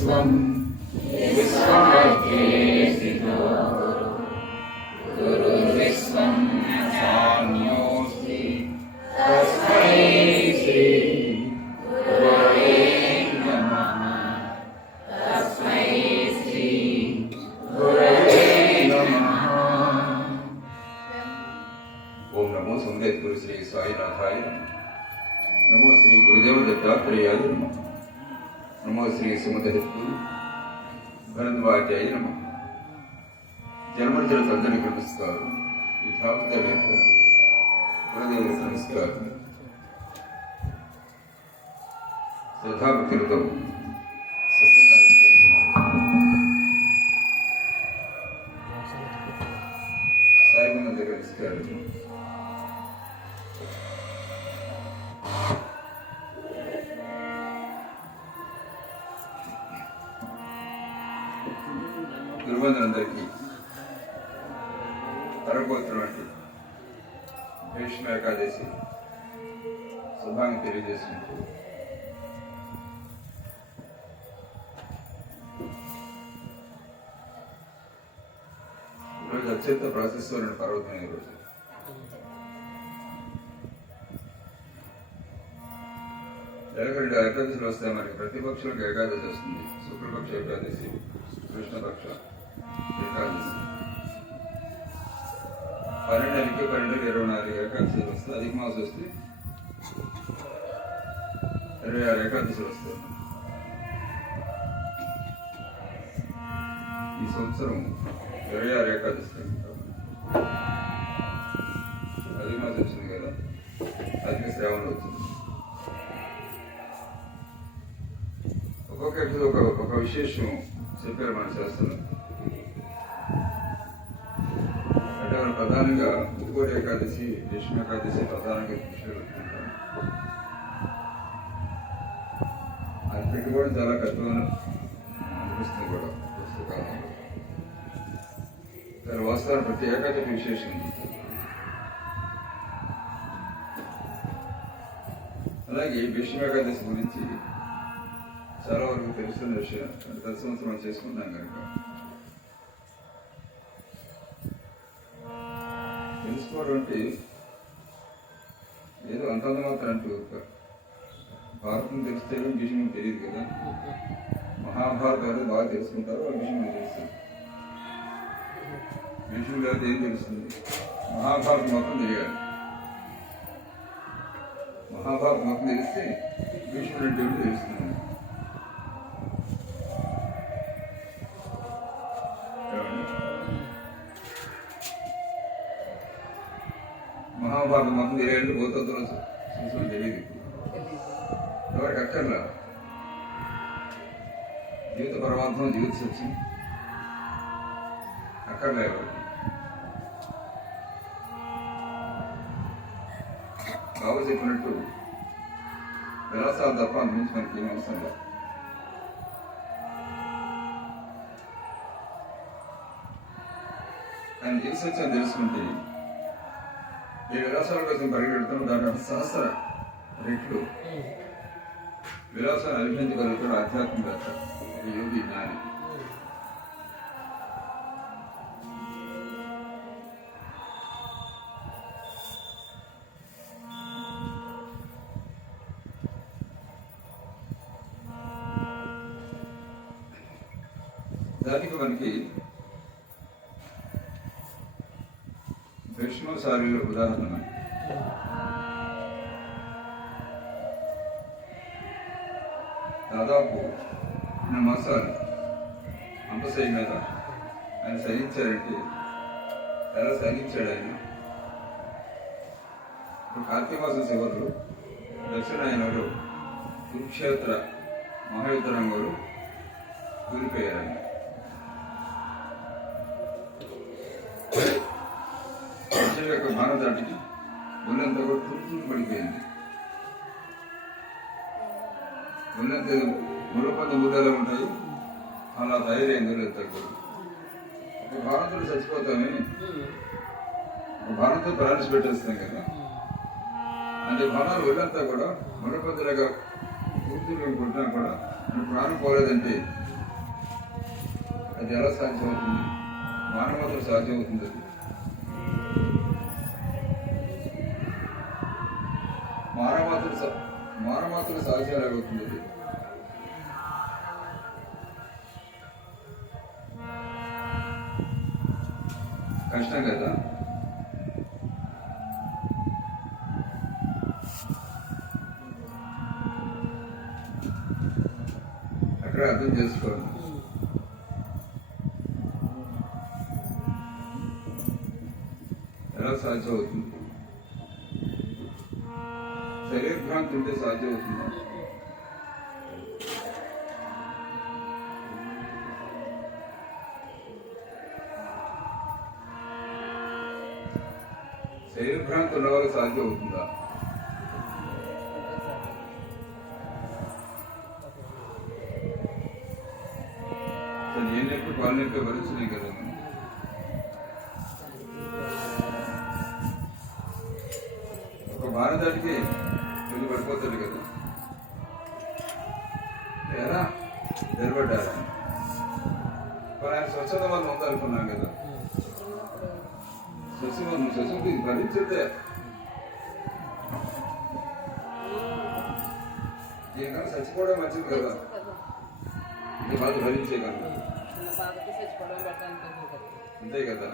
नमो श्री गुरुदेव दत्तात्रेयाय नमः। नमो श्री सुमदहेतु भरद्वाजाय नमः। जन्मजल तंदरी नमस्कार यथावत गुरुदेव नमस्कार श्रद्धाभक्तिతో సాయిబాబా దగ్గర నమస్కారం. గురువందరందరికీ పరమపవిత్రమైన భీష్మ ఏకాదశి శుభాన్ని తెలియజేసుకుంటూ ఈరోజు అత్యంత ప్రాశస్త్యమైన పర్వతం. ఈరోజు నెలకు 2 ఏకాదశులు వస్తాయి. మరి ప్రతిపక్షులకు ఏకాదశి వస్తుంది. శుక్లపక్ష ఏకాదశి, కృష్ణపక్ష ఏకాదశి. 12 24 ఏకాదశులు వస్తాయి. అధిక మాసం వస్తే 26 ఏకాదశులు వస్తాయి. ఈ సంవత్సరం 26 ఏకాదశి. అధిక మాసం వచ్చింది కదా, అధిక శ్రావణం వచ్చింది. ఒక్కొక్క ఒక విశేషం చెప్పారు మన శాస్త్రం. అంటే మనం ప్రధానంగా ముక్కోటి ఏకాదశి, భీష్మ ఏకాదశి ప్రధానంగా దృష్టిలో పెట్టుకుంటాం. అది పెట్టుకోవడం చాలా కష్టమైన అనిపిస్తుంది కూడా పుస్తకాలంలో. దాని వాస్తవాన్ని ప్రతి ఏకాదశి విశేషం. అలాగే భీష్మ ఏకాదశి గురించి చాలా వరకు తెలుస్తున్న విషయం. ప్రతి సంవత్సరం చేసుకుంటాం కనుక తెలుసుకోవడం అంటే ఏదో అంతంత మాత్రం అంటూ భారతం తెలిస్తే భీష్ముడు తెలియదు కదా. మహాభారతం అనేది బాగా తెలుసుకుంటారు, ఆ భీష్ముడు తెలుస్తుంది. భీష్ముడు అయితే ఏం తెలుస్తుంది? మహాభారతం మొత్తం తెలియాలి. మహాభారతం మొత్తం తెలిస్తే భీష్ముడు అంటే తెలుస్తుంది. మహాభారతం మొత్తం తెలియాలంటే భూతత్వం చూసుకుని తెలియదు. ఎవరికి అక్కర్లా. జీవిత పరమాత్మ, జీవిత సత్యం అక్కర్లే ఎవరికి. బాబు చెప్పినట్టు విలాసాలు తప్ప అందించి మనకి ఏం అవసరం లేదు. ఆయన జీవిత సత్యం తెలుసుకుంటే ఏ విలాసాల కోసం పరిగెడతాం దాని సహస్ర రెట్లు విలాసాన్ని అనిపించగలుగుతాడు ఆధ్యాత్మికత, యోగి, జ్ఞాని. దానికి మనకి భీష్మసారిలో ఉదాహరణ. దాదాపు 2 మాసాలు అంపశయ్య మీద ఆయన సహించారంటే ఎలా సహించాడు ఆయన? ఇప్పుడు కార్తీక మాసం చివరిలో దక్షిణాయనంలో కురుక్షేత్ర మహాయుద్ధరంగంలో కూలిపోయారు. ఆయన యొక్క భారతాటికి ఒళ్ళంతా కూడా తుర్చులు పడిపోయింది. ఒళ్ళంతా మురపంద ముద్దలా ఉంటాయి, అలా తయారైంది. ఒక భారతులు చచ్చిపోతామే, ఒక భారతం ప్రాణిసి పెట్టేస్తాం కదా. అంటే భారాలు ఒళ్ళంతా కూడా మురపందులుగా తుర్చులు కొట్టినా కూడా ప్రాణం పోలేదంటే అది ఎలా సాధ్యమవుతుంది? మానవతలు సాధ్యమవుతుంది అది. మానవతలు సాధ్యం ఎలాగవుతుంది అది? కష్టం కదా. అక్కడ అర్థం చేసుకోండి. ఎలా సాధ్యం అవుతుంది? శరీరభ్రాంతి ఉంటే సాధ్యం అవుతుందా? శరీరభ్రాంతి ఉన్న వాళ్ళకి సాధ్యం అవుతుందా? ఏ నొప్పి పాలు నొప్పి భరించలేం కదా. ఒక భారతానికి వెళ్ళి పడిపోతాడు కదా. ఎలా నిలబడ్డారా? మరి ఆయన స్వచ్ఛత వల్ల ఉందనుకున్నాం కదా. స్వచ్ఛత భరించే ఏదైనా చచ్చిపోవడం మంచిది కదా. ఇది బాధ భరించే కదా. అంతే కదా.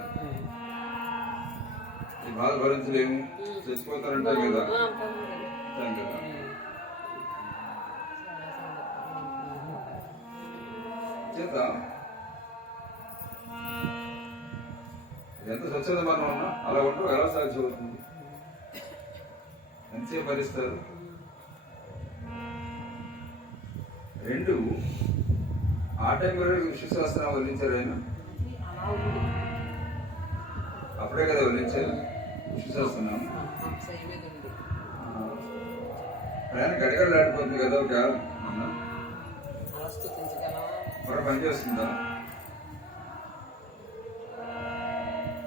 ఈ బాధ భరించలేము, చచ్చిపోతారంటాం కదా. కదా చేత ఎంత స్వచ్ఛత మనం ఉన్నా అలా ఉండడం ఎలా సాధ్యం అవుతుంది? ఎంతసేపు భరిస్తారు? రెండు ఆ టైం వరకు విశ్వశాస్త్రం వల్లించారు ఆయన. అప్పుడే కదా వల్లించారు విశ్వశాస్త్రం. ప్రయాణం గడిగడలాడిపోతుంది కదా. ఒక మరి పనిచేస్తుందా?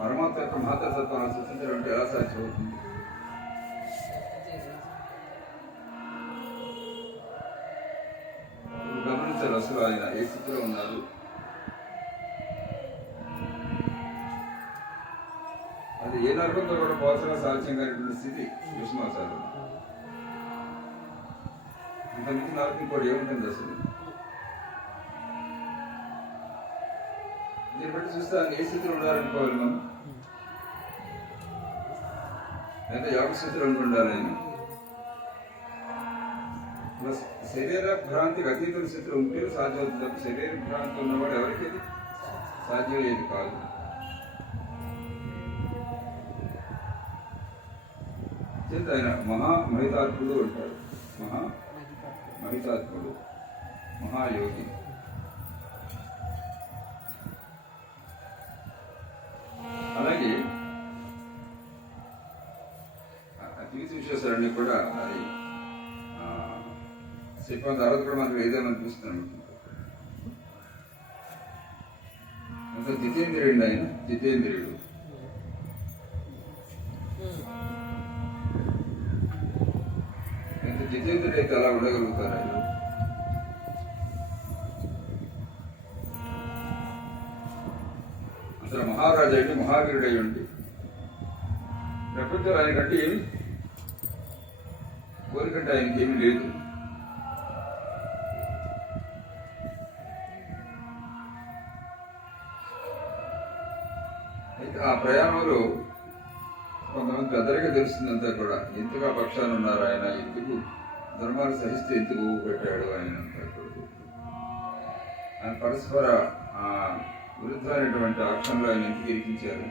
పరమాత్మ యొక్క మహత్తత్వాన్ని సూచించడం అంటే ఎలా సాధ్యం అవుతుంది? గమనించారు అసలు ఆయన ఏ స్థితిలో ఉన్నారు. అది ఏ నరకంతో కూడా పోల్చగా సాధ్యం కానిటువంటి స్థితి విశ్వాసాలు. ఇంతమంది నరకం కూడా ఏముంటుంది అసలు? దీన్ని బట్టి చూస్తే ఆయన ఏ స్థితిలో ఉండాలనుకోవాలి మనం. ఎంత యోగ స్థితిలో ఉండాలి ఆయన. శరీర భ్రాంతికి అతీత స్థితిలో ఉంటే సాధ్యం అవుతుంది. శరీర భ్రాంతి ఉన్నవాడు ఎవరికి సాధ్యం లేదు కాదు. చేత ఆయన మహితాత్ముడు అంటారు. మహితాత్ముడు, మహాయోగి. అలాగే తీసి విశ్వేశ్వరుని కూడా అది చెప్పిన తర్వాత కూడా మనకు ఏదైనా అనిపిస్తున్నాను. అంత జితేంద్రియుడు ఆయన. జితేంద్రియుడు ఎంత జితేంద్రుడు అయితే అలా ఉండగలుగుతారు ఆయన. అసలు మహారాజు అంటే మహావీరుడై ఉండి ప్రపంచం ఆయనకంటే ఏమి కోరికంటే ఆయనకి ఏమీ లేదు. అయితే ఆ ప్రయాణంలో కొంతమంది పెద్దరిగా తెలుస్తుందంతా కూడా ఎంతగా పక్షాలు ఉన్నారు ఆయన, ఎందుకు ధర్మాలు సహిస్తే ఎందుకు పెట్టాడు ఆయన అంతా కూడా. ఆయన పరస్పర విరుద్ధమైనటువంటి ఆక్షన్లో ఆయన ఎందుకు ఇరికించారు.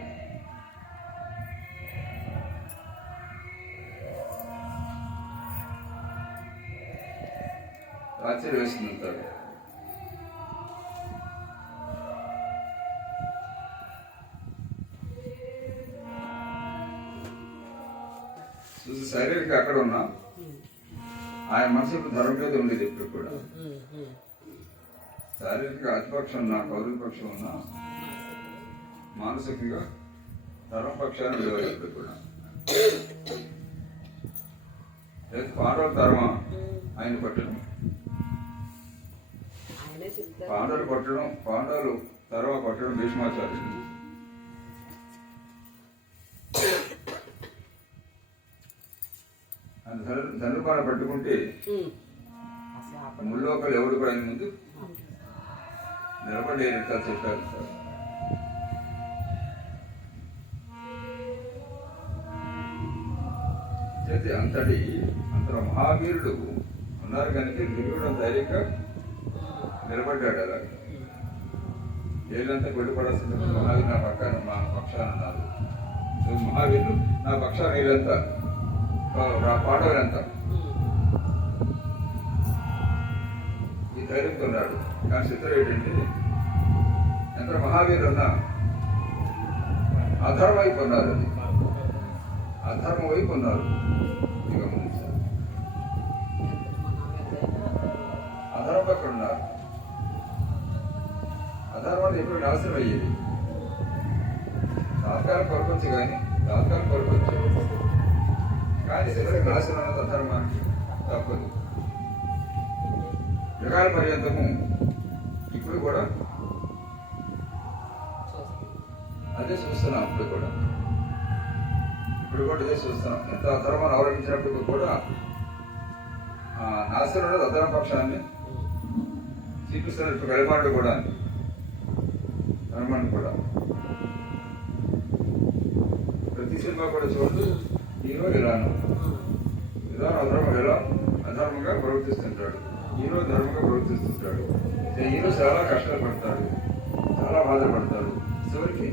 ఆశ్చర్య వేస్తుంది అంటారు. చూసి శారీరక అక్కడ ఉన్నా ఆయన మనసు ఇప్పుడు ధర్మం మీద ఉండేది. ఎప్పుడు కూడా శారీరక అతిపక్షం ఉన్నా, పౌరపక్షం ఉన్నా, మానసికంగా ధర్మపక్షాన్ని ఉండేవారు ఎప్పుడు కూడా. పాండవుల ధర్మ ఆయన పట్టడం, పాండవులు పట్టడం, పాండవులు తర్వాత కొట్టడం భీష్మాచార్యుడు. ధనుర్బాణ పట్టుకుంటే ముల్లోకలు ఎవరు కూడా ఆయన ముందు నిలబడేట చెప్పారు సార్. చేతి అంత మహావీరుడు ఉన్నారు కనుక గిరిగడం ధైర్యంగా నిలబడ్డాడు. అలా ఏళ్ళంతా వెళ్ళిపడాల్సింది. మహావీరు నా పక్కన మా పక్షాన ఉన్నారు. మహావీరుడు నా పక్షాన వీళ్ళంతా పాడవరంతా ఈ ధైర్యంతో ఉన్నాడు. కానీ చిత్రం ఏంటంటే ఎంత మహావీరులు ఉన్నా అధర్మ వైపు ఉన్నారు. అది అధర్మ వైపు ఉన్నారు. ఇక అధర్మ పక్కన ఉన్నారు. అధర్మాన్ని ఎప్పుడు నాశనం అయ్యేది. తాత్కాలం కొరకొచ్చు కానీ చివరికి నాశనం అన్నది అధర్మానికి తప్పదు. యుగాల పర్యంతము ఇప్పుడు కూడా అదే చూస్తున్నాం. ఇప్పుడు కూడా అదే చూస్తున్నాం. ఎంత అధర్మాన్ని అవలంబించినప్పుడు కూడా నాశనం అనేది అధర్మ పక్షాన్ని చూపిస్తున్నారు. ఇప్పుడు గడిపాడు కూడా ధర్మాన్ని కూడా ప్రతి సినిమా కూడా చూడండి. హీరో ఇలాను అధర్మంగా ప్రవర్తిస్తుంటాడు. హీరో ధర్మంగా ప్రవర్తిస్తుంటాడు. హీరో చాలా కష్టాలు పడతాడు, చాలా బాధపడతాడు. చివరికి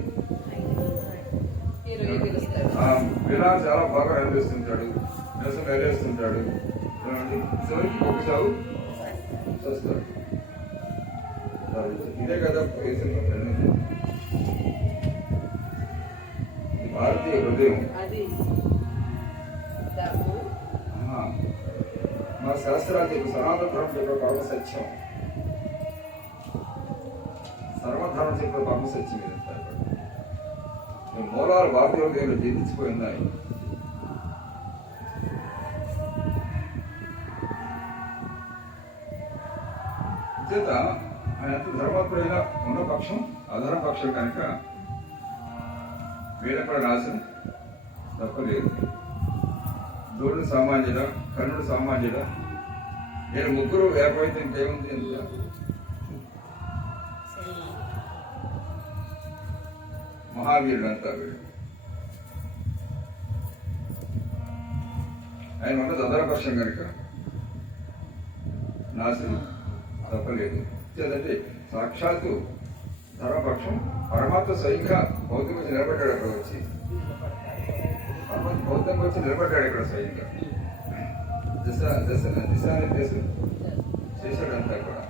విలా చాలా బాగా అనిపిస్తుంటాడు, నిరసన వెళ్ళేస్తుంటాడు. చివరికి ఒక చావు చేస్తాడు. ఇదే కదా భారతీయ హృదయం. మా శాస్త్రానికి సనాతన ధర్మం చెప్పే పరమ సత్యం. సర్వధర్మం చెప్పే పరమ సత్యం ఇది. మూలాలు భారతీయ హృదయంలో జీర్ణించిపోయి ఉన్నాయి. చేత ఆయన ఎంత ధర్మాత్ముడైనా ఉన్న పక్షం అధర్మ పక్షం కనుక వీళ్ళక్కడ నాశనం తప్పలేదు. దూరుడు సామాన్యుడ, కర్ణుడు సామాన్యుడ, నేను ముగ్గురు ఏకమైతే ఇంకేముంది. ఎంత మహావీరుడు అంతా వీడు. ఆయన ఉన్నది అధర్మపక్షం కనుక నాశనం తప్పలేదు. చేతంటే సాక్షాత్తు ధర్మపక్షం పరమాత్మ స్వయంగా భౌతిక వచ్చి నిలబడ్డాడు. అక్కడ వచ్చి భౌతికంగా వచ్చి నిలబడ్డాడు. ఇక్కడ స్వయంగా దిశానిర్దేశం చేశాడంతా కూడా.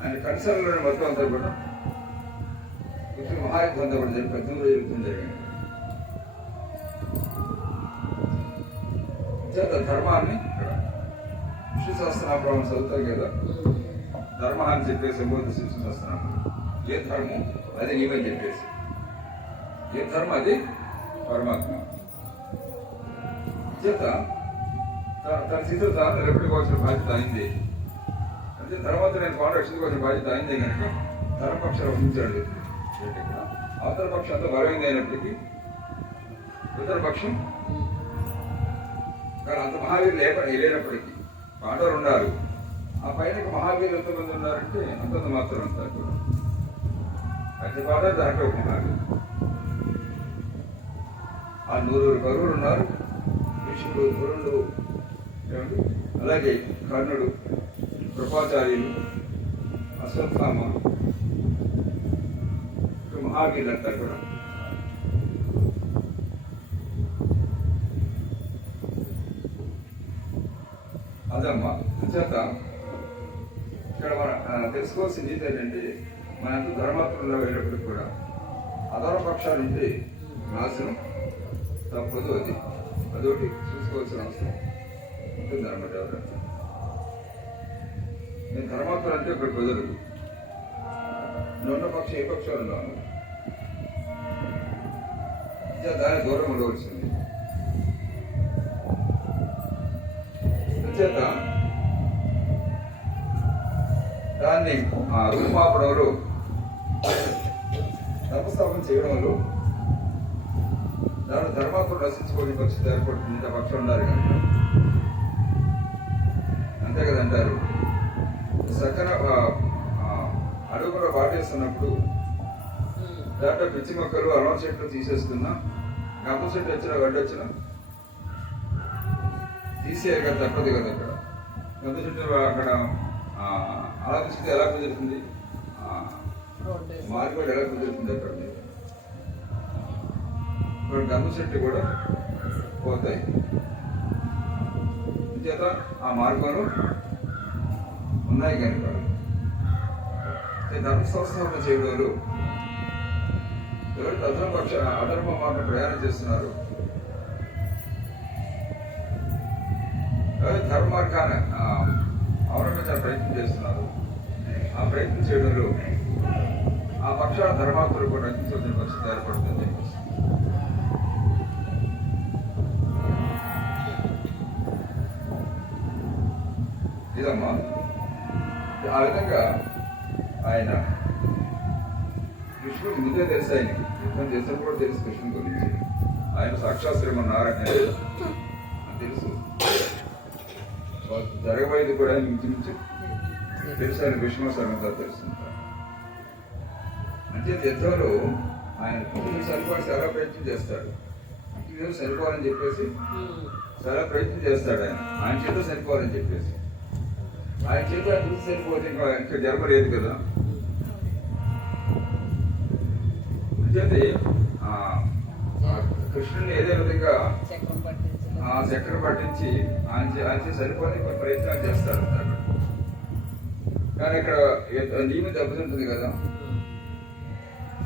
ఆయన కన్సర్న్లోని మొత్తం అంతా కూడా మహాయుద్ధం అంతా కూడా జరిగి 18 యుద్ధం జరిగింది. చేత ధర్మాన్ని ఇక్కడ విష్ణు సహస్రనామం చదువుతాం కదా. ధర్మ అని చెప్పేసి విష్ణు సహస్రనామం. ఏ ధర్మం అది నీవని చెప్పేసి, ఏ ధర్మం అది పరమాత్మ. చేత తన స్థితిలో తాను నిలబెట్టుకోవాల్సిన బాధ్యత అయింది. అంటే తర్వాత నేను పాటు రక్షించుకోవాల్సిన బాధ్యత అయిందే కనుక ధర్మపక్షాలు వహించాడు. అవతల పక్షం అంతా బలమైంది అయినప్పటికీ ఇతర పక్షం కానీ అంత మహావీరులు లేనప్పటికీ పాండవులు ఉన్నారు. ఆ పైన మహావీరులు ఎంతమంది ఉన్నారంటే అంతంత మాత్రం అంతా కూడా పంచపాదాలు దాంట్లో ఒక మహావీరు. ఆ 100 కరువులు ఉన్నారు. భీష్ముడు, గురుడు, అలాగే కర్ణుడు, కృపాచార్యులు, అశ్వత్థామ, మహావీరులంతా కూడా అదమ్మా. చేత ఇక్కడ మన తెలుసుకోవాల్సింది ఏంటంటే మనంతా ధర్మాత్మలో వెళ్ళేప్పటికి కూడా అధర్మ పక్షాలు ఉంటే నాశనం తప్పదు. అదొకటి చూసుకోవాల్సిన అవసరం ఉంటుంది అన్నమాట. ఎవరంటే నేను ధర్మాత్మలు అంటే ఇక్కడ కుదరదు. నున్న పక్షం ఏ పక్షాలు ఉన్నాను దాని దూరం ఉండవచ్చింది. చేత దాన్ని రూపాపడంలో ధర్మస్థాపన చేయడంలో దాని ధర్మాత్మ నశించుకోని పరిస్థితి ఏర్పడుతుంది. ఇంత పక్షం ఉన్నారు కనుక అంతే కదంటారు. సక్కన అడుగులో పాటేస్తున్నప్పుడు దాంట్లో పిచ్చి మొక్కలు అలవ చెట్లు తీసేస్తున్నా, గంప చెట్టు వచ్చినా గడ్డ వచ్చినా తీసేయాలి కదా, తప్పదు కదా. అక్కడ గంప చెట్టు అక్కడ అలా తీసుకుంటే ఎలా కుదురుతుంది, మార్కెట్ ఎలా కుదురుతుంది అక్కడ మీద. ఇప్పుడు గంప చెట్టు కూడా పోతాయి. చేత ఆ మార్గంలో ఉన్నాయి కనుక ధర్మ సంస్థాపన చేయడంలో ఎవరికి అధర్మ మార్గం ప్రయాణం చేస్తున్నారు, ఎవరు ధర్మ మార్గాన్ని అవలంబించాలని ప్రయత్నం చేస్తున్నారు, ఆ ప్రయత్నం చేయడంలో ఆ పక్షాల ధర్మాత్తులు కూడా రక్షించవలసిన పరిస్థితి ఏర్పడుతుంది. ఇదమ్మా ఆ విధంగా ఆయన కృష్ణుడు ముందే తెలుసు, ఆయనకి యుద్ధం చేసినప్పుడు కూడా తెలుసు కృష్ణుని గురించి. ఆయన సాక్షాత్ శ్రీమన్నారాయణ తెలుసు, జరగబోయేది కూడా ఆయన ఇంచుమించు తెలుసు. ఆయన విష్ణుసరంగా తెలుసుకుంటారు. అంటే యుద్ధంలో ఆయన పుట్టుని సరిపోయి చాలా ప్రయత్నం చేస్తాడు. పుట్టిన సరిపోవాలని చెప్పేసి చాలా ప్రయత్నం చేస్తాడు. ఆయన చేత సరిపోవాలని చెప్పేసి, ఆయన చేత చూసి సరిపోతే ఇంకా జరగలేదు కదా. అంటే కృష్ణుని ఏదే విధంగా చక్రం పట్టించి ఆయన సరిపోని ప్రయత్నాలు చేస్తాడు. కానీ ఇక్కడ నియమం దెబ్బతింటుంది కదా.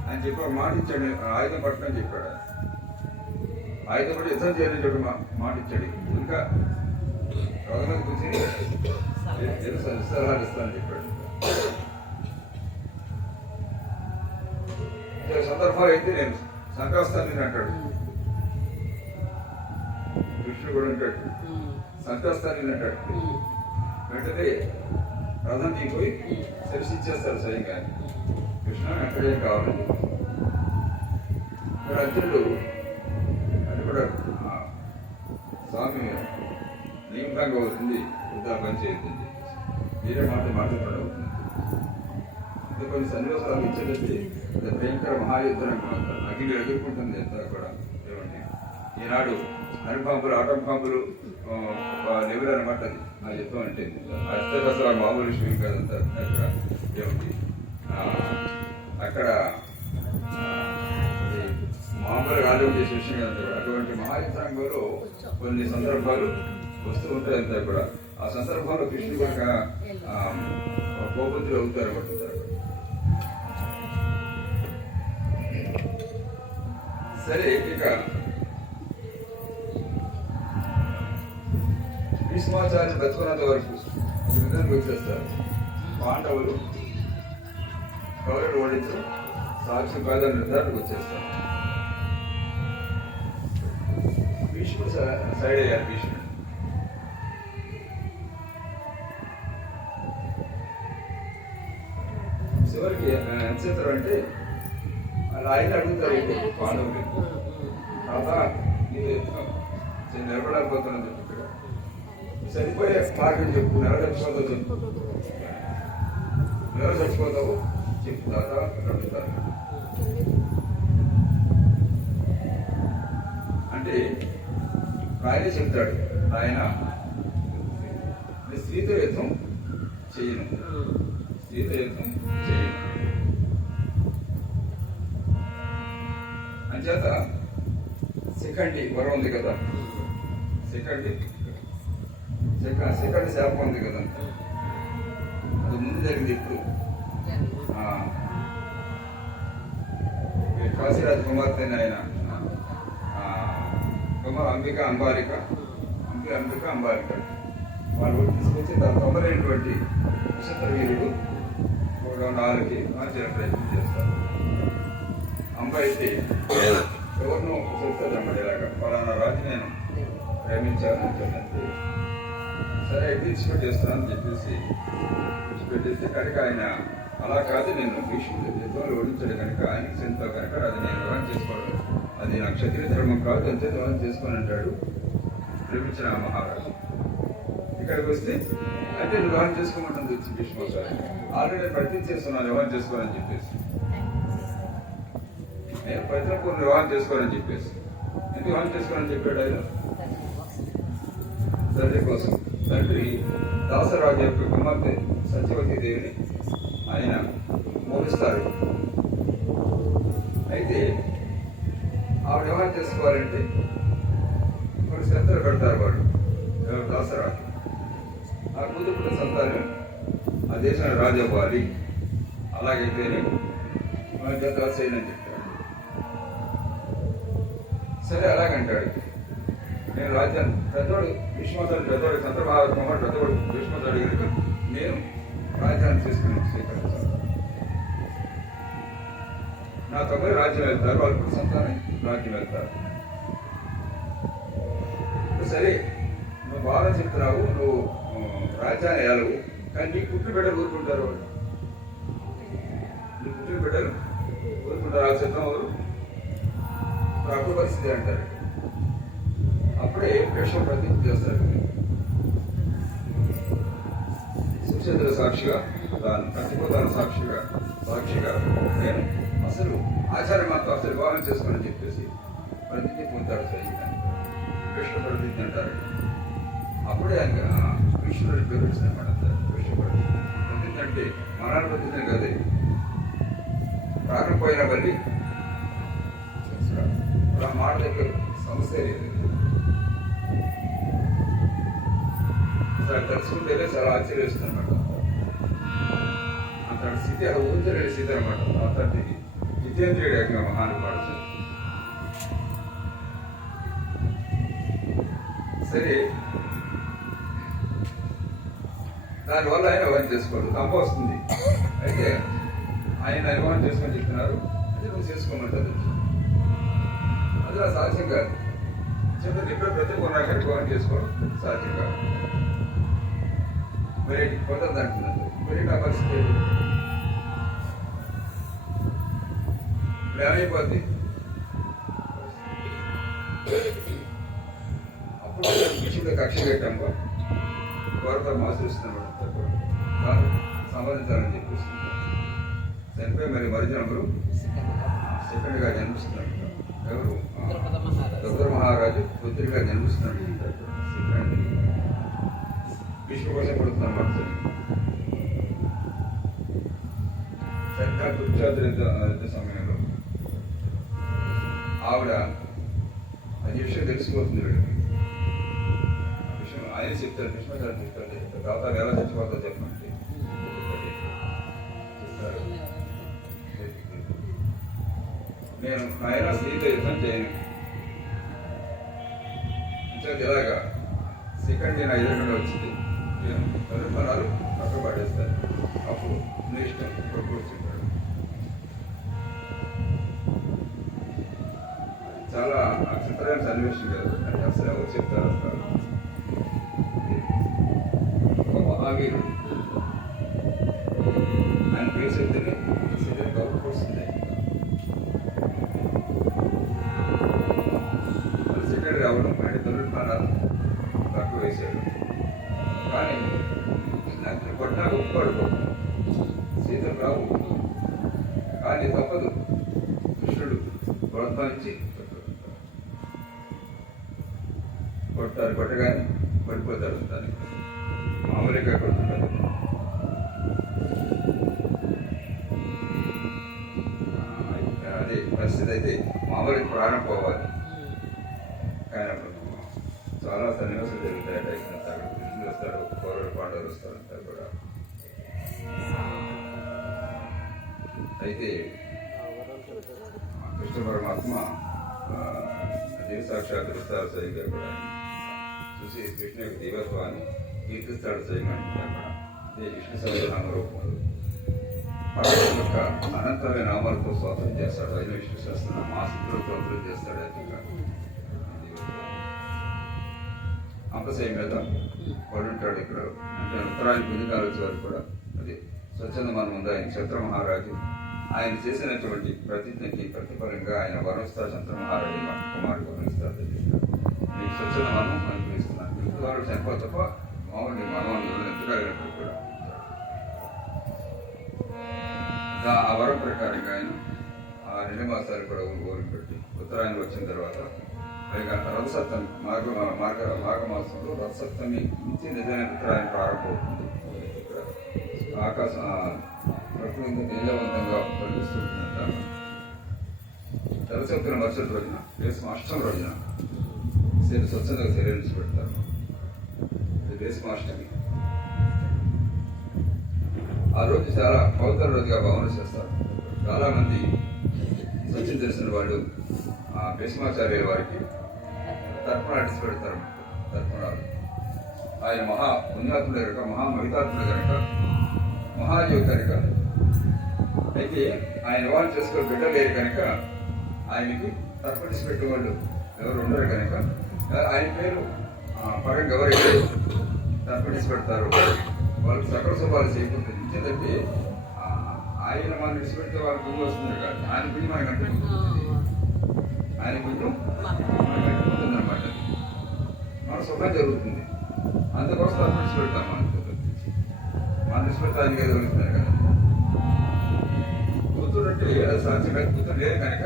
ఆయన చెప్పాడు, మాట ఇచ్చాడు, ఆయుధం పట్టణం చెప్పాడు. ఆయుధం పట్టి యుద్ధం చేయాలని చెప్పి మాట ఇచ్చాడు. ఇంకా రథం మీద కూర్చొని సలహాలు ఇస్తానని చెప్పాడు. సందర్భాలు అయితే నేను సంకాస్తాను అంటాడు. కృష్ణుడు కూడా అంటాడు, సంకాస్తాను అంటాడు. వెంటనే రథం దిగిపోయి తెలిసి ఇచ్చేస్తాడు స్వయంగా. కృష్ణ ఎక్కడేం కావాలని ఇక్కడ అర్జునుడు అది కూడా స్వామి నియమంగా అవుతుంది, వృద్ధా పని చేస్తుంది, మీరే మాట్లాడడం అవుతుంది. అంటే కొన్ని సన్నివేశాలు ఇచ్చేటట్టు భయంకర మహాయుద్ధం అగ్ని ఎదుర్కొంటుంది. ఎంత కూడా ఏమండి ఈనాడు అణుబాంబులు ఆటం బాంబులు లెవెల్ అనమాట. అది ఆ యుద్ధం అంటే అసలు మామూలు విషయం కాదంతా. అక్కడ ఏమండి అక్కడ మామూలుగా ఆలోచన చేసే విషయం కాదంతా కూడా. అటువంటి మహాయుద్ధంలో కొన్ని సందర్భాలు వస్తూ ఉంటాయి. అంతా కూడా ఆ సందర్భంలో కృష్ణుడు కూడా కోపంతులు అవుతారు పడుతుంటారు. సరే, ఇక భీష్మాచార్య బతుకున్నంత వరకు ఒక విధానికి వచ్చేస్తారు. పాండవులు కౌరవులు ఓడించడం సాక్ష్యం కాదని నిర్ధారణకు వచ్చేస్తారు. భీష్ముడు సైడ్ అయ్యారు. భీష్ముడు చివరికి ఎంత చేస్తారు అంటే ఆయన అడుగుతారు పాండవులు, కాదా నేను నిలబడకపోతున్నాను చెప్పిగా సరిపోయే మార్గం చెప్పు, నెల చచ్చిపోతావు చెప్పు, నెల చచ్చిపోతావు చెప్పు తాత అడుగుతారు. అంటే ఆయనే చెప్తాడు, ఆయన స్త్రీతో యుద్ధం చేయను, స్త్రీతో యుద్ధం చేయను అంచేత సెకండ్ వరం ఉంది కదా, సెకండ్ శాపం ఉంది కదా, అది ముందు జరిగింది. ఇప్పుడు కాశీరాజ కుమార్తె ఆయన అంబిక అంబాలిక వాళ్ళు తీసుకొచ్చి తొమ్మరైనటువంటి నక్షత్ర వీరుడు నాలుగుకి మార్చిన ప్రయత్నం చేస్తారు. అంబ అయితే ఎవరినో చెప్తుంది అన్నమాట, ఇలాగా ఫలానా రాజు నేను ప్రేమించాను అంటే సరే విడిచిపెట్టేస్తానని చెప్పేసి విడిచిపెట్టేస్తే కనుక ఆయన అలా కాదు, నేను భీష్ముడు యుద్ధంలో ఓడించాడు కనుక ఆయనకి చెందుతా కనుక అది నేను వివాహం చేసుకోవడం, అది నా క్షత్రియ ధర్మం కాదు, అంతే వివాహం చేసుకొని అంటాడు ప్రేమించిన ఆ మహారాజు. ఇక్కడికి వస్తే అయితే వివాహం చేసుకోమంటుంది వచ్చి భీష్మాచార్య. ఆల్రెడీ ప్రతిజ్ఞ చేస్తున్నాను వివాహం చేసుకోవాలని చెప్పేసి, నేను ప్రతిపూర్ణ వివాహం చేసుకోవాలని చెప్పేసి. ఎందుకు వివాహం చేసుకోవాలని చెప్పాడు ఆయన? తండ్రి కోసం. తండ్రి దాసరాజు యొక్క కుమార్తె సత్యవతి దేవిని ఆయన మోగిస్తారు. అయితే ఆవిడ వివాహం చేసుకోవాలంటే కొన్ని శ్రద్ధలు పెడతారు వాళ్ళు. దాసరాజు ఆ కూతురు సంతానం ఆ దేశాన్ని రాజు అవ్వాలి, అలాగైతేనే మన జత చేయనని చెప్తాడు. సరే అలాగంటాడు. నేను రాజ్యాన్ని పెద్దవాడు భీష్మాచార్యుడు, పెద్దవాడు చంద్రబాబు కుమార్ పెద్దవాడు భీష్మాచార్యుడు కనుక నేను రాజ్యాన్ని తీసుకుని స్వీకరించాను. నా తమ్ముడు రాజ్యం వెళ్తారు, వాళ్ళ కూడా సంతానం రాజ్యం వెళ్తారు. సరే నువ్వు బాగా చెప్తున్నావు, నువ్వు రాజ్యాన్ని ఏలవు, కానీ నీ పుట్టిన బిడ్డలు ఊరుకుంటారు. వాళ్ళు నీ పుట్టిన బిడ్డలు ఊరుకుంటారు. ఆ సిద్ధం ఎవరు అప్పుడు పరిస్థితి అంటారు. అప్పుడే విషయం ప్రతిజ్ఞ చేస్తారు. సుచంద్ర సాక్షిగా, తాను చచ్చిపోతాను సాక్షిగా నేను అసలు ఆచార్యమాతో అసలు వివాహం చేసుకోనని చెప్పేసి ప్రతిజ్ఞ పొందాడు. సైన్యాన్ని కృష్ణ ప్రతిజ్ఞ అంటారు. అప్పుడే ఆయన కృష్ణుడి పేరు వచ్చిందన్నమాట. కృష్ణ ప్రతిజ్ఞ అంటే మనాల ప్రతిజ్ఞ కదే, రాకపోయినా మళ్ళీ అలా మాట దగ్గర సమస్య లేదు. అసలు తెలుసుకుంటేనే చాలా ఆశ్చర్యస్తుందన్నమాట. అంతటి స్థితి అలా ఊహించలేని స్థితి అనమాట. అంతటి జితేంద్రియుడు యొక్క మహానుభావుడు. సరే దానివల్ల ఆయన వివాహం చేసుకోడు, తప్ప వస్తుంది. అయితే ఆయన వివాహం చేసుకొని చెప్తున్నారు, అది నువ్వు చేసుకోమంటారు. అది నా సాధ్యం కాదు. చెప్తే చెప్పే ప్రతి కొన్నాక వివాహం చేసుకోవడం సాధ్యం కాదు. మరి కుదరదు అంటున్నారు. మరి నా పరిస్థితి ఇప్పుడు ఏమైపోద్ది? అప్పుడు విషయంలో కక్ష కట్టాము, గౌరవ ఆశ్రయిస్తున్నాడు, సంపాదించాలని చెప్పేసి చనిపోయి మరి మరిజనములు సెకండ్గా జన్మిస్తున్నాడు. ఎవరు? రుద్ర మహారాజు పుత్రిగా జన్మిస్తున్నాడు. విష్ణు కోసం పడుతున్నాం మనసు. సరిగ్గా కురుక్షేత్ర సమయంలో ఆవిడ అది విషయం తెలిసిపోతుంది. వీడికి విషయం ఆయన చెప్తారు, కృష్ణాచార్య చెప్తారు. తర్వాత ఎలా చచ్చిపోతుందో చెప్పండి చెప్తారు. నేను ఆయన స్త్రీతో యుద్ధం చేయను, ఎలాగా సెకండ్ నేను 5 గంటలు వచ్చింది, పనులు పక్క పడేస్తారు. అప్పుడు నీ ఇష్టం కూర్చుంటాడు. చాలా చిత్రమైన సన్నివేశం కాదు. అంటే అసలు ఎవరు చెప్తారు? అసలు ఒక మహావీరుడు ఆయన పేరు చెప్తేనే శరీరం గౌరవపడుతుంది. సెకండ్ రావడం అంటే దుర్విమానాలు తక్కువ వేసాడు. కానీ నన్ను కొట్టినా ఒప్పుకోడు, సీతలు రావు. కానీ తప్పదు, కృష్ణుడు ప్రోత్సహించి కొడతారు. కొట్టగానే పడిపోతాడు. దానికి మామూలుగా కొడుతుంటారు. అదే పరిస్థితి అయితే మామూలుగా ప్రాణం పోవాలి. కానీ అప్పుడు చాలా సన్నివేశాలు జరుగుతాయి. అక్కడ కృష్ణుడు వస్తాడు, కౌరవులు పాండవులు వస్తారు అంటారు కూడా. అయితే కృష్ణ పరమాత్మ దేవి సాక్షాత్ ఇస్తారు సరిగ్గా కూడా చూసి కృష్ణ యొక్క దేవత్వాన్ని కీర్తిస్తాడు సరిగ్గా కూడా. అదే విష్ణు సహస్రనామ రూపంలో యొక్క అనంతమైన నామాలతో స్తోత్రం చేస్తాడు. అయిన విష్ణు సహస్రనామ ఆసక్తులు స్తోత్రం చేస్తాడు. అంపశయ మీద పడుంటాడు. ఇక్కడ అంటే ఉత్తరాయణ 9 వచ్చే వరకు కూడా అది స్వచ్ఛంద మనం ఉంది ఆయన ఛత్ర మహారాజు. ఆయన చేసినటువంటి ప్రతిజ్ఞకి ప్రతిఫలంగా ఆయన వరవస్తా ఛత్ర మహారాజు కుమారుడు వరవస్తారు. నీకు స్వచ్ఛంద మనం అనుభవిస్తున్నాను. ఇంటి వాళ్ళు చనిపో తప్ప మామూలు మనవాళ్ళు ఎంతకాలినప్పుడు కూడా ఆ వరం ప్రకారంగా ఆయన ఆ 2 మాసాలు కూడా ఊరికి పెట్టి ఉత్తరాయణం వచ్చిన తర్వాత పైగా రథసప్తమి మాఘమాసంలో రథసప్తమి నుంచి నిజమైన ఉత్తరాయణ ప్రారంభమవుతుంది. ఆకాశం ప్రకృతి నీలవంతంగా పరిపిస్తుంటుందంట. రథసప్తమి మరుసటి రోజున దేశం అష్టమి రోజున స్వచ్ఛందంగా శరీరించి పెడతారు. దేశమాష్టమి ఆ రోజు చాలా పవిత్ర రోజుగా భావన చేస్తారు. చాలా మంది సత్యం తెలిసిన వాళ్ళు భీష్మాచార్యుల వారికి తర్పణాలు ఇచ్చి పెడతారు. తర్పణాలు ఆయన మహా పుణ్యాత్ముడు కనుక, మహామహితాత్ముడు కనుక, మహాయోగి కనుక, అయితే ఆయన వివాహం చేసుకుని బిడ్డలేరు కనుక ఆయనకి తర్పణించి పెట్టేవాళ్ళు ఎవరు ఉండరు కనుక ఆయన పేరు పరంగా ఎవరైతే తర్పణించి పెడతారు వాళ్ళకి సకల శుభాలు చేయకుండా ఎందుకంటే ఆయన మనం విడిచిపెడితే వాళ్ళ పుణ్యం వస్తుంది కాదు, ఆయన పుణ్యం మనకంటే ఆయన పుణ్యం మనకంటే ఉంటుందన్నమాట. మన శుభం జరుగుతుంది. అందుకోసం తర్పణించి పెడతాం. మన విడిచిపెడితే ఆయన జరుగుతున్నారు కదా. కూతురు అంటే అది సాధ్యంగా కూతురు లేదు కనుక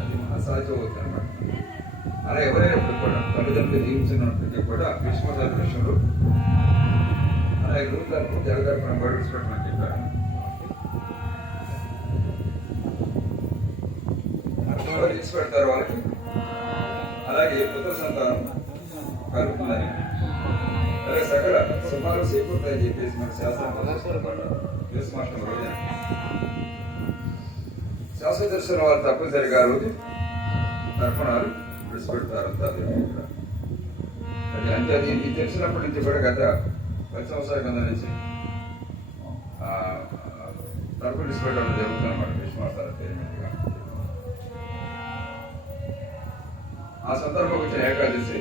అది మహాసాధ్యం అవుతుంది అనమాట. అలా ఎవరైనప్పుడు కూడా తల్లిదండ్రులు జీవించినప్పటికీ కూడా భీష్మాచార్య విషయంలో అలాగే గురువులకు జలదర్పణ బడిపెట్టమని చెప్పారు. ఎవరు ఇచ్చి పెడతారు వాళ్ళకి, అలాగే పుత్ర సంతానం కలుగుతుందని, అలాగే సకల శుభాలు చేకూరుతాయని చెప్పేసి మన శాస్త్రం భీష్మాష్టమి రోజున శాశ్వత దర్శనం వాళ్ళు తప్పనిసరిగా రోజు తర్పణాలు విడిచిపెడతారు. అది అంటే అది మీకు తెలిసినప్పటి నుంచి కూడా గత 10 సంవత్సరాల కింద నుంచి తర్పణ విడిచిపెట్టడం జరుగుతుంది అన్నమాట. భీష్మాచార్య పేరు మీదుగా ఆ సందర్భంగా వచ్చిన ఏకాదశి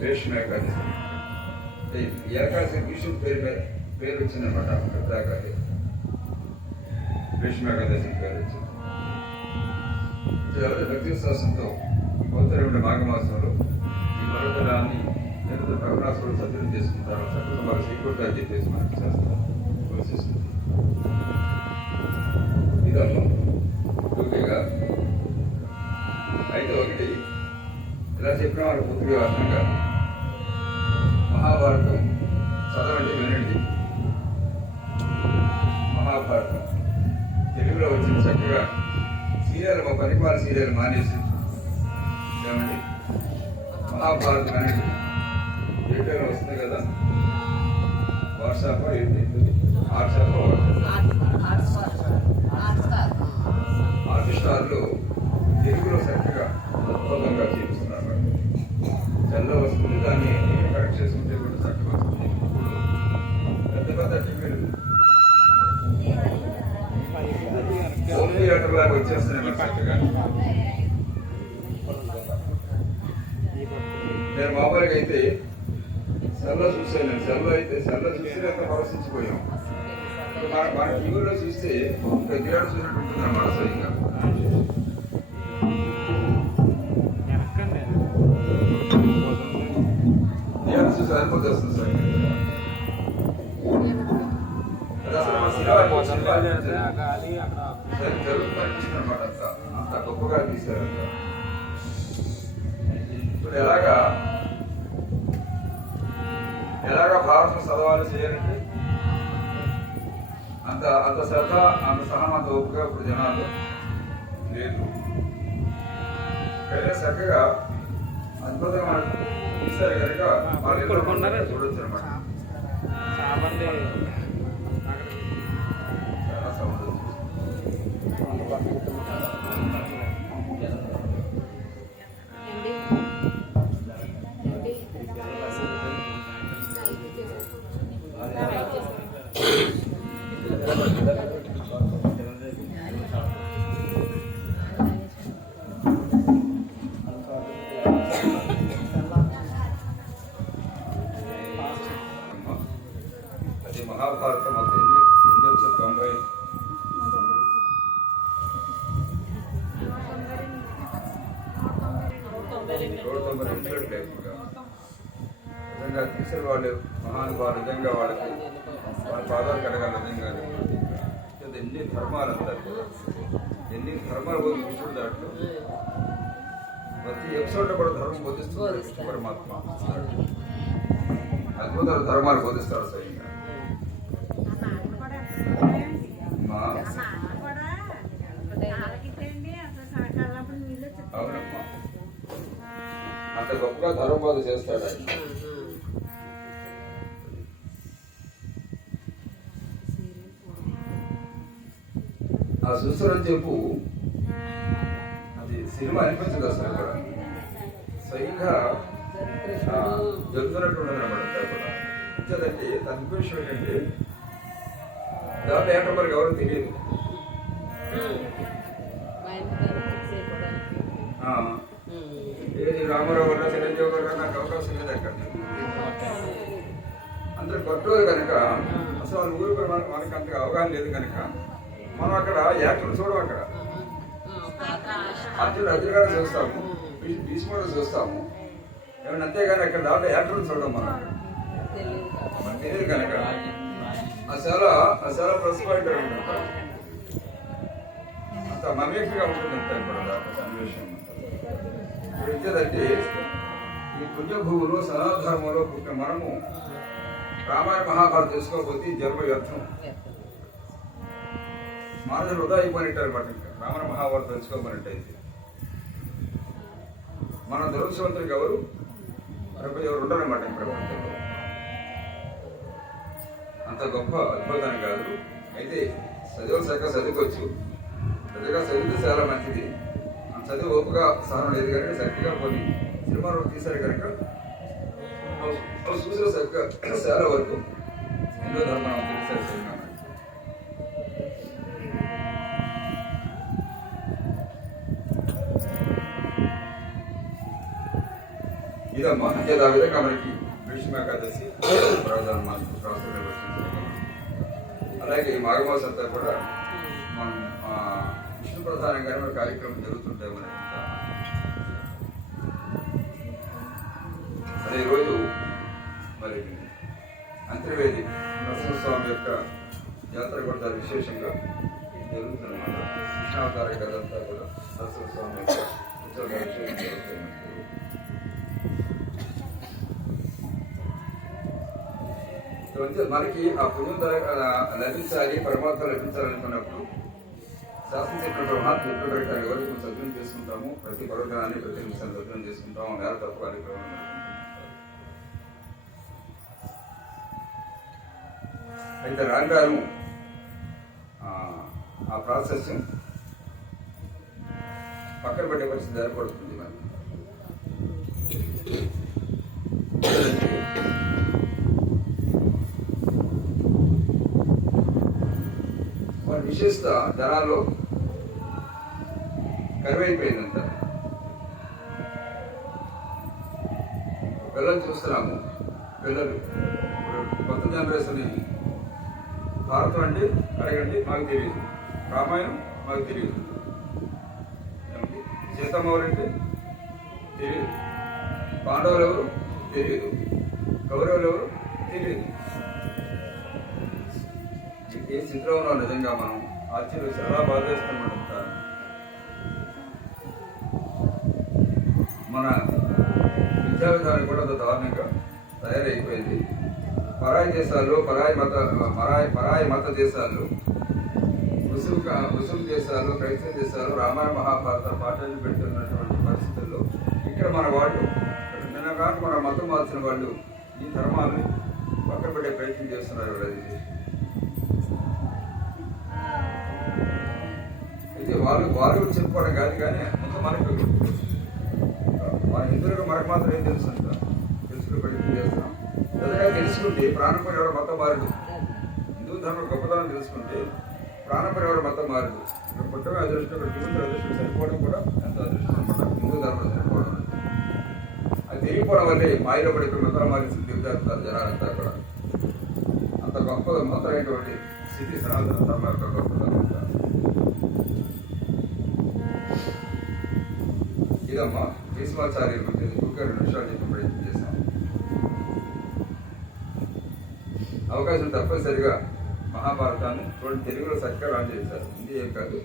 భీష్మ ఏకాదశి. ఈ ఏకాదశి భీష్ముడి పేరు వచ్చిందనమాట. పెద్ద ఏకాదశి భీష్మ ఏకాదశి పేరు వచ్చింది. భక్తి విశ్వాసంతో పవిత్రమైన మాఘమాసంలో ఈ పర్వతరాన్ని ప్రభునాథుడు సత్యం చేసుకుంటారు. సత్యం వారు సీకూర్గా చెప్పేసి మనకు చేస్తారు. ఇదమ్మా టూకీగా అయితే ఒకటి ఇలా చెప్పిన వారు పూర్తిగా అర్థంగా మహాభారతం చదవండి, వినండి. మహాభారతం తెలుగులో వచ్చింది చక్కగా. సీరియల్ మా పనిపాల సీరియల్ మానేసి ఏమండి మహాభారతం అనేది థియేటర్లో వస్తుంది కదా. వాట్సాప్ ఆర్టిస్టార్లు తెలుగులో చక్కగా అద్భుతంగా చూపిస్తున్నారు. చల్ల వస్తుంది, దాన్ని కరెక్ట్ చేసుకుంటే కూడా చక్కగా వస్తుంది. పెద్ద పెద్ద టీవీలు హోమ్ థియేటర్ లాగా వచ్చేస్తున్నాయి మరి చక్కగా. నేను మామూలుగా అయితే సెల్లో చూసాను. సెల్లో చూస్తే అంత పరవశించిపోయాం. మన టీవీలో చూస్తే ఇంకా థియేటర్ చూసినట్టు ఉంటుంది అన్నమాట. సరిగ్గా థియేటర్ చూసి అనుభూతి వస్తుంది సార్. జరుగుతుంది అనిపిస్తుంది అనమాట. అంత గొప్పగా తీశారు. ఇప్పుడు ఎలాగా భారతం చదవాలి చేయాలంటే అంత శ్రద్ధ, అంత సహనం, అంత ఓపిక ఇప్పుడు జనాలు లేదు. అయితే చక్కగా అద్భుతంగా తీశారు కనుక వాళ్ళు చూడొచ్చు అనమాట. చాలా సౌండ్ మరి ఇన్సల్ట్ లేకుండా నిజంగా తీసిన వాళ్ళు మహానుభావులు నిజంగా వాళ్ళకి వాళ్ళ పాదాలు కడగాలి నిజంగా. ఎన్ని ధర్మాలు అంటారు కూడా, ఎన్ని ధర్మాలు పోయి కృష్ణుడు దాంట్లో ప్రతి ఎపిసోడ్లో కూడా ధర్మం బోధిస్తున్నాడు కృష్ణ పరమాత్మ. అద్భుతాలు ధర్మాలు బోధిస్తాడు స్వయంగా. అవునమ్మా, అంత గొప్పగా ధర్మబోధ చేస్తాడు ఆయన. ఆ చూస్తారని చెప్పు అది సినిమా అనిపించదు అసలు కూడా, స్వయంగా జరుగుతున్నట్టు ఉండదు అన్నమాట కూడా. ఇంకేదంటే తన విషయం ఏంటంటే దాంట్లో ఏంటో మనకి ఎవరు తెలియదు. ఏది రామారావు గారు చిరంజీవి గారు నాకు అవకాశం లేదు అక్కడ. అందరు కొట్టరు కనుక అసలు వాళ్ళ ఊరిపై మనకి అంతగా అవగాహన లేదు కనుక మనం అక్కడ యాక్టర్లు చూడం. అక్కడ అర్జున్ గారు చూస్తాము, భీష్ముడు చూస్తాము ఏమన్నా, అంతేగాని అక్కడ దాంట్లో యాక్టర్లు చూడడం మనకు తెలియదు కనుక చాలా ప్లస్ పాయింట్ అనమాట. అంత మమేక్గా ఉంటుంది అంతా కూడా దాంట్లో సన్నివేశం. ఇప్పుడు ఇచ్చేదంటే ఈ పుణ్యభూములు సనాధర్మంలో పుట్టిన మనము రామాయణ మహాభారతం తెలుసుకోకపోతే జన్మ వ్యర్థం. మానవులు వృధా అయిపోయినట్టు అనమాట. ఇంకా రామాయణ మహాభారతం తెలుసుకోమన్నట్టయితే మన దురదృష్టవంతులకు ఎవరు ఎవరు ఉండరన్నమాట ఈ ప్రపంచంలో. అంత గొప్ప అద్భుతాన్ని కాదు. అయితే చదువు చక్కగా చదువుకోవచ్చు, చక్కగా చదివితే చాలా మంచిది. చదువు ఓపుగా సహనం లేదు కనుక చక్కగా కొన్ని సినిమాలు తీశారు కనుక చూసిన చక్కగా చాలా వరకు హిందూ ధర్మం తెలిసారు. ఇదమ్మా అంటే ఆ విధంగా మనకి భీష్మ ఏకాదశి అలాగే ఈ మాఘమాసం అంతా కూడా మనం విష్ణు ప్రధానంగానే మన కార్యక్రమం జరుగుతుంటాయి. మనకి అదే రోజు మరి అంతర్వేది నరసింహస్వామి యొక్క యాత్ర కూడా చాలా విశేషంగా జరుగుతుందన్నమాట. కృష్ణావతార కథంతా కూడా నరసింహస్వామి యొక్క విశేషం జరుగుతుంది. మనకి ఆ పుణ్యం లభించాలి, పరమాత్మ లభించాలనుకున్నప్పుడు శాస్త్రం చెప్పిన పరమాత్మ చెప్పిన ప్రకారం ఎవరికి సద్వినియోగం చేసుకుంటాము. ప్రతి పర్వకాన్ని ప్రతి నిమిషాన్ని సద్వినియోగం చేసుకుంటాము. నేల తప్ప కార్యక్రమం. అయితే రాను ఆ ప్రాసెస్ పక్కన పెట్టే పరిస్థితి ఏర్పడుతుంది. మరి విశేషత ధనాల్లో కరువైపోయిందంట. పిల్లలు చూస్తున్నాము. పిల్లలు కొత్త జనరేషన్ భారతం అంటే అడగండి మాకు తెలియదు, రామాయణం మాకు తెలియదు, సీతమ్మ ఎవరంటే తెలియదు, పాండవులు ఎవరు తెలియదు, కౌరవులు ఎవరు తెలియదు. ఏ చిత్రంలో నిజంగా మనం ఆశ్చర్యం చాలా బాధ చేస్తామంట. మన విద్యా విధానం కూడా అంత దారుణంగా తయారైపోయింది. పరాయి దేశాల్లో పరాయి మత దేశాల్లో ముస్లిం దేశాలు, క్రైస్తవ దేశాలు రామాయణ మహాభారత పాఠాలు పెడుతున్నటువంటి పరిస్థితుల్లో ఇక్కడ మన వాళ్ళు నిన్న కాక మన మతం మార్చిన వాళ్ళు ఈ ధర్మాన్ని పక్కన పెట్టే ప్రయత్నం చేస్తున్నారు. అయితే వాళ్ళు చెప్పుకోవడం కాదు, కానీ ముందు మనకు మన హిందువులకు మనకు మాత్రం ఏం తెలుసు అంట తెలుసుకునే ప్రయత్నం చేస్తున్నాం. ఎదురుగా తెలుసుకుంటే ప్రాణం పని ఎవరు మతం మారదు. హిందూ ధర్మం గొప్పతనం తెలుసుకుంటే ప్రాణం పని ఎవరు మతం మారదు. ఇక్కడ పుట్టగా అదృష్టం, ఇక్కడ జీవిత అదృష్టం సరిపోవడం కూడా ఎంత అదృష్టం అనమాట. హిందూ ధర్మం సరిపోవడం అది తెలియకపోవడం వల్లే మాయలో పడి ఇక్కడ మతాలు మారిన దిగుతారు జనాలంతా కూడా. అంత గొప్ప మతమైనటువంటి స్థితి సనాతన ధర్మ యొక్క గొప్పతనం. లేదమ్మా భీష్మాచార్యుల గురించి ఊరికే 2 నిమిషాలు చెప్పి ప్రయత్నం చేశాం. అవకాశం తప్పనిసరిగా మహాభారతాన్ని చూడండి, తెలుగులో చక్కగా లాంచ్ చేశారు. హిందీ ఏం కాదు,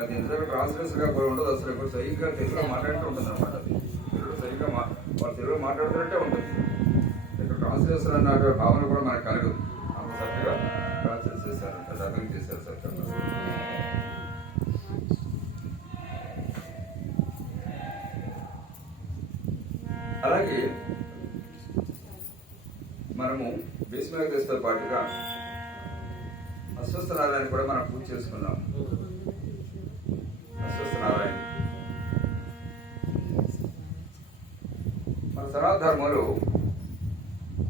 అది ఎందుకంటే ట్రాన్స్లేషన్గా కూడా ఉండదు. అసలు ఇప్పుడు సరిగ్గా తెలుగులో మాట్లాడుతూ ఉంటుంది అనమాట. అది తెలుగులో సరిగ్గా వాళ్ళు తెలుగులో మాట్లాడుతున్నట్టే ఉంటుంది. ఇక్కడ ట్రాన్స్లేషన్ అన్న భావన కూడా మనకు కలగదు. అంత చక్కగా ట్రాన్స్లేట్ చేశారు, డబ్బింగ్ చేశారు చక్కగా. అలాగే మనము భీష్మగతితో పాటుగా అశ్వస్థ నారాయణ కూడా మనం పూజ చేసుకున్నాం. అశ్వస్థ నారాయణ మన సనాతన ధర్మంలో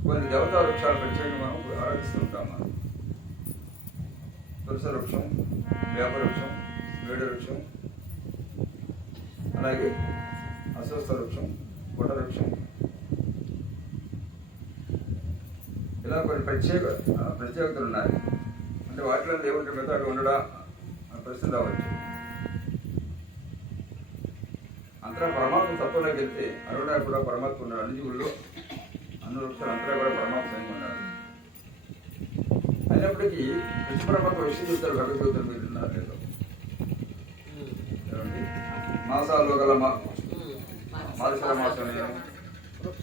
కొన్ని దేవతా వృక్షాలు ప్రత్యేకంగా మనం ఆరాధిస్తుంటాం. మనం తులసి వృక్షం, వేప వృక్షం, వేడి వృక్షం, అలాగే అశ్వస్థ వృక్షం, గుడ్డ వృక్షం, ఇలా కొన్ని ప్రత్యేకతలు ఉన్నాయి. అంటే వాటిలో దేవుడికి మెథడ్ ఉండడా ప్రశ్న రావచ్చు. అంతటా పరమాత్మ తత్వంలోకి వెళ్తే అరుణ కూడా పరమాత్మ ఉన్నాడు. అన్ని జీవుల్లో అన్ని వృక్షాలు అంతటా కూడా పరమాత్మ ఉన్నాడు. అయినప్పటికీ కృష్ణ పరమాత్మ విషయం చెప్తారు భగవద్గీతలు. మీరు ఉన్నారు లేదు మాసాల్లో గల మారుషర మాసం నేను,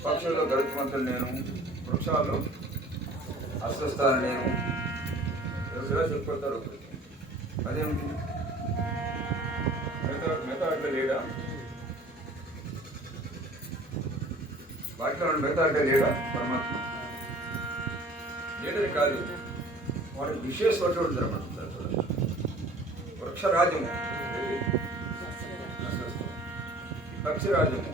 పక్షుల్లో గరుత్మంతులు నేను, వృక్షాల్లో అశ్వస్థాన్ని నేను ఇలా చెప్పుకొస్తారు. అదేమిటి మిగతా అంటే లేడా? వాటిలో మిగతా అంటే లేడా? పరమాత్మ లేడని కాదు, వాడికి విశేషపట్టు ఉంటుంది అన్నమాట. వృక్షరాజ్యము, పక్షిరాజ్యము,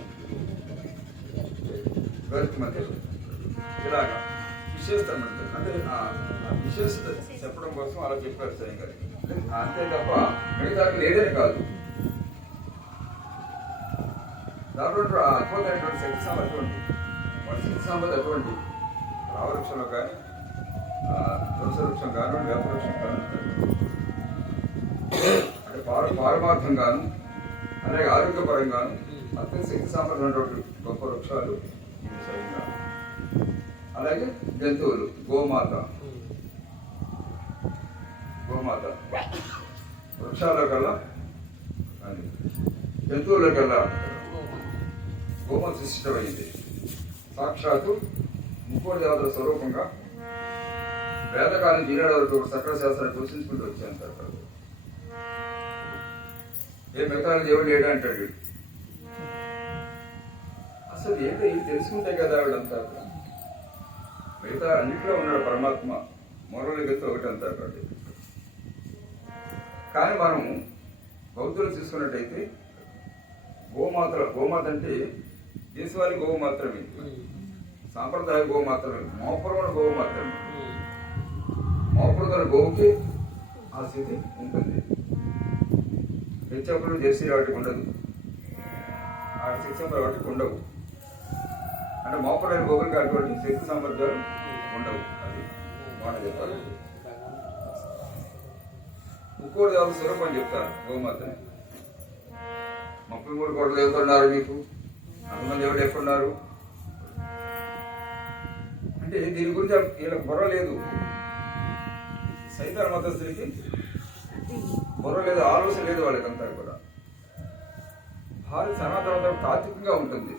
గరుత్మంతులు, ఇలాగా విశేషత ఉంటుంది. అంటే ఆ విశేషత చెప్పడం కోసం అలా చెప్పారు స్వయం గారు. అంతే తప్ప మిగతా లేదని కాదు. దాంట్లో అద్భుతమైనటువంటి శక్తి సామర్థ్యం ఉంది. వాడి శక్తి సామర్థ్యం అటువంటి రావవృక్షంలో కానీ, తులసి వృక్షం కానీ, వేప వృక్షం కానీ, అంటే పారమార్థం గాను, అలాగే ఆరోగ్యపరంగాను అత్యంత శక్తి సామర్థ్యం ఉన్నటువంటి గొప్ప వృక్షాలు ఇవి స్వయంగా. అలాగే జంతువులు, గోమాత వృక్షాల కల్లా జంతువుల కల్లా గోమాత విశిష్టమైంది. సాక్షాత్తు ముక్కోటి దేవతల స్వరూపంగా వేదకాలం జీనాడు వరకు సకల శాస్త్రాన్ని సూచించుకుంటూ వచ్చాను సార్. ఏ మిగతా దేవుడు లేడా అంటాడు. అసలు ఏంటో ఇది తెలుసుకుంటే కదా ఆవిడంతా. మిగతా అన్నింటిలో ఉన్నాడు పరమాత్మ, మూలగతితో ఒకటి అంతా. కానీ మనం బౌద్ధులు తీసుకున్నట్టయితే గోమాత అంటే దేశవాళీ గోవు మాత్రమే, సాంప్రదాయ గోవు మాత్రమే, మోపురమైన గోవు మాత్రమే. మోపురమైన గోవుకి ఆ స్థితి ఉంటుంది. హెచ్చప్పులు జెర్సీ వాటికి ఉండదు, ఆ శిక్షణ వాటికి ఉండవు. అంటే మోపరైన గోవులకి అటువంటి శక్తి సామర్థ్యాలు ఉండవు. అది మాట చెప్పాలి. ముక్కోటి దేవత స్వరూపం అని చెప్తారు గోమాతని. 33 కోట్ల దేవతలు ఉన్నారు మీకు, అంతమంది ఎవరు ఎక్కడున్నారు అంటే దీని గురించి వీళ్ళకి బుర్ర లేదు. సైతాన్ మతస్థులకి బుర్ర లేదు, ఆలోచన లేదు వాళ్ళకంతా కూడా. భారత సనాతన తాత్వికంగా ఉంటుంది.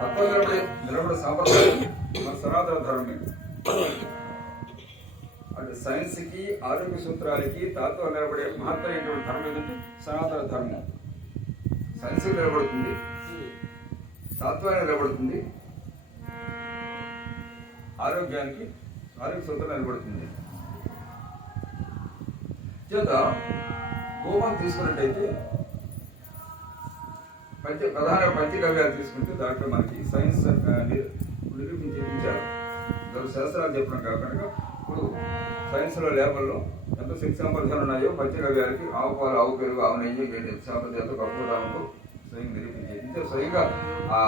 తత్వ నిలబడే సాంప్రదాయం మన సనాతన ధర్మమే. అంటే సైన్స్కి, ఆరోగ్య సూత్రాలకి తత్వం నిలబడే మహత్తరమైనటువంటి ధర్మం ఏంటంటే సనాతన ధర్మం. సైన్స్ నిలబడుతుంది, తత్వాన్ని నిలబడుతుంది, ఆరోగ్య సూత్రం నిలబడుతుంది. చేత గోమాత తీసుకున్నట్టయితే ప్రధాన పంచగవ్యాలు తీసుకుంటే దాంట్లో మనకి సైన్స్ నిరూపించారు. శాస్త్రాలు చెప్పడం కాకుండా ఇప్పుడు సైన్స్లో ల్యాబుల్లో ఎంత శక్తి సామర్థ్యాలు ఉన్నాయో పంచగవ్యాలకి ఆవు పాలు, ఆవు పెరుగు, ఆవు నెయ్యి, గడ్డి సామర్థ్యాలతో గొప్పదానంతో స్వయం నిరూపించేది. స్వయంగా ఆ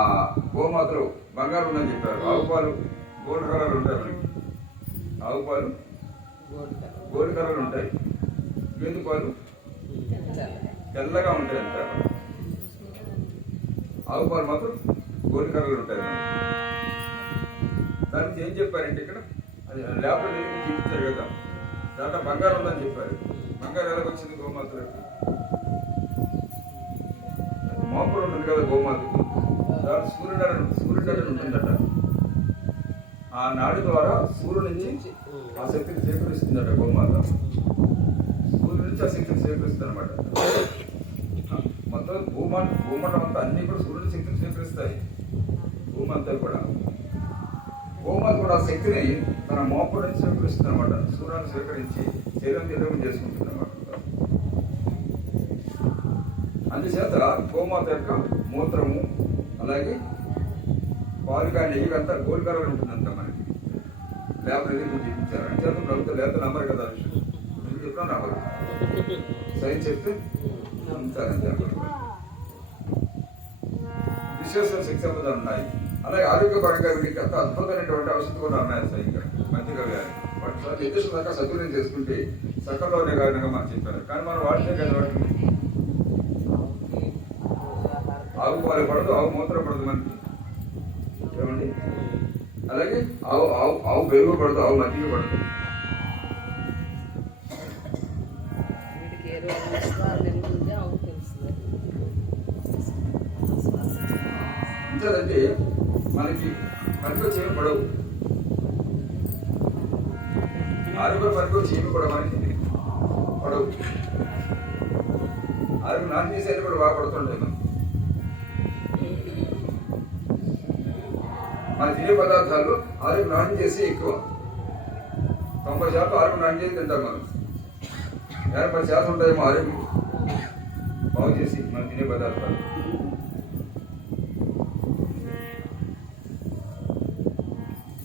గోమాతలో బంగారు ఉందని చెప్పారు. ఆవు పాలు గోల్డ్ కలర్లు ఉంటాయి, మనకి ఆవు పాలు గోల్డ్ కలర్లు ఉంటాయి, గేదె పాలు తెల్లగా ఉంటాయి అంటారు. ఆవు పాలు మాత్రం గోల్డ్ కలర్లు ఉంటాయి. దానికి ఏం చెప్పారంటే ఇక్కడ అది ల్యాబ్లో చూపించారు కదా, దాంట్లో బంగారం ఉందని చెప్పారు. బంగారం ఎలా వచ్చింది గోమాతలకి? మోపురం ఉంటుంది కదా గోమాతకి, దాంట్లో సూర్యుడు ఉంటుందట. ఆ నాడి ద్వారా సూర్యుడు నుంచి ఆ శక్తిని సేకరిస్తుందట గోమాత. సూర్యుడు నుంచి ఆ శక్తిని సేకరిస్తుంది అనమాట. మొత్తం భూమండలం అంతా అన్ని కూడా సూర్యుడి శక్తిని స్వీకరిస్తాయి. భూమి అంతా కూడా గోమాత కూడా ఆ శక్తిని తన మోపడి నుంచి స్వీకరిస్తుంది అనమాట. సూర్యాన్ని స్వీకరించి శరీరం నిర్వహణ చేసుకుంటుంది అనమాట. అందుచేత గోమాత యొక్క మూత్రము అలాగే పాలుగా నెయ్యికంతా గోల్డ్ కలర్ ఉంటుందంట. మనకి ల్యాబ్లో చూపించారు. అంచేత ప్రభుత్వం లేకపోతే నమ్మరు కదా విషయం. ఎందుకు చెప్పినా నమ్మరు. సైన్స్ చెప్తే నమ్ముతారంటే విశ్వేశ్వర శక్తి సంపదలు ఉన్నాయి. అలాగే ఆరోగ్యపరంగా వీటికి అంత అద్భుతమైనటువంటి ఔషధం కూడా ఉన్నాయి. సైన్గా మంచిగా వాటి నిర్దిష్ట దాకా సద్వినియోగం చేసుకుంటే సకలంలోనే కారణంగా మనం చెప్పారు. కానీ మనం వాటినే కదా వాటిని ఆవు పాలు పడదు, ఆవు మూత్రం పడదు మనకి ఏమండి. అలాగే ఆవు పెరుగు పడదు, ఆవు మజ్జిగ పడదు. ఇంతదంటే మనకి పనికొచ్చి ఏమి పడవు. ఆరోగ్య పనికొచ్చి ఏమి కూడా మనకి పడవు. ఆరోగ్య నాన్ చేసేది కూడా బాగా పడుతుంటాయి. మన తినే పదార్థాలు ఆరోగ్యం నాన్ చేసి ఎక్కువ. 90% ఆరోగ్యం నాన్ చేసి తింటాం మనం. 50% ఉంటాయేమో ఆరోగ్యం బాగు చేసి మనం తినే పదార్థాలు.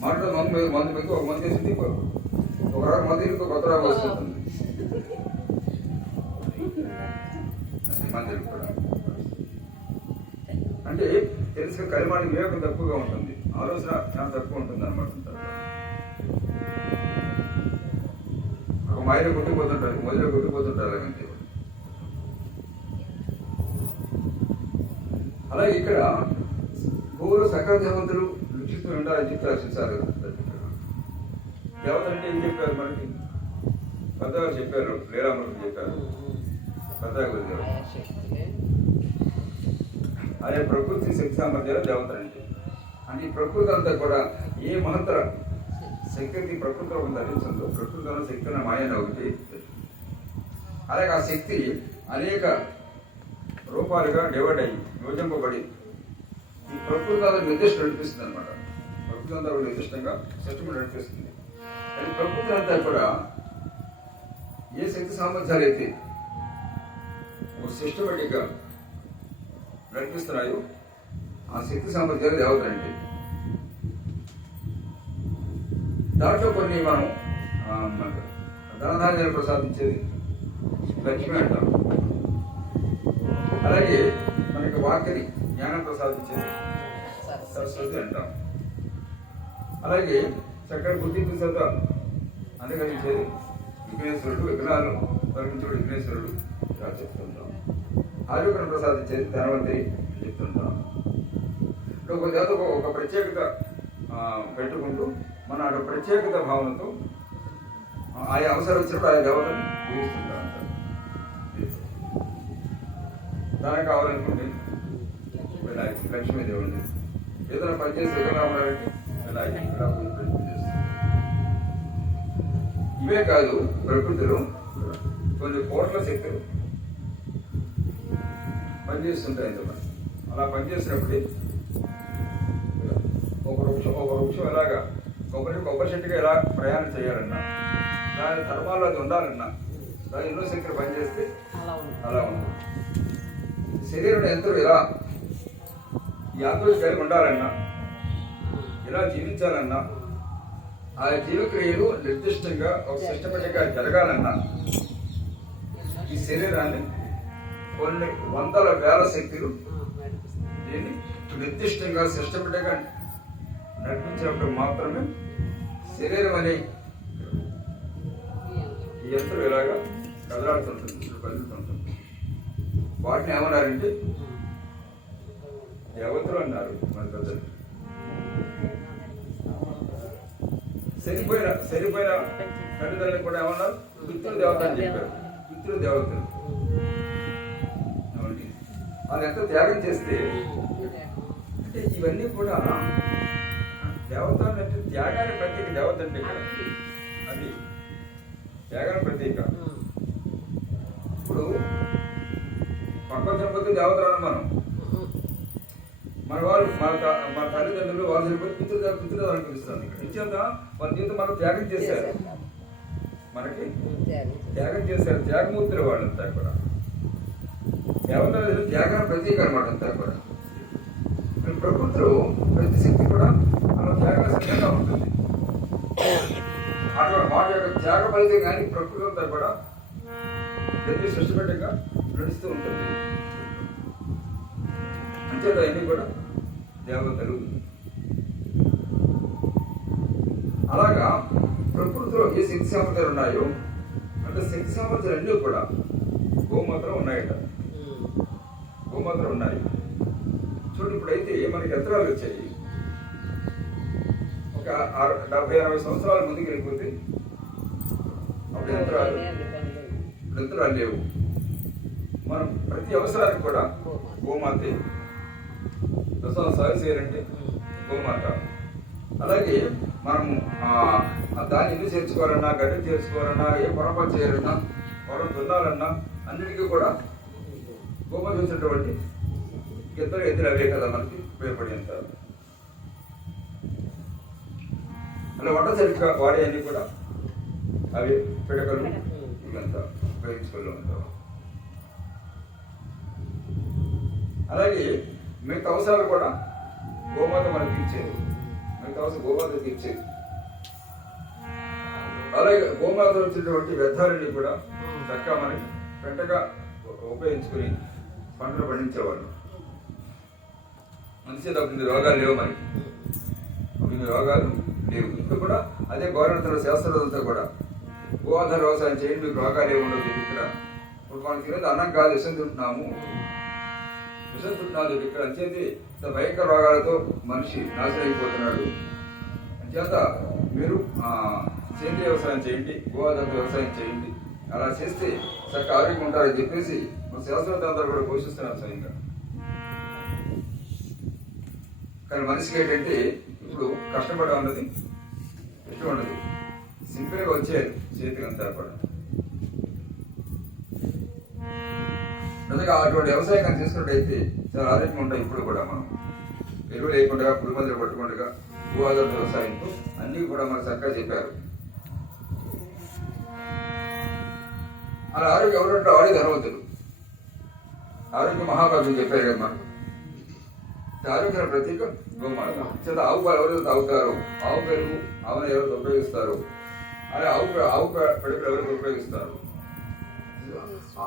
మాటలో మందు మీకు ఒక మంది వేసింది, ఒక రకం మంది ఇంకో కొత్త రకం వస్తుంది. మంది కూడా అంటే తెలుసు కలిమాని వివేకం తక్కువగా ఉంటుంది, ఆలోచన చాలా తక్కువ ఉంటుంది అనమాట. ఒక మాయలో కొట్టుకుపోతుంటారు, మొదలు కొట్టుకుపోతుంటారు. అంతే. అలాగే ఇక్కడ భూములు సకల దేవతలు రుచిస్తూ ఉండాలని చెప్పి రక్షించారు. దేవతలు అంటే ఏం చెప్పారు మనకి? పెద్దగా చెప్పారు, లీలామృతం చెప్పారు. పెద్దగా గురించారు. అదే ప్రకృతి శక్తి సామర్థ్యాలు దేవతలు అంటే ఈ ప్రకృతి అంతా కూడా ఏ మహత్తర శక్తికి ప్రకృతిలో ఒక ధరించంలో ప్రకృతిలో శక్తి అనే మాయన ఒకటి. అలాగే ఆ శక్తి అనేక రూపాలుగా డివైడ్ అయ్యి యోజింపబడి ఈ ప్రకృతి అంతా నిర్దిష్ట నడిపిస్తుంది అనమాట. ప్రకృతి అంతా కూడా నిర్దిష్టంగా సిస్టమ్ నడిపిస్తుంది. అది ప్రకృతి అంతా కూడా ఏ శక్తి సామర్థ్యాలు అయితే ఒక సిస్టమేటిక్గా నడిపిస్తున్నాయో ఆ శక్తి సామర్థ్యాలు దేవతలంటే. దాంట్లో కొన్ని మనం ధనధాన్యాలు ప్రసాదించేది లక్ష్మి అంటాం. అలాగే మనకి వాక్యని జ్ఞానం ప్రసాదించేది సరస్వతి అంటాం. అలాగే చక్కటి బుద్ధి సత్త అనుగ్రహించేది విఘ్నేశ్వరుడు, విఘ్నాలు తొలగించేవాడు విఘ్నేశ్వరుడు ఇలా చెప్తుంటాం. ఆరోగ్యం ప్రసాదించేది ధనవంతి చెప్తుంటాం. ఒక దేవత ఒక ప్రత్యేకత పెట్టుకుంటూ మన అటు ప్రత్యేకత భావనతో ఆయా అవసరం వచ్చినప్పుడు ఆయా దేవతని జీవిస్తుంటాం. దానికి కావాలనుకుంటే వినాయకుడు, లక్ష్మీదేవుడిని ఏదైనా పనిచేసి విధంగా ఉండాలంటే వినాయకుడు ప్రయత్నం చేస్తాం. ఇవే కాదు, ప్రకృతిలో కొన్ని కోట్ల శక్తులు పనిచేస్తుంటాయి. ఎంతమంది అలా పనిచేసినప్పుడు ఒక వృక్షం ఎలాగా కొబ్బరి చెట్టుగా ఎలా ప్రయాణం చేయాలన్నా, దాని ధర్మాల్లో అది ఉండాలన్నా, దాని ఎన్నో శక్తులు పనిచేస్తే అలా ఉంది. శరీరం యంత్రం ఇలా యాంత్రిక కలిగి ఉండాలన్నా, ఇలా జీవించాలన్నా, ఆ జీవక్రియలు నిర్దిష్టంగా ఒక సిస్టమేటిక్గా జరగాలన్నా ఈ శరీరాన్ని కొన్ని వందల వేల శక్తులు దీన్ని నిర్దిష్టంగా సిస్టమేటిక్గా నడిపించినప్పుడు మాత్రమే శరీరం అనే ఈ యంత్రం ఇలాగా కదలాడుతుంటుంది, కదులుతుంటుంది. వాటిని ఏమన్నారంటే దేవతలు అన్నారు మన పెద్దలు. చనిపోయిన తల్లిదండ్రులు కూడా ఏమన్నారు? పితృ దేవత అని చెప్పారు. పితృ దేవతలు వాళ్ళు ఎంత త్యాగం చేస్తే, అంటే ఇవన్నీ కూడా దేవత అంటే త్యాగాన్ని ప్రత్యేక దేవత అంటే ఇక్కడ అది త్యాగాన్ని ప్రత్యేక. ఇప్పుడు పక్క చనిపోతే దేవతలను మన వాళ్ళు మన తల్లిదండ్రులు వాళ్ళు చనిపోతే పితృదేవతలను పిలుస్తుంది. ఇక్కడ నిత్యంగా వాళ్ళ జీవితం మనం త్యాగం చేశారు, మనకి త్యాగం చేశారు. త్యాగమూర్తులు వాళ్ళంతా కూడా దేవతలు త్యాగాన్ని ప్రతీక అనమాట అంతా కూడా. ప్రకృతిలో ప్రతి శక్తి కూడా మన త్యాగ సిద్ధంగా ఉంటుంది. అటువంటి మాట యొక్క త్యాగ ఫలితం కానీ ప్రకృతి అంతా కూడా ప్రతి సృష్టిబద్ధంగా నడుస్తూ ఉంటుంది. అంచేత అన్ని కూడా దేవతలు. అలాగా ప్రకృతిలో ఏ శక్తి సామర్థ్యాలు ఉన్నాయో అంటే శక్తి సామర్థ్యాలు అన్నీ కూడా గోమాతలో ఉన్నాయట. గోమాతలు ఉన్నాయి. చూడండి, ఇప్పుడైతే మనకి యంత్రాలు వచ్చాయి. ఒక 70-60 సంవత్సరాల ముందుకు వెళ్ళిపోతే అప్పుడు యంత్రాలు లేవు. మనం ప్రతి అవసరానికి కూడా గోమాతే సాగు చేయాలంటే గోమాత. అలాగే మనము దాన్ని ఇల్లు చేర్చుకోవాలన్నా, గడ్డ చేర్చుకోవాలన్నా, ఏ పొరపాటు చేయాలన్నా, పొలం దున్నాలన్నా అన్నిటికీ కూడా గోమాత వచ్చినటువంటి ఇద్దరు ఎదురు అవే కదా మనకి ఉపయోగపడేంత. అలా వంట సరిగ్గా వాడే అన్ని కూడా అవి పిడకలు ఇవంతా ఉపయోగించుకోవాలి ఉంటాం. అలాగే మిగతా అవసరాలు కూడా గోమాత మనకి తీర్చేది. మిగతా అవసరం గోమాత తీర్చేది. అలాగే గోమాత వచ్చినటువంటి వ్యర్థాలన్నీ కూడా చక్కగా మనకి పెంటగా ఉపయోగించుకుని పంటలు పండించేవాళ్ళు. మంచిది. అప్పుడు రోగాలు లేవు మనకి, అప్పుడు రోగాలు లేవు. ఇప్పుడు కూడా అదే గవర్నమెంట్ శాస్త్రవేత్తలతో కూడా గో ఆధార వ్యవసాయం చేయండి, మీకు రోగాలు ఏమి ఉండదు. ఇక్కడ ఇప్పుడు మనకి తినేది అన్నం కాదు, విషం తింటున్నాము. ఇక్కడ అంచేది భయంకర రోగాలతో మనిషి నాశనం అయిపోతున్నాడు. అంచేత మీరు సేంద్రీయ వ్యవసాయం చేయండి, గో ఆధార వ్యవసాయం చేయండి. అలా చేస్తే చక్కగా ఆరోగ్యం ఉంటారని చెప్పేసి మన శాస్త్రవేత్తలందరూ కూడా పోషిస్తున్నారు స్వయంగా. కానీ మనిషికి ఏంటంటే ఇప్పుడు కష్టపడడం అన్నది ఇష్టం ఉండదు. సింపుల్గా వచ్చేది చేతికి అంతా కూడా. నిజంగా అటువంటి వ్యవసాయం కానీ చేసుకున్నట్టయితే చాలా ఆరోగ్యం ఉంటాయి. ఇప్పుడు కూడా మనం ఎరువులు వేయకుండా, పురుగు మందులు పట్టుకుండా భూ ఆధారిత వ్యవసాయంతో అన్నీ కూడా మనకు చక్కగా చెప్పారు. అలా ఆరోగ్యం ఎవరంటే వాడే ధనవంతులు. ఆరోగ్య మహాభాగ్యం చెప్పారు కదా మనకు. ఆరోగ్యం ప్రతీక గోమాత. చేత ఆవు పాలు ఎవరైతే తాగుతారో, ఆవు పెరుగు ఆవును ఎవరైతే ఉపయోగిస్తారు, అలా ఆవు పెరుగులు ఎవరైతే ఉపయోగిస్తారు,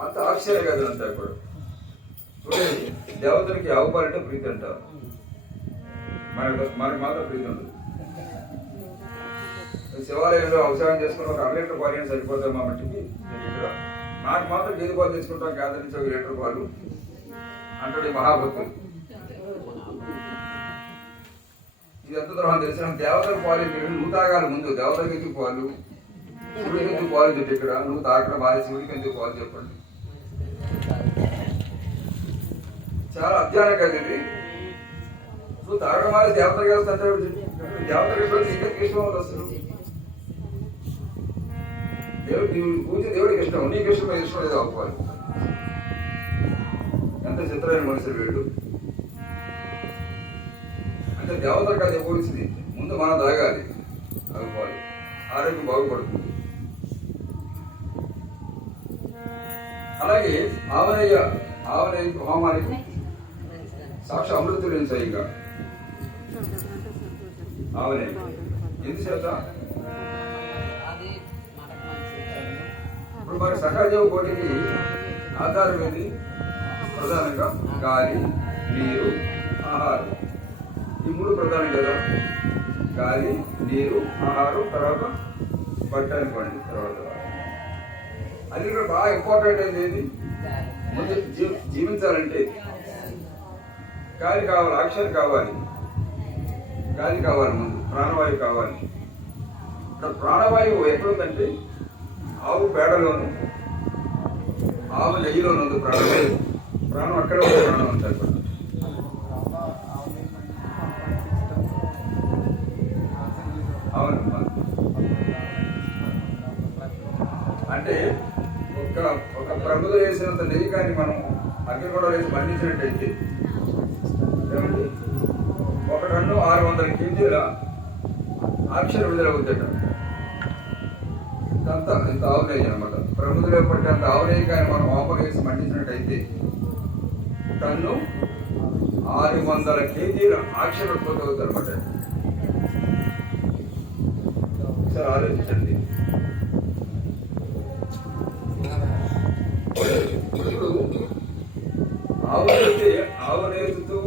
అంత ఆశ్చర్య కదా అంతా ఇప్పుడు. చూడండి, దేవతలకి ఆవు పాలు అంటే ప్రీతి అంటారు, మనకి మాత్రం ప్రీతి ఉండదు. శివాలయంలో అవసరం చేసుకుని ఒక 1 లీటర్ పాలు సరిపోతాం మా మట్టికి. ఇక్కడ నాకు మాత్రం గేదె పాలు తెచ్చుకుంటాం, కేంద్రం నుంచి 1 లీటర్ పాలు అంటాడు మహాభక్తులు. ఇది ఎంత ద్రోహం తెలిసిన దేవతల పాలు నువ్వు తాగాలి. ముందు దేవతలకి ఎందుకు పాలు, శివుడికి ఎందుకు పాలు చెప్పి ఇక్కడ నువ్వు తాగడం బాగా, శివుడికి ఎందుకు పాలు చెప్పండి. చాలా అధ్యానం కదా ఇది. నువ్వు తాగడం బాగా దేవతలకి వేస్తుంటే దేవతలకి ఇష్టం అవుతుంది అసలు. పూజ దేవుడికి ఇష్టం, నీకు ఇష్టం ఇష్టం లేదు అవ్వాలి. ఎంత చిత్రమైన మనుషులు వీళ్ళు. అంటే దేవతలకు అది పోలిసింది. ముందు మనం తాగాలి పాలు, ఆరోగ్యం బాగుపడుతుంది. అలాగే ఆవనయ్య హోమానికి సాక్షి అమృతులేని సరిగా ఆవనయ్య ఎందుచేత ఇప్పుడు మరి సహజీవ కోటికి ఆధారం ఏంటి? ప్రధానంగా గాలి, నీరు, ఆహారం. ఈ 3 ప్రధానం కదా. గాలి, నీరు, ఆహారం, తర్వాత బట్ట అనుకోండి. తర్వాత అది కూడా బాగా ఇంపార్టెంట్ అయింది. ఏది ముందు జీవించాలంటే గాలి కావాలి, ఆక్సిజన్ కావాలి, గాలి కావాలి, ముందు ప్రాణవాయువు కావాలి. ఇక్కడ ప్రాణవాయువు ఎక్కడుందంటే ఆవు పేడలోను ఆవు నెయ్యిలోను ఉంది ప్రాణవాయువు. ప్రాణం అక్కడే ఉంది, ప్రాణం అంతా కూడా. అవునమ్మా, అంటే ఒక ప్రభుత్వం వేసినంత నెయ్యి కానీ మనం అగ్ని కూడా వేసి పండించినట్టయితే ఏమండి 1 టన్ను 600 కేజీల ఆక్సిజన్ విడుదలవుతాడ. ఇదంతా ఇంత ఆవు నెయ్యి అనమాట. ప్రభుత్వం పట్టే అంత ఆవు నెయ్యి కానీ మనం ఆపర్ వేసి పండించినట్టయితే టన్ను 600 కేజీల ఆక్సిజన్ ఉత్పత్తి అవుతుంది అనమాట. సార్ ఆలోచించండి. ఇప్పుడు ఆవు నేతుతో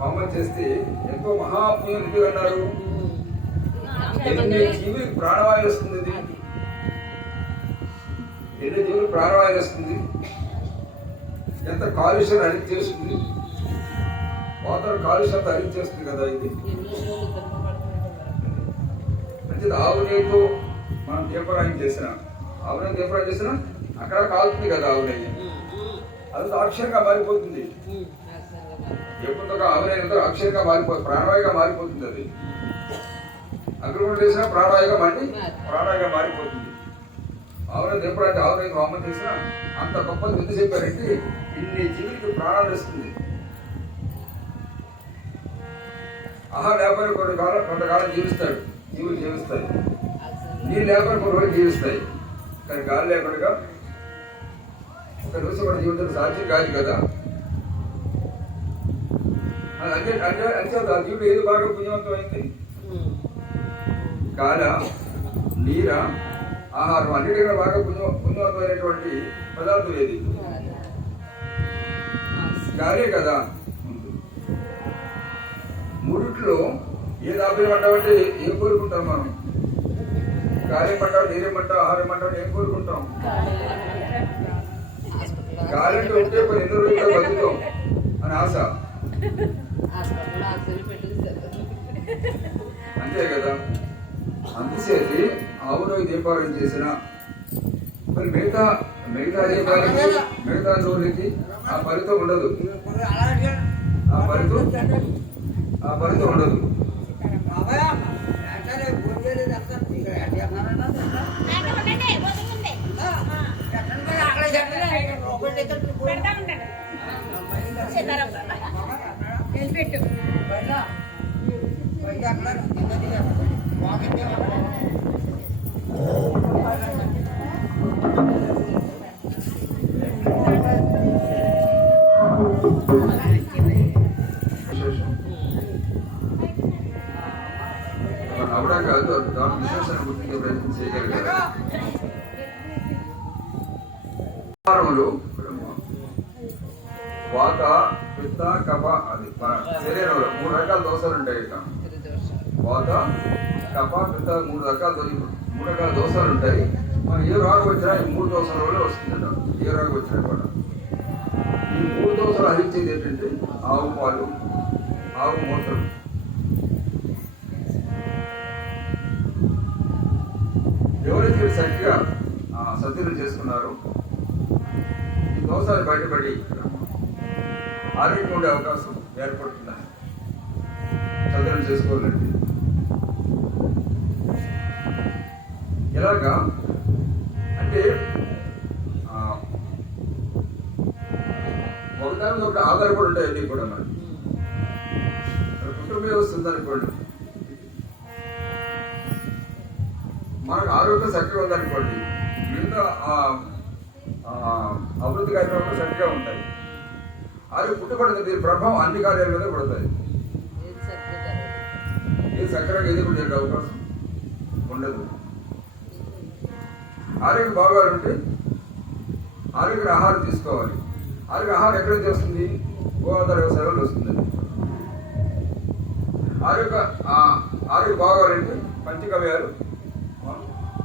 హోమం చేస్తే ఎంతో మహాపుణ్యం ఇది అన్నారు. ఎన్ని జీవులకు ప్రాణవాయు వస్తుంది, ఎన్ని జీవులు ప్రాణవాయు వస్తుంది, ఎంత కాలుష్యం అరిగి చేస్తుంది, వాతావరణ కాలుష్యం అరిగి చేస్తుంది కదా. ఇది అంటే ఆవు నేతో మనం దీపరాయం చేసిన, ఆవు నెయ్యి దీపరాయం చేసినా అక్కడ కాలుతుంది కదా ఆవు నెయ్యి, అది అక్షరంగా మారిపోతుంది. ఎప్పుడు ఆవు నెయ్యితో అక్షరంగా మారిపోతుంది, ప్రాణవాయుగా మారిపోతుంది. అది అగ్నిగుండం చేసినా ప్రాణవాయుగా మారిపోతుంది. ఆవు నెయ్యి దీపరాయం ఆవు నెయ్యి హోమం చేసినా అంత గొప్పది ఎందుకు చెప్పారంటే ఇన్ని జీవులకి ప్రాణాలు ఇస్తుంది. ఆహారం లేకపోయినా కొంతకాలం జీవిస్తాడు, జీవులు జీవిస్తాయి. నీళ్ళు లేకపోయినా కొన్ని రోజులు జీవిస్తాయి. కానీ గాలి లేకుండా ఒక రోజు కూడా జీవితం సాధ్యం కాదు కదా. అంటే ఆ జీవుడు ఏది బాగా పుణ్యవంతమైంది? గాల, నీర, ఆహారం అన్నిటికన్నా బాగా పుణ్యవంతమైనటువంటి పదార్థం ఏది? గాలే కదా. మూడిట్లో ఏది ఆపేయమంటామంటే ఏం కోరుకుంటాం మనం? గాలి ఏమంటాం, నీరేమంటాం, ఆహారం ఏమంటాం, ఏం కోరుకుంటాం? గాలి అంటే ఉంటే కొన్ని ఎన్నో రోజులు బతుకుతాం అని ఆశ. అంతే కదా. అందుచేసి ఆవులో దీపావళి చేసిన మరి మిగతా దీపావళికి మిగతా రోజులకి ఆ ఫలితం ఉండదు, ఆ ఫలితం ఉండదు. అవడా కాదు, దాని విశేషాన్ని గుర్తించే ప్రయత్నం చేయగలిగారు. వాత, పిత్త, కఫ, అది శరీరంలో 3 రకాల దోషాలు ఉంటాయి. వాత, కఫ, పిత్త 3 రకాల దోషాలు ఉంటాయి. మనం ఏ రోగం వచ్చినా ఈ 3 దోషాల వల్ల వస్తుందట. ఏ రోగం వచ్చినా కూడా ఈ 3 దోషాలు హరించేది ఏంటంటే ఆవు పాలు, ఆవు మూత్రం. ఎవరైతే చక్కగా సద్వినియోగం చేసుకున్నారో ఈ దోషాలు బయటపడి ఆరోగ్యం ఉండే అవకాశం ఏర్పడుతుందని సద్వినియోగం చేసుకోవాలండి. ఎలాగా అంటే ఒకదాని ఒకటి ఆధారపడి ఉంటాయి అన్నీ కూడా. మరి కుటుంబ వ్యవస్థ ఉందనుకోండి, మనకు ఆరోగ్యం చక్కగా ఉందనుకోండి, మిగతా అభివృద్ధి కార్యక్రమాలు చక్కగా ఉంటాయి. ఆరోగ్యం పుట్టుబడుతుంది, దీని ప్రభావం అన్ని కార్యాల మీద పడతాయి. ఇది సక్రమంగా ఏది కూడా జరిగే అవకాశం ఉండదు. ఆరోగ్యం బాగాలంటే ఆరోగ్య ఆహారం తీసుకోవాలి. ఆరోగ్య ఆహారం ఎక్కడ నుంచి వస్తుంది? గోదావరి వ్యవసాయంలో వస్తుంది. ఆరోగ్యం బాగాలంటే పంచగవ్యాలు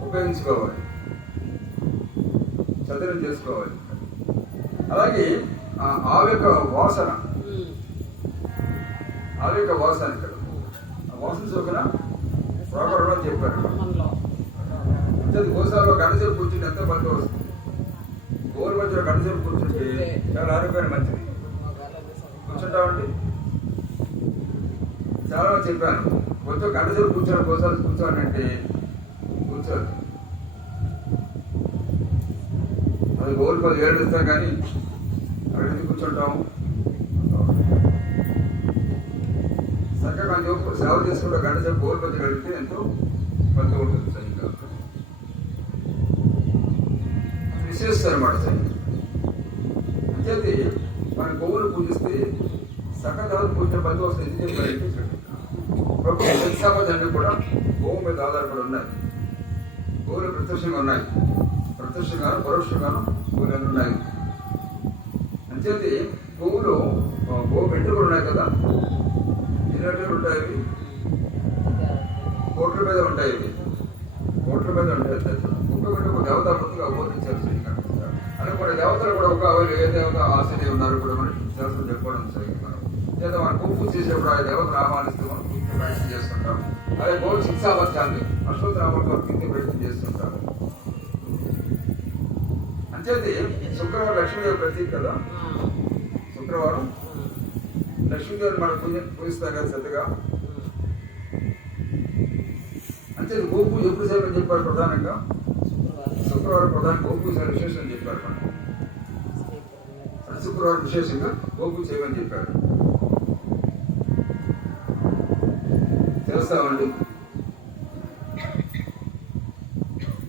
ఉపయోగించుకోవాలి, సద్వినియోగం చేసుకోవాలి. అలాగే ఆవు యొక్క వాసన అది యొక్క వాసన ఇక్కడ. ఆ వాసన సోకిన రోగం అని చెప్పారు. అంటే గోశాలలో గంటసేపు కూర్చుంటే ఎంతో పనికి వస్తుంది. గోరు మధ్యలో గంటసేపు కూర్చుంటే చాలా ఆరోగ్యానికి మంచిది. కూర్చుంటామండి చాలా చెప్పాను, కొంచెం గంటసేపు కూర్చోండి గోశాల కూర్చోండి అంటే కూర్చోదు. అది గోలు 10 ఏళ్ళు ఇస్తాం కానీ అక్కడ ఎందుకు కూర్చుంటాము. చక్కగా కొంచెం సేవ చేసుకుంటే గంటసేపు గోలు 10 గడిపితే ఎంతో పనికి ఉంటుంది. సైన్యంగా విశేషిస్తారు అన్నమాట సైన్యం. అంచేది మన గోవులు పూజిస్తే సకల పూజ పది వస్తుంది. ఎందుకు చెప్పారంటే సంస్థాపదన్నీ కూడా గోవు మీద ఆధారపడి ఉన్నాయి. గోవులు ప్రత్యక్షంగా ఉన్నాయి, ప్రత్యక్షంగాను పరోక్షంగాను గోవులు ఉన్నాయి. అంచేది గోవులు గోవు వెంట్రుకలు ఉన్నాయి కదా, ఎన్ని ఉంటాయి ఇవి? కోట్ల మీద ఉంటాయి. ఇవి కోట్ల మీద ఉంటాయి. ఒక్కొక్కటి ఒక దేవతా పూర్తిగా బోధించారు. అని కొన్ని దేవతలు కూడా ఒక ఏ దేవత ఆశ్చర్యం ఉన్నారు కూడా మనకి శాస్త్రం చెప్పుకోవడం సరిగ్గా మనం లేదా మనం పూజ చేసేప్పుడు ఆ దేవతను ఆహ్వానిస్తూ మనం పూర్తి ప్రయత్నం చేస్తుంటాం. అదే గోవు శిక్షావత్యాన్ని అశ్వత్థనామంలో పూర్తి ప్రయత్నం చేస్తుంటాము. అంచేది శుక్రవారం లక్ష్మీదేవి ప్రతీక కదా. శుక్రవారం లక్ష్మీదేవిని మనం పూజిస్తాం కదా శ్రద్ధగా. అంచేది గోవు పూజ ఎప్పుడు చేయమని చెప్పారు ప్రధానంగా. శుక్రవారం ప్రధాన గోపూజ విశేషం చెప్పారు. మనం శుక్రవారం విశేషంగా గోపూజ చేయమని చెప్పారు. చేస్తామండి.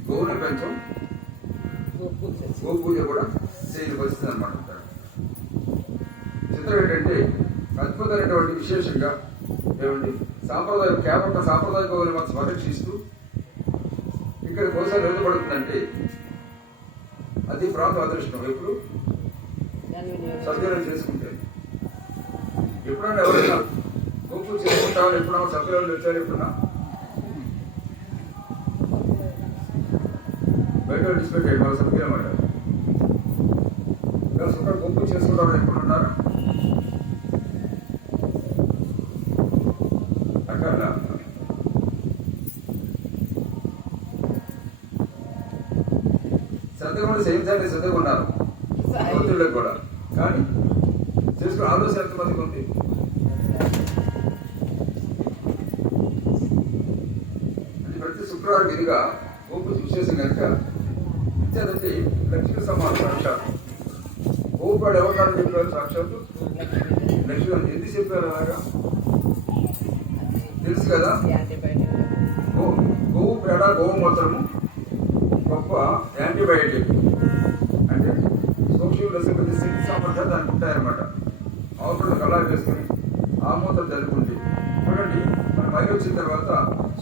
గోవుని పెంచం గోపూజ కూడా చేయని పరిస్థితి అనమాట. చిత్రం ఏంటంటే అద్భుతమైనటువంటి విశేషంగా ఏమండి సాంప్రదాయం కేవలం సాంప్రదాయ గోవుని మనం సంరక్షిస్తూ ఇక్కడ గోశాల నిలబడుతుందంటే అది ప్రాంత అదృష్టం. ఎప్పుడు సద్వినియోగం చేసుకుంటే ఎప్పుడైనా ఎవరైనా గోపు చేసుకుంటామని ఎప్పుడన్నా సభ్యులు వచ్చారు. ఎప్పుడన్నా బయట విడిచిపెట్టాడు వాళ్ళ సభ్యులు అన్నమాట. సుఖ గోపు చేసుకుంటామని ఎప్పుడు ఉన్నారా? అక్కడ శ్రద్ధగా ఉండి చేయించాలని శ్రద్ధగా ఉన్నారు యువతులకు కూడా. కానీ చేసుకుని ఆలోచన ఎంతమందికి ఉంది? అది ప్రతి శుక్రవారం విధిగా గోపు విశేషం కనుక ఇచ్చేదంటే లక్ష్మీ సమానం సాక్షాత్. గోపాడు ఎవరు చెప్పారు? సాక్షాత్తు లక్ష్మీ. ఎందుకు చెప్పారు అలాగా తెలుసు కదా. గోవు పేడ గోవు మూత్రము గొప్ప యాంటీబయాటిక్. అంటే సూక్ష్మ శక్తి సామర్థ్యాలు దానికి ఉంటాయన్నమాట. అవసరం కళా వేసుకుని ఆ మూత్రం జరుపుకుంటే చూడండి. మన పైకి వచ్చిన తర్వాత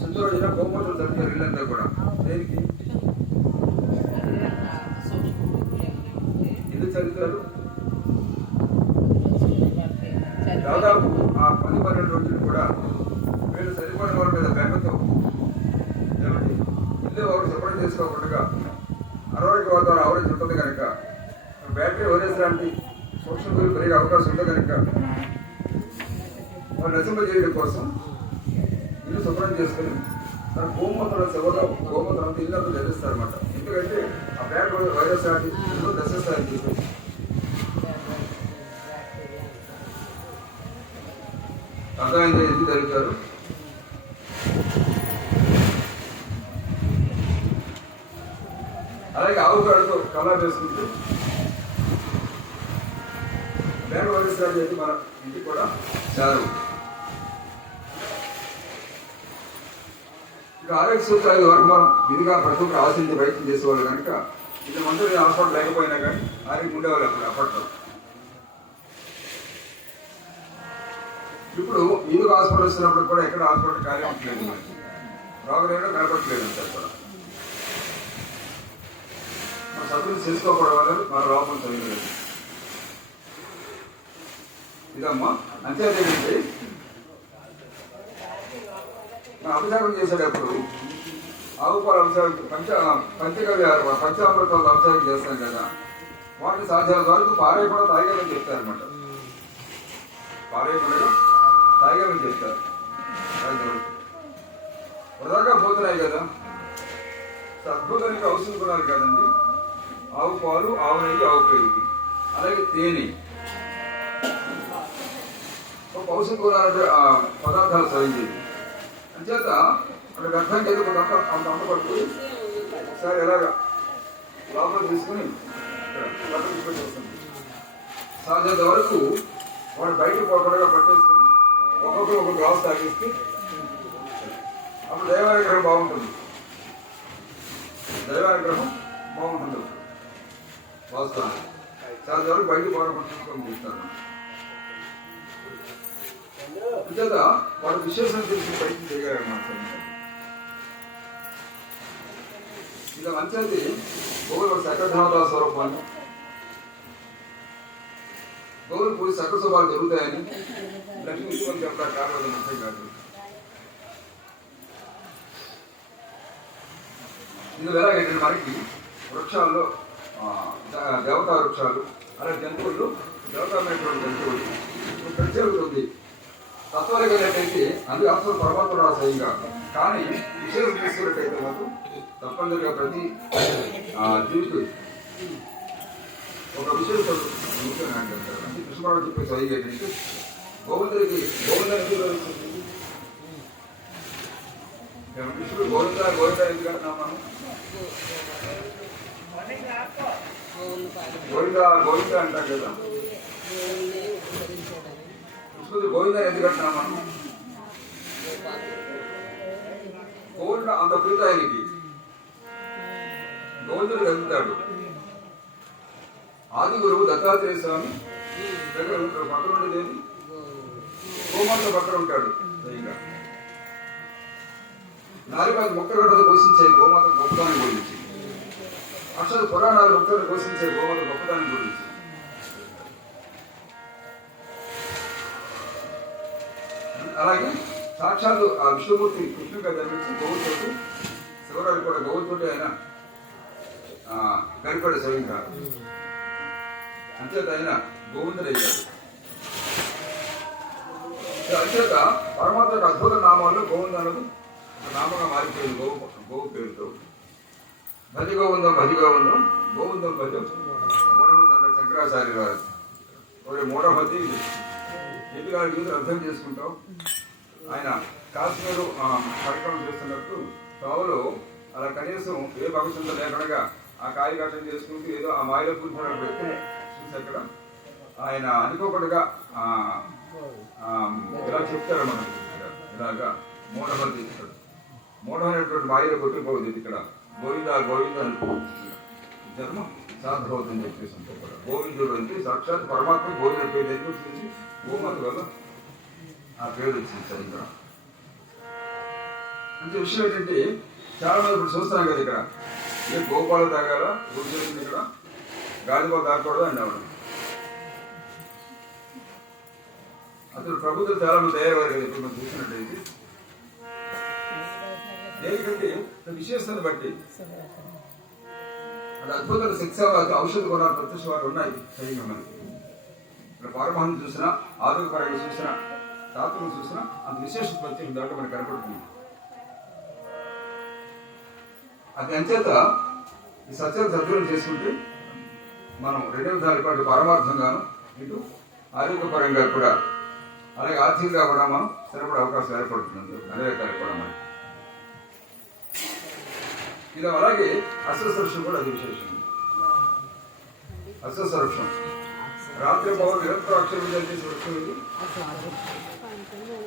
శుద్ధ రోజున గోమూత్రం జరుగుతారు ఇల్లంతా కూడా. దేనికి ఇది చదువుతారు. దాదాపు ఆ 10-12 రోజులు కూడా వీళ్ళు సరిపడిన వారి మీద బెంగతో ఏమండి ఇల్లు ఎవరు శుభ్రం చేసుకోకుండా అనారోగ్య వాతావరణం ఆవరించి ఉంటుంది కనుక బ్యాటరీ వదిలేసలాంటి సూక్ష్మ పెరిగే అవకాశం ఉంది కనుక వాళ్ళు నశింపజేయడం కోసం ఇల్లు శుభ్రం చేసుకుని తన గోమూత్రం శివగా గోమూత్రం అంతా ఇల్లు అంతా ధరిస్తారన్నమాట. ఎందుకంటే ఆ బ్యాటరీ వైరస్ లాంటి ఇల్లు దశిస్తారని చెప్పి అర్థమైంది. ఎందుకు జరుగుతారు? అలాగే ఆవు కాడతో కళా వేసుకుంటూ బ్యాగ్ వదిలిస్తారు చెప్పి మన ఇంటికి కూడా చాలు. ఇక ఆరోగ్య సూత్రాలు వరకు మనం విధిగా ప్రతి ఒక్కరు ఆశించి ప్రయత్నం చేసేవాళ్ళు కనుక ఇది మందు హాస్పిటల్ లేకపోయినా కానీ ఆరోగ్యం ఉండేవాళ్ళు అప్పుడు అప్పట్లో. ఇప్పుడు ఈదుగు హాస్పిటల్ వస్తున్నప్పుడు కూడా ఎక్కడ హాస్పిటల్ కార్యం అవట్లేదు. రోగం కనపట్లేదు అంటారు కూడా. మన సభ్యులు చేసుకోకపోవడం వల్ల మన రోగం తొలగలేదు. ఇదమ్మా అంతేదేంటి మన అభిషేకం చేసేటప్పుడు ఆవు పాలు అభిషేకం పంచామృతాలు అభిషేకం చేస్తాం కదా, వాటిని సాధ్యమైనంత వరకు పారేయకుండా తాగేదని చెప్తారనమాట. పారేయకుండా తాగామని చెప్తారు. వృధాగా పోతున్నాయి కదా. అద్భుతానికి ఔషధం కొనాలి కదండి. ఆవు పాలు, ఆవు నెయ్యి, ఆవు పెరుగు, అలాగే తేనె, ఒక ఔషధం కొనాలంటే ఆ పదార్థాలు సరిచేది. అంచేత అక్కడ గర్భానికి ఏదో ఒక అంత అమ్మపడుతుంది. ఒకసారి ఎలాగా లోపల తీసుకుని తీసుకొని వస్తుంది. సాధ్యత వరకు వాడు బయటకు పోకుండా పట్టేసుకుని ఒక్కొక్కరు ఒక గ్లాస్ తాగేస్తే అప్పుడు దైవానుగ్రహం బాగుంటుంది. దైవానుగ్రహం బాగుంటుంది. వాస్తవం సాధ్యత వరకు బయటకు పోవడం తీసుకొని చూస్తాను. అంచేత వాడు విశేషం తెలిసి బయటకు దిగారన్నమాట. ఇక మంచిది గోవులు సకృధావత స్వరూపాన్ని, గోవులు పూజ సకృ స్వభావాలు జరుగుతాయని లక్ష్మీ విశ్వం చెప్పడా కారణం ముప్పై కాదు. ఇది ఎలాగైతే మనకి వృక్షాల్లో దేవతా వృక్షాలు, అలాగే జంతువులు, దేవతామైనటువంటి జంతువులు ప్రత్యేకత ఉంది. తత్వరైనట్టయితే అందుకు అసలు పరమాత్మ రాసయంగా, కానీ విషయం తీసుకున్నట్టయితే మాకు తప్పనిసరిగా ప్రతి జీవితం ఒక విషయం అంటారు. అంటే కృష్ణుడు చెప్పే సైగా ఏంటంటే గోవిందుడికి కృష్ణుడు గోవింద ఎందుకంటున్నాం మనం? గోవింద అంటాం కదా. కృష్ణుడు గోవింద ఎందుకంటున్నాం మనం? గోవింద అంత ప్రీత ఆయనకి. గోవిందుడు కలుగుతాడు. ఆది గురువు దత్తాత్రేయ స్వామి దగ్గర ఉంటాడు. పక్కన ఉండేది గోమాత పక్కన ఉంటాడు. నాలుగు మొక్కగడ్డలు పోషించే గోమాత గొప్పదాన్ని గురించి, అక్షర పురాణాలు మొక్కలు పోషించే గోమాత గొప్పదాన్ని గురించి. అలాగే సాక్షాత్తు ఆ విష్ణుమూర్తి కృష్ణుడిగా జన్మించి గోవుతోటి శివరాజు కూడా గోవుతోటి ఆయన గడిపడే స్వయంగా. అంచేత ఆయన గోవిందుడయ్యాడు. అంచేత పరమాత్మ అద్భుత నామాల్లో గోవింద అన్నది నామంగా మారిపోయింది. గోవు పేరుతో భజ గోవిందం, భజ గోవిందం, గోవిందం భజం. మూఢమతి శంకరాచార్య వారు మూఢమతి ఎందుకు అర్థం చేసుకుంటాం. ఆయన కాశ్మీరు పరిక్రమం చేస్తున్నప్పుడు తావులో అలా కనీసం ఏ భవిష్యత్తు లేకుండా ఆ కాయకాటం చేసుకుంటూ ఏదో ఆ మాయలో కూర్చున్న వ్యక్తిని చూసి అక్కడ ఆయన అనుకోకుండా ఇలా చెప్తారు మనకు. ఇలాగా మూఢమతి మూఢమైనటువంటి మాయలో కొట్టుకుపోతుంది. ఇక్కడ గోవింద గోవింద జన్మ సాధవద్దని చెప్పేసి ఉంటారు. గోవిందుడు అంటే సాక్షాత్ పరమాత్మ గోవిందుడు పేరు ఎందుకు వచ్చింది? గోమాత వల్ల ఆ పేరు వచ్చింది సరిగ్గా. అంటే విషయం ఏంటంటే చాలా మంది ఇప్పుడు చూస్తున్నాం కదా, ఇక్కడ ఏ గోపాలు తాగాల గుర్తుంది, ఇక్కడ గాలిపాలు తాగకూడదు అని అవడం. అసలు ప్రభుత్వం చాలా మంది తయారయ్యారు కదా ఇప్పుడు మనం చూసినట్టయితే. దేనికంటే విశేషతను బట్టి అది అద్భుత శిక్ష ఔషధ గుణాలు ప్రత్యక్ష వారు ఉన్నాయి సరిగ్గా మనకి. ఇక్కడ పారమహం చూసినా, ఆరోగ్యపరంగా చూసినా, తాత్వికం చూసినా అంత విశేష ప్రత్యేకం దాంట్లో మనకు కనపడుతుంది. అది అంచేత ఈ సత్యాన్ని సద్వినియోగం చేసుకుంటే మనం రెండు విధాలు పాటు పరమార్థంగాను, ఇటు ఆరోగ్యపరంగా కూడా, అలాగే ఆర్థికంగా కూడా మనం స్థిరపడే అవకాశం ఏర్పడుతుంది. అదే కూడా మనకి ఇలా. అలాగే అశ్వసరుషం కూడా అది విశేషం. అశ్వసరుషం రాత్రి భావం నిరంతర అక్షరం చేసే వృక్షం ఇది.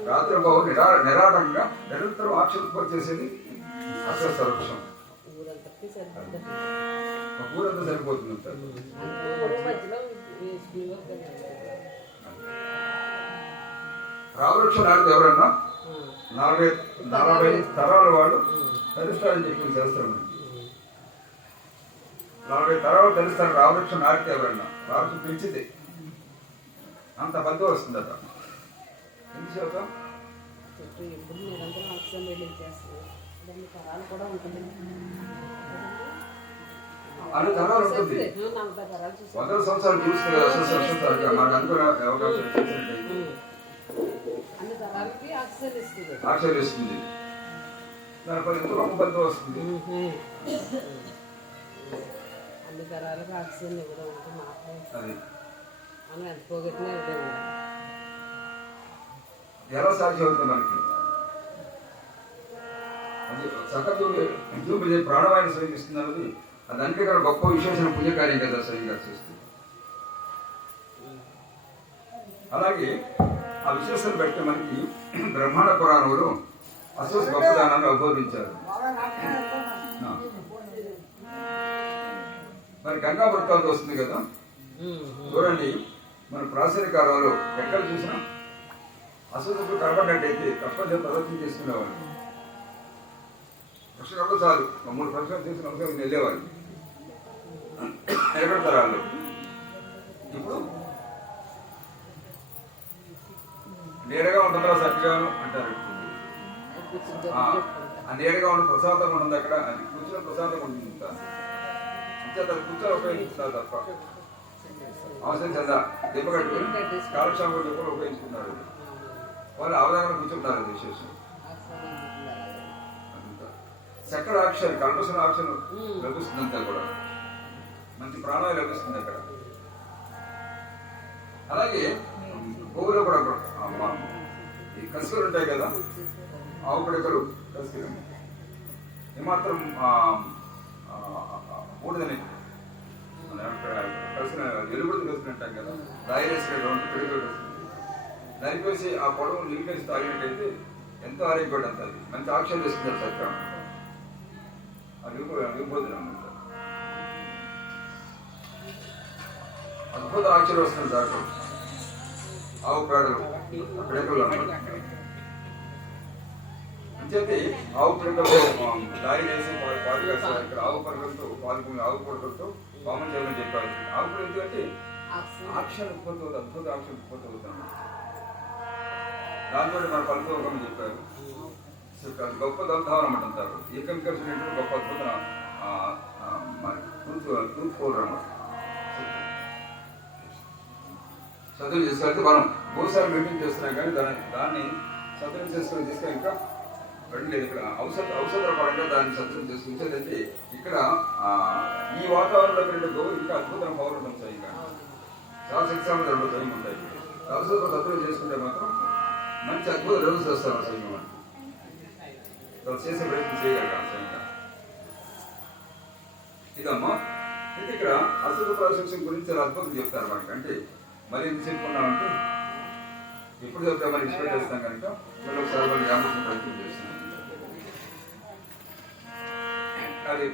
రాత్రి భావం నిరాటంగా నిరంతరం అక్షరోత్పత్తి చేసేది అశ్వసరుషం. ఊరంతా సరిపోతుంది. రావృక్షం నాటిది ఎవరన్నా 40 తరాల వాళ్ళు తెలుస్తారని చెప్పింది శాస్త్రం. 40 తరాలు తెలుస్తారు రావృక్షం నాటితే ఎవరన్నా. రావృక్షం పెంచితే అంత పద్దు వస్తుందట. ఎందుకు చెప్తాం? అన్ని తరాలు ఉంటుంది. 100 సంవత్సరాలు చూస్తే మాకు అనుకునే అవకాశం చేసినట్టయితే ఆచరిస్తుంది. దాని ఫలితం గొప్ప ఫలితం వస్తుంది. అన్ని తరాలకు ఆక్సిజన్ ఇవ్వడం అంటే మాత్రం అది మనం ఎంత పోగొట్టినా ఇవ్వడం ఎలా సాధ్యం అవుతుంది మనకి? అది చక్కగా ప్రాణవాయుని స్వీకరిస్తుంది అన్నది అది అన్నిటికన్నా గొప్ప విశేషణ పుణ్యకార్యం కదా స్వయంగా చేస్తుంది. అలాగే ఆ విశేషాలు బట్టి మనకి బ్రహ్మాండ పురాణంలో అసలు గొప్పదానాన్ని అవబోధించారు. మరి గంగా వృత్తాంతం వస్తుంది కదా, చూడండి మన ప్రాచీన కాలంలో ఎక్కడ చూసినా అసలు కనబడినట్టయితే తప్పని ప్రదర్శన చేసుకునేవాళ్ళు. వర్షకాలంలో చాలు 3 పక్షాలు తీసుకుని అవసరం వెళ్ళేవాళ్ళు ఎక్కడ తరాల్లో. ఇప్పుడు నేరుగా ఉంటుందా సత్యగాను అంటారు. ఆ నేరుగా ఉండే ప్రశాంతంగా ఉంటుంది. అక్కడ అది కూర్చున్న ప్రశాంతంగా ఉంటుంది. అంతే కూర్చొని ఉపయోగిస్తున్నారు తప్ప అవసరం చందా దెబ్బ కట్టుకుని కాలక్షేమం కూడా ఉపయోగించుకున్నారు. వాళ్ళు అవగాహన కూర్చుంటారు. అది విశేషం. చక్కర ఆక్షన్ కల్పసిన ఆక్షన్ లభిస్తుంది. అంతా కూడా మంచి ప్రాణాలు లభిస్తుంది అక్కడ. అలాగే గోవులో కూడా ఈ కసుకలు ఉంటాయి కదా, ఆవు పిడకలు కసుకలు ఏమాత్రం మూడుదని కలిసిన ఎలుగుడు కలిసి అంటాం కదా, రాయలేసినటువంటి పిడకలు కలుస్తుంది. నరికేసి ఆ పొడవు నీళ్ళేసి తాగినట్టయితే ఎంతో ఆరోగ్యపడి అంత అది మంచి ఆక్షన్ చేస్తున్నారు సత్యం. అద్భుత ఆశ్చర్యం వస్తుంది దాంట్లో. ఆవు పేడలు పిడకలు అంచేది ఆవు పిడకలు దారి వేసి పాలు వేస్తారు. ఇక్కడ ఆవు పరకలతో పాల్గొని ఆవు పొడకలతో పామం చేయమని చెప్పారు. ఆవు పిడక ఎందుకంటే ఆక్షన్ ఉత్పత్తి అవుతుంది. అద్భుత ఆక్షన్ ఉత్పత్తి అవుతుంది. దాంతో మన పలుకోకమని చెప్పారు. గొప్ప దౌర్ధావనం అంటారు. ఏకమికర్షణ గొప్ప అద్భుత ట్రూత్ పౌడర్ అన్నమాట. చదువు చేసుకెళ్తే మనం భూసారి మెయింటైన్ చేస్తున్నాం కానీ దాన్ని సద్వినియోగం చేసుకొని తీసుకొని ఇంకా వెళ్ళలేదు. ఇక్కడ ఔషధ పరంగా దాన్ని సద్వినియోగం చేసుకుంటే ఇక్కడ ఈ వాతావరణంలో పెరిగే గోవు ఇంకా అద్భుతమైన పౌరులు ఉంటాయి. ఇంకా చాలా శిక్షణ జరుగుతాయి ఉంటాయి. ఔషధ సద్వినియోగం చేసుకుంటే మాత్రం మంచి అద్భుత రిజల్ట్స్ వస్తారు. సైన్యం చేసే ప్రయత్నం చేయగలగాలి. ఇదమ్మా అయితే ఇక్కడ అసలు ప్రాశిక్షణ గురించి చాలా అద్భుతం చెప్తారు మనకి. అంటే మరి ఎందుకు చెప్పుకున్నామంటే ఎప్పుడు చెప్తా మరి ఎక్స్పెక్ట్ చేస్తాం కనుక ఒకసారి వాళ్ళు జ్ఞాపకం ప్రయత్నం చేస్తున్నాం. అది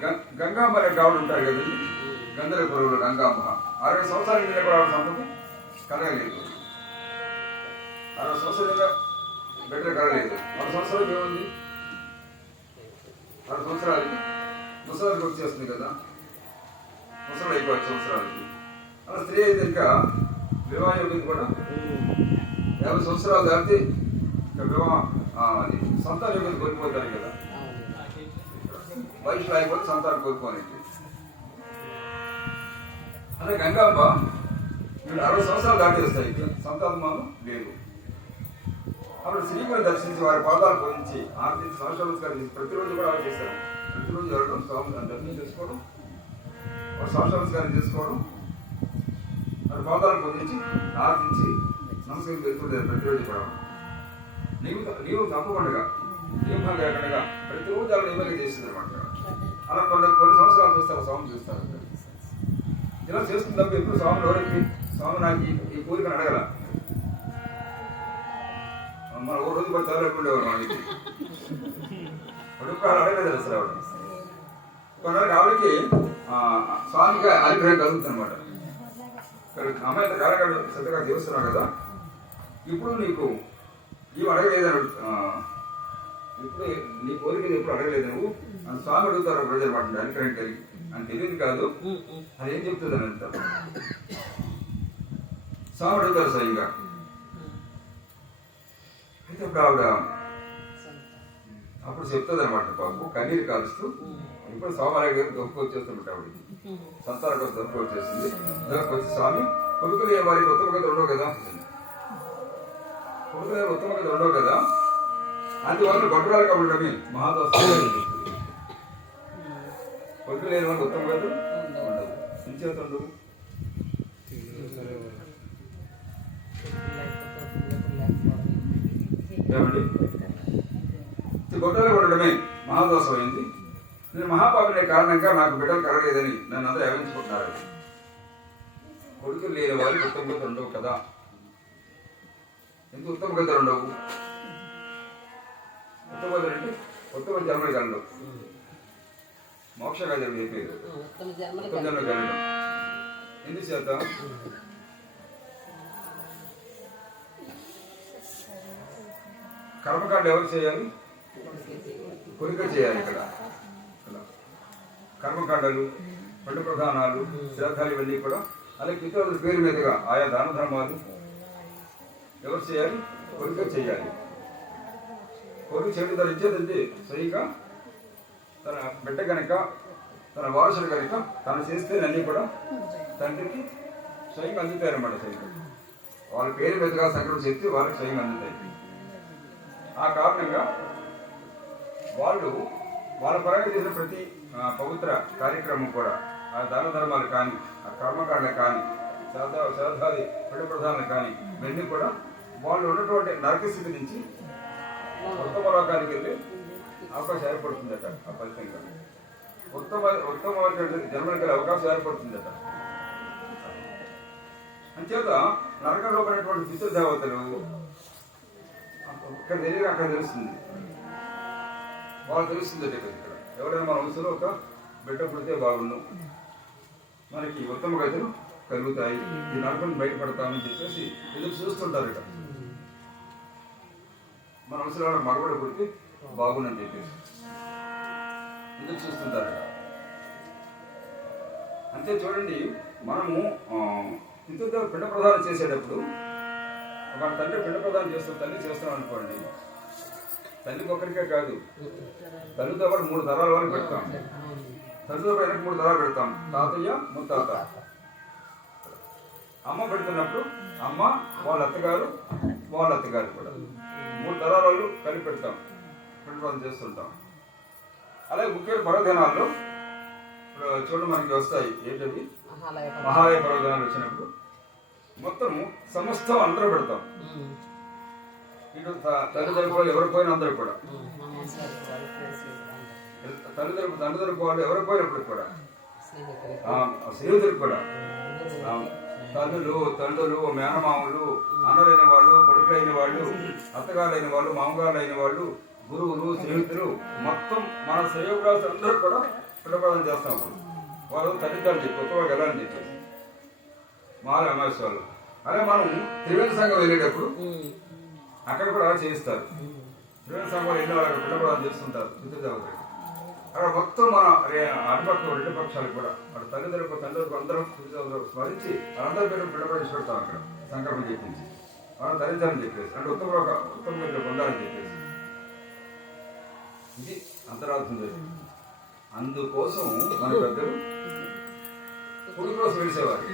గంగాంబ కావులు ఉంటారు కదండి, గంధర్వ పురుగులు గంగాంబ 60 సంవత్సరాల మీద కూడా సంపద కలగలేదు. 60 సంవత్సరాలుగా బిడ్డ కలగలేదు. 6 సంవత్సరాలకి ఏముంది? 6 సంవత్సరాలకి ముసలానికి వచ్చేస్తుంది కదా, ముసలు అయిపోయి సంవత్సరాలకి. అలా స్త్రీ అయితే ఇంకా వివాహ యోగ్యత కూడా 50 సంవత్సరాలు దాటితే ఇంకా అది సంతాన యోగ్యత కోల్పోతారు కదా. వయసులో అయిపోతే సంతానం కోల్పోలేదు. అదే గంగాంబ 60 సంవత్సరాలు దాటేస్తాయి. సంతానం లేదు. అప్పుడు శ్రీకుని దర్శించి వారి పాదాలు పోయించి ఆర్థిక సంవత్సరాలు ప్రతిరోజు కూడా అలా చేశారు. ప్రతిరోజు వెళ్ళడం, స్వామి దర్శనం చేసుకోవడం, సంవత్సరాలు చేసుకోవడం, వారి పాదాలు పొందించి ఆర్థించి నమస్కారం తెలుసుకుంటారు. ప్రతిరోజు కూడా నీవు తప్పకుండా నియమం లేకుండా ప్రతిరోజు అలా నియమంగా చేస్తుంది అనమాట. అలా కొన్ని సంవత్సరాలు చూస్తారు, స్వామి చూస్తారు. ఇలా చేస్తుంది తప్ప ఎప్పుడు స్వామిని ఎవరికి స్వామి నాకు ఈ కోరికను అడగల. మన ఓ రోజు పడి చదవలేకుండేవారు. మనకి అడుగు అడగలేదు అసలు. ఆవిడ కొన్నాళ్ళకి ఆవిడకి స్వామికి అనుగ్రహం కలుగుతుంది అనమాట. అమ్మాయి కాలకాడు శ్రద్ధగా చేస్తున్నావు కదా, ఇప్పుడు నీకు ఇవి అడగలేదని ఇప్పుడు నీ కోరిక ఎప్పుడు అడగలేదు నువ్వు అని స్వామి అడుగుతారు. ప్రజలు మాట అనుగ్రహం కలిగి అని తెలియదు కాదు, అదేం చెప్తుంది అని అంటారు. స్వామి అడుగుతారు స్వయంగా. అయితే ఇప్పుడు ఆవిడ అప్పుడు చెప్తుంది అనమాట. పాపం కన్నీరు కాలుస్తూ ఇప్పుడు స్వామి దొరికి వచ్చేస్తుంట ఆవిడకి సంతానం కోసం దొరికి వచ్చేస్తుంది. దొరికి వచ్చి స్వామి కొడుకులు వారికి ఉత్తమ గత ఉండవు కదా, కొడుకులు ఉత్తమ గత ఉండవు కదా, అందువల్ల గొడ్రాలు కబడమే మహాదోషం. కొడుకు లేని వాళ్ళు ఉత్తమ గతులు ఉండదు. ఇంచేతుండు ఏమండి, గొడ్రాలు కొట్టడమే మహాదోషం అయింది. నేను మహాపాపనే కారణంగా నాకు బిడ్డలు కలగలేదని నన్ను అందరూ ఏమించుకుంటున్నారు. కొడుకులు లేని వాళ్ళు ఉత్తమ గతులు ఉండవు కదా. ఎందుకు ఉత్తమ గతులు ఉండవు? ఉత్తమ గతులు అంటే ఉత్తమ జన్మలు కలడు, మోక్ష గజలు చెప్పేది ఉత్తమ జన్మలు కలడం. ఎందుకు చేద్దాం? కర్మకాండ ఎవరు చేయాలి? కొడుక చేయాలి. ఇక్కడ కర్మకాండలు, పండు ప్రధానాలు, శ్రద్ధాలు ఇవన్నీ కూడా అలాగే పితరుల పేరు మీదుగా ఆయా దాన ధర్మాలు ఎవరు చేయాలి? కొడుక చేయాలి. కొడుకు చెడు ధరించేదంటే సరిగా తన బిడ్డ కనుక, తన వారసుడు కనుక తను చేస్తే అన్నీ కూడా తండ్రికి స్వయంగా అందుతాయన్నమాట. సరిగ్గా వాళ్ళ పేరు మీదుగా సంకటం చేస్తే వాళ్ళకి స్వయంగా అందుతాయి. ఆ కారణంగా వాళ్ళు వాళ్ళ పరంగా చేసిన ప్రతి పవిత్ర కార్యక్రమం కూడా, ఆ దాన ధర్మాలు కానీ, ఆ కర్మకాండలు కానీ, శ్రద్ధాది పెళ్లి ప్రధానాలు కానీ ఇవన్నీ కూడా వాళ్ళు ఉన్నటువంటి నరక స్థితి నుంచి ఉత్తమ లోకానికి వెళ్ళి అవకాశం ఏర్పడుతుందట. ఆ ఫలితంగా ఉత్తమ జన్మలకి అవకాశం ఏర్పడుతుందట. అంచేత నరకంలో పడినటువంటి పితృదేవతలు ఇక్కడ తెలియదు, అక్కడ తెలుస్తుంది. వాళ్ళు తెలుస్తుంది. ఇక్కడ ఎవరైనా మన వంశంలో ఒక బిడ్డ పుడితే బాగుండు, మనకి ఉత్తమ గతులు కలుగుతాయి, ఈ నరకం బయటపడతామని చెప్పేసి ఎదురు చూస్తుంటారు. ఇక్కడ మన వంశంలో మగబడి పుడితే బాగుండని చెప్పేసి ఎదురు చూస్తుంటారు. అంతే చూడండి, మనము పితృదేవ పిండ ప్రదానం చేసేటప్పుడు మన తండ్రి పిండ ప్రదానం చేస్తాం, తల్లి చేస్తున్నాం అనుకోండి. తల్లికి ఒక్కరికే కాదు, తల్లితో పాటు 3 తరాల వరకు పెడతాం. తల్లితో పైన 3 తరాలు పెడతాం, తాతయ్య ముత్తాత. అమ్మ పెడుతున్నప్పుడు అమ్మ, వాళ్ళ అత్తగారు, వాళ్ళ అత్తగారు కూడా 3 తరాల వాళ్ళు కలిపి పెడతాం, పిండ ప్రదానం చేస్తుంటాం. అలాగే ముఖ్య పర్వదినాల్లో చూడండి మనకి వస్తాయి. ఏంటవి? మహాలయ పర్వదినాలు వచ్చినప్పుడు మొత్తం సమస్తం అందరూ పెడతాం. ఇటు తల్లిదండ్రులు ఎవరు పోయినా అందరూ కూడా, తల్లిదండ్రులు వాళ్ళు ఎవరు పోయినప్పుడు కూడా, స్నేహితులు కూడా, తండ్రులు, మేనమామలు, అన్నలైన వాళ్ళు, కొడుకులైన వాళ్ళు, అత్తగారులైన వాళ్ళు, మామగారులైన వాళ్ళు, గురువులు, స్నేహితులు, మొత్తం మన శ్రేయోభిలాషులు అందరూ కూడా పిల్లపాదం చేస్తాం. వాళ్ళు తల్లిదండ్రులు చెప్పి ఒక్కవాళ్ళు వెళ్ళాలని చెప్పేసి మాల అమావాస్యాలు. అదే మనం త్రివేణ సంఘం వెళ్ళేటప్పుడు అక్కడ కూడా చేయిస్తారు. త్రివేణ సంఘం ఎన్నో వాళ్ళకి పిల్లపాదం చేస్తుంటారు పితృదేవతకి. అక్కడ మొత్తం మన అటుపక్క 2 పక్షాలు కూడా అక్కడ తండ్రులకు అందరం పితృదేవతలు స్మరించి వాళ్ళందరూ పేరు పిల్లపాదం పెడతాం. అక్కడ సంకల్పం చెప్పించి వాళ్ళు ధరించాలని చెప్పేసి, అంటే ఉత్తమ పొందాలని చెప్పేసి. ఇది అంతరార్థం జరిగింది. అందుకోసం మన పెద్దలు కొడుకు కోసం వెలిసేవారు.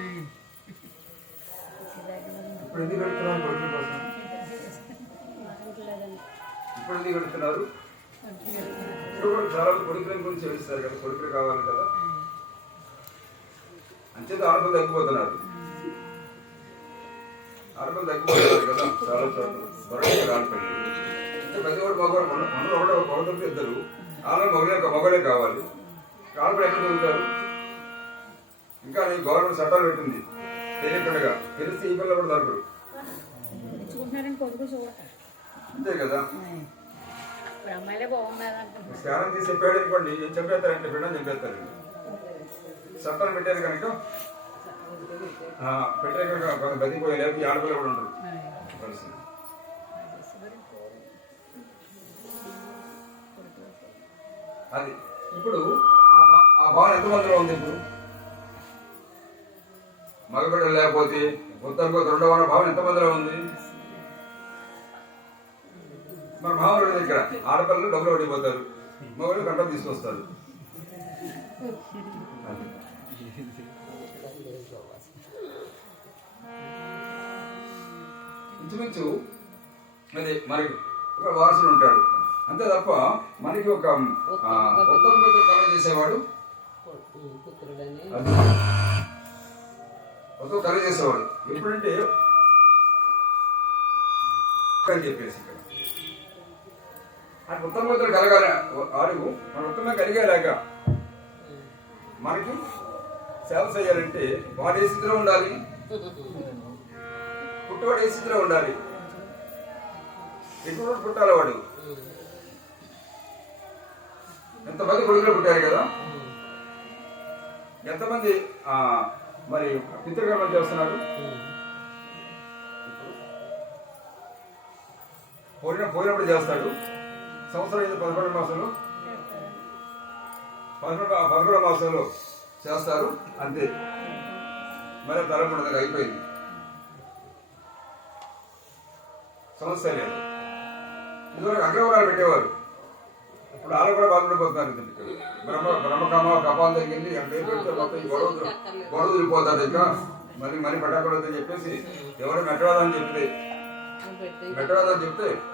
ఇప్పుడు ఎందుకు వెళ్తున్నారు? కొడుకుల కోసం ఇప్పుడు ఎందుకు వెళ్తున్నారు? ఇప్పుడు కూడా చాలా కొడుకుల గురించి వెళ్తారు కదా, కొడుకులు కావాలి కదా. అంచేత ఆడపిల్ల తగ్గిపోతున్నారు కదా చాలా చోట్ల. త్వరగా ఆడపిల్లలు ప్రతి ఒక్కరు మగవాడు ఒకటి ఇద్దరు ఆడపిల్ల మగలే కావాలి. ఆడపిల్ల ఎక్కడ చదువుతారు? ఇంకా నీ గవర్నమెంట్ చట్టాలు పెట్టింది తెలియకుండా, తెలిసి ఈ పిల్లలు కూడా దొరకరు. అంతే కదా. స్నానం తీసి చెప్పాడు అనుకోండి, ఏం చెప్పేస్తారంటే పిండం చెప్పేస్తారు. చట్టాలు పెట్టారు కనుక పెట్టారు కనుక కొంత బతికిపోయే లేకపోతే ఆడపిల్ల కూడా ఉండరు. అది ఇప్పుడు ఆ భావన ఎంతమందిలో ఉంది? ఇప్పుడు మగబిడ్డలు లేకపోతే ఉత్తరం 2వ భావన ఎంతమందిలో ఉంది? మన భావన దగ్గర ఆడపిల్లలు డబ్బులు పడిపోతారు, మగవాళ్ళు కంటం తీసుకొస్తారు. ఇంచుమించు అది మనకి ఒక వారసుడు ఉంటాడు, అంతే తప్ప మనకి ఒక ఉత్తమ గతి కర్మ చేసేవాడు పుత్రుడని అది ఉత్తమ కర్మ చేసేవాడు ఎప్పుడంటే అని చెప్పేసి ఇక్కడ ఆయన ఉత్తమ గతులు కలగాలి అడుగు మన ఉత్తమంగా కలిగేలాగా మనకి సేవ చేయాలంటే వాడు ఏ స్థితిలో ఉండాలి, పుట్టువాడు ఏ స్థితిలో ఉండాలి, ఎటువంటి పుట్టాలి వాడు. ఎంతమంది కొడుకులు పుట్టారు కదా, ఎంతమంది మరి పితృకర్మలు చేస్తున్నారు. పోయినప్పుడు చేస్తాడు. సంవత్సరం ఇది 11 మాసంలో 11 మాసంలో చేస్తారు అంతే. మరి తలంపడగా అయిపోయింది, సమస్య లేదు. ఇదివరకు అగ్రవరాలు పెట్టేవారు, ఇప్పుడు వాళ్ళు కూడా బాధపడిపోతున్నారు. బ్రహ్మకామ కపాల దగ్గరికి అంటే పెడితే మొత్తం గొడవ తిరిగిపోతాడు. ఇంకా మరి పట్టాకూడదని చెప్పేసి ఎవరు మెట్టవాదని చెప్తే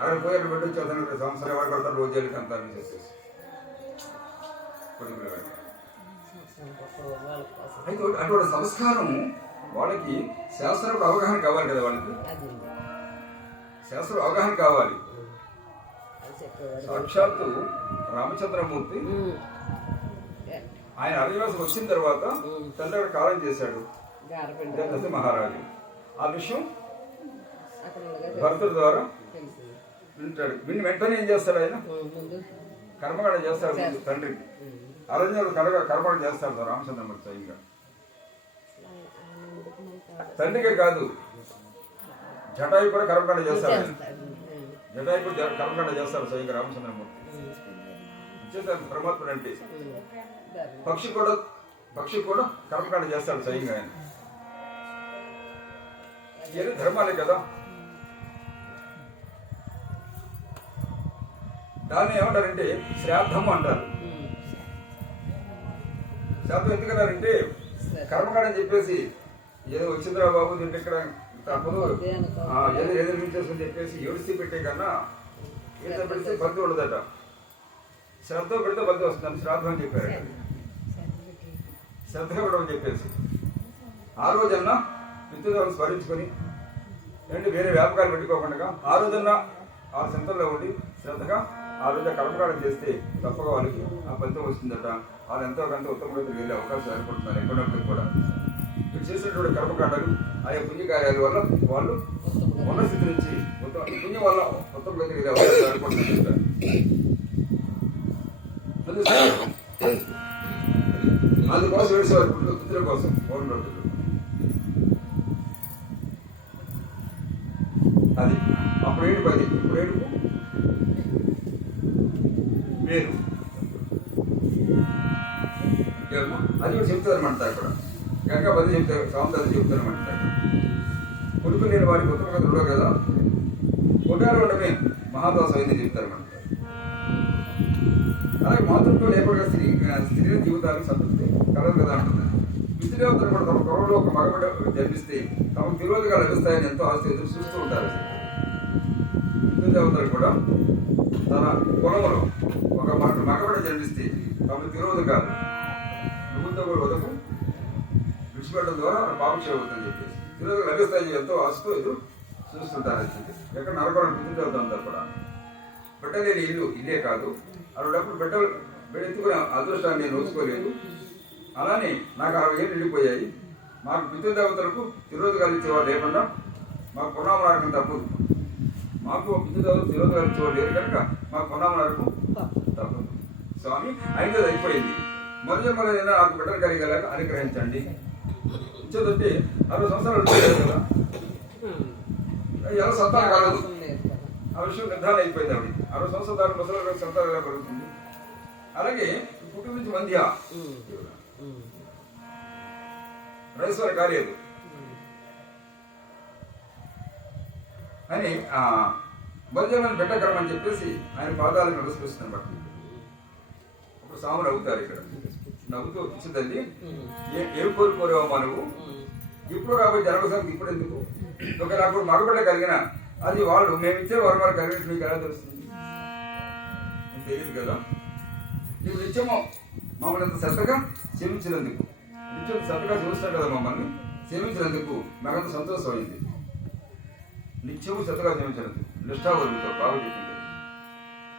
అక్కడ పోయి అక్కడ పెట్టి వచ్చేస్తాను. సంవత్సరం ఎవరు కడతారు, రోజు వెళ్ళి అంతాన్ని చేసేసి అయితే అటువంటి సంస్కారం వాళ్ళకి శాస్త్రం అవగాహన కావాలి కదా, వాళ్ళకి శాస్త్రం అవగాహన కావాలి. సాక్షాత్తు రామచంద్రమూర్తి ఆయన అరణ్యవాసం వచ్చిన తర్వాత తండ్రి అక్కడ కాలం చేశాడు దశరథ మహారాజు. ఆ విషయం భరతుడి ద్వారా వింటాడు. విని వెంటనే ఏం చేస్తాడు, ఆయన కర్మకాండ చేస్తాడు. తండ్రికి అరణ్యంలో కర్మకాండ చేస్తాడు రామచంద్రమూర్తి స్వయంగా. తండ్రికే కాదు, జటాయు కూడా కర్మకాండ చేస్తాడు. జటాయు కూడా కర్మకాండ చేస్తాడు స్వయంగా రామచంద్రమూర్తి. పరమాత్ముడు అంటే పక్షి కూడా కర్మకాండ చేస్తాడు స్వయంగా ఆయన. ఇది ధర్మాలే కదా. దాన్ని ఏమంటారంటే శ్రాద్ధము అంటారు. శ్రాద్ధం ఎందుకన్నారంటే కర్మకాండని చెప్పేసి ఏదో వచ్చిందిరా బాబు దీంట్లో ఇక్కడ తప్పదు ఏదో నిర్మించేసుకుని చెప్పేసి ఏడుస్తూ పెట్టే కన్నా ఏదో పెడితే బంధు ఉండదట. శ్రద్ధ పెడితే బంధు వస్తుందని శ్రాద్ధం అని చెప్పారు. శ్రద్ధ ఇవ్వడం చెప్పేసి ఆ రోజన్నా పితృదేవులను స్మరించుకొని ఏంటి వేరే వ్యాపకాలు పెట్టుకోకుండా ఆ రోజన్నా ఆ సెంటర్లో ఉండి శ్రద్ధగా ఆ రోజు కర్మకాండం చేస్తే తప్పగా వాళ్ళకి ఆ ఫలితం వస్తుందట. వాళ్ళు ఎంతో కొంత ఉత్తమంగా వెళ్ళే అవకాశం ఏర్పడుతున్నారు. ఎక్కడప్పుడు కూడా మీరు చేసినటువంటి కర్మకాండాలు ఆయా పుణ్యకార్యాల వల్ల వాళ్ళు ఉన్న స్థితి నుంచి పుణ్యం వల్ల ఉత్తమంగా వెళ్ళే అవకాశం ఏర్పడుతుందట. అందుకోసం వేసేవారు పుత్రుల కోసం పౌరులు. అది అప్పుడు ఏడు 10 ఇప్పుడు ఏడుపు వేరు. అది కూడా చెప్తారు అనమాట. అక్కడ గంగా 10 చెప్తారు, సాంతాలు చెప్తారు అనమాట. కొడుకు లేని వారికి ఉత్తమ కథలు ఉండవు కదా, కొట్టాలు ఉండమే మహాదోషం అయిందని చెప్తారు అనమాట. అలాగే మాతృత్వం లేకుండా స్త్రీల జీవితాలకు సంతృప్తి కలదు కదా అంటున్నారు. పితృదేవతలు కూడా తమ కులంలో ఒక మగబిడ్డ జన్మిస్తే తమకు విరోధిగా లభిస్తాయని ఎంతో ఆస్తి ఎదురు చూస్తూ ఉంటారు. పితృదేవతలు కూడా తన కులంలో ఒక మగబిడ్డ జన్మిస్తే తమకు విరోధిగా ప్రభుత్వం కూడా వదకు విడిచిపెట్టడం ద్వారా పాపక్షేమ అవుతుందని చెప్పేసి విరోధిగా లభిస్తాయని ఎంతో ఆశతో ఎదురు చూస్తుంటారని చెప్పేసి ఎక్కడ నరకడం పితృదేవత అంతా కూడా. బిడ్డలేని ఇల్లే కాదు, అప్పుడప్పుడు బిడ్డెత్తుకునే అదృష్టాన్ని నేను నోచుకోలేదు. అలానే నాకు 60 ఏళ్ళు నిండిపోయాయి. మాకు పితృదేవతలకు విరోధులు ఇచ్చేవారు లేకుండా మాకు పునామనారకం తప్పదు. మాకు పితృదేవతలు విరోధులు ఇచ్చేవారు లేరు కనుక మాకు పునామనారకం తప్పదు. స్వామి అయినది అయిపోయింది, మొదటి నాకు బిడ్డలు కలిగేలాగా అనుగ్రహించండి. ఇచ్చేదంటే 60 సంవత్సరాలు కదా, ఎవరు సంతానం కాలేదు. ఆ విషయం నిర్ధారణ అయిపోయింది. ఆవిడ 60 సంవత్సరాలు ముసలి సంతానం ఎలా కలుగుతుంది. అలాగే కుటుంబం నుంచి మంది రైశ్వర కార్యదు అని బలిజమైన బిడ్డకరం అని చెప్పేసి ఆయన పాదాలను నమస్కరిస్తున్న బట్టి అప్పుడు సాములు అవుతారు. ఇక్కడ నవ్వుతూ ఇచ్చిందండి, ఏం కోరుకోరేవమ్మా నువ్వు, ఇప్పుడు రాబోయే జన్మసానికి ఇప్పుడు ఎందుకు, ఒకవేళ అప్పుడు మగబిడ్డ కలిగిన అది వాళ్ళు మేము ఇచ్చే వరమాలు కలిగినట్టు మీకు ఎలా తెలుస్తుంది. తెలియదు కదా. నీకు నిత్యము మమ్మల్ని అంత శ్రద్ధగా క్షమించినందుకు, నిత్యం శ్రద్ధగా చూస్తావు కదా మమ్మల్ని, క్షమించినందుకు నాకంత సంతోషం అయింది. నిత్యము శ్రద్ధగా క్షమించినందుకు నిష్ఠావరులతో బాగా చెప్పింది.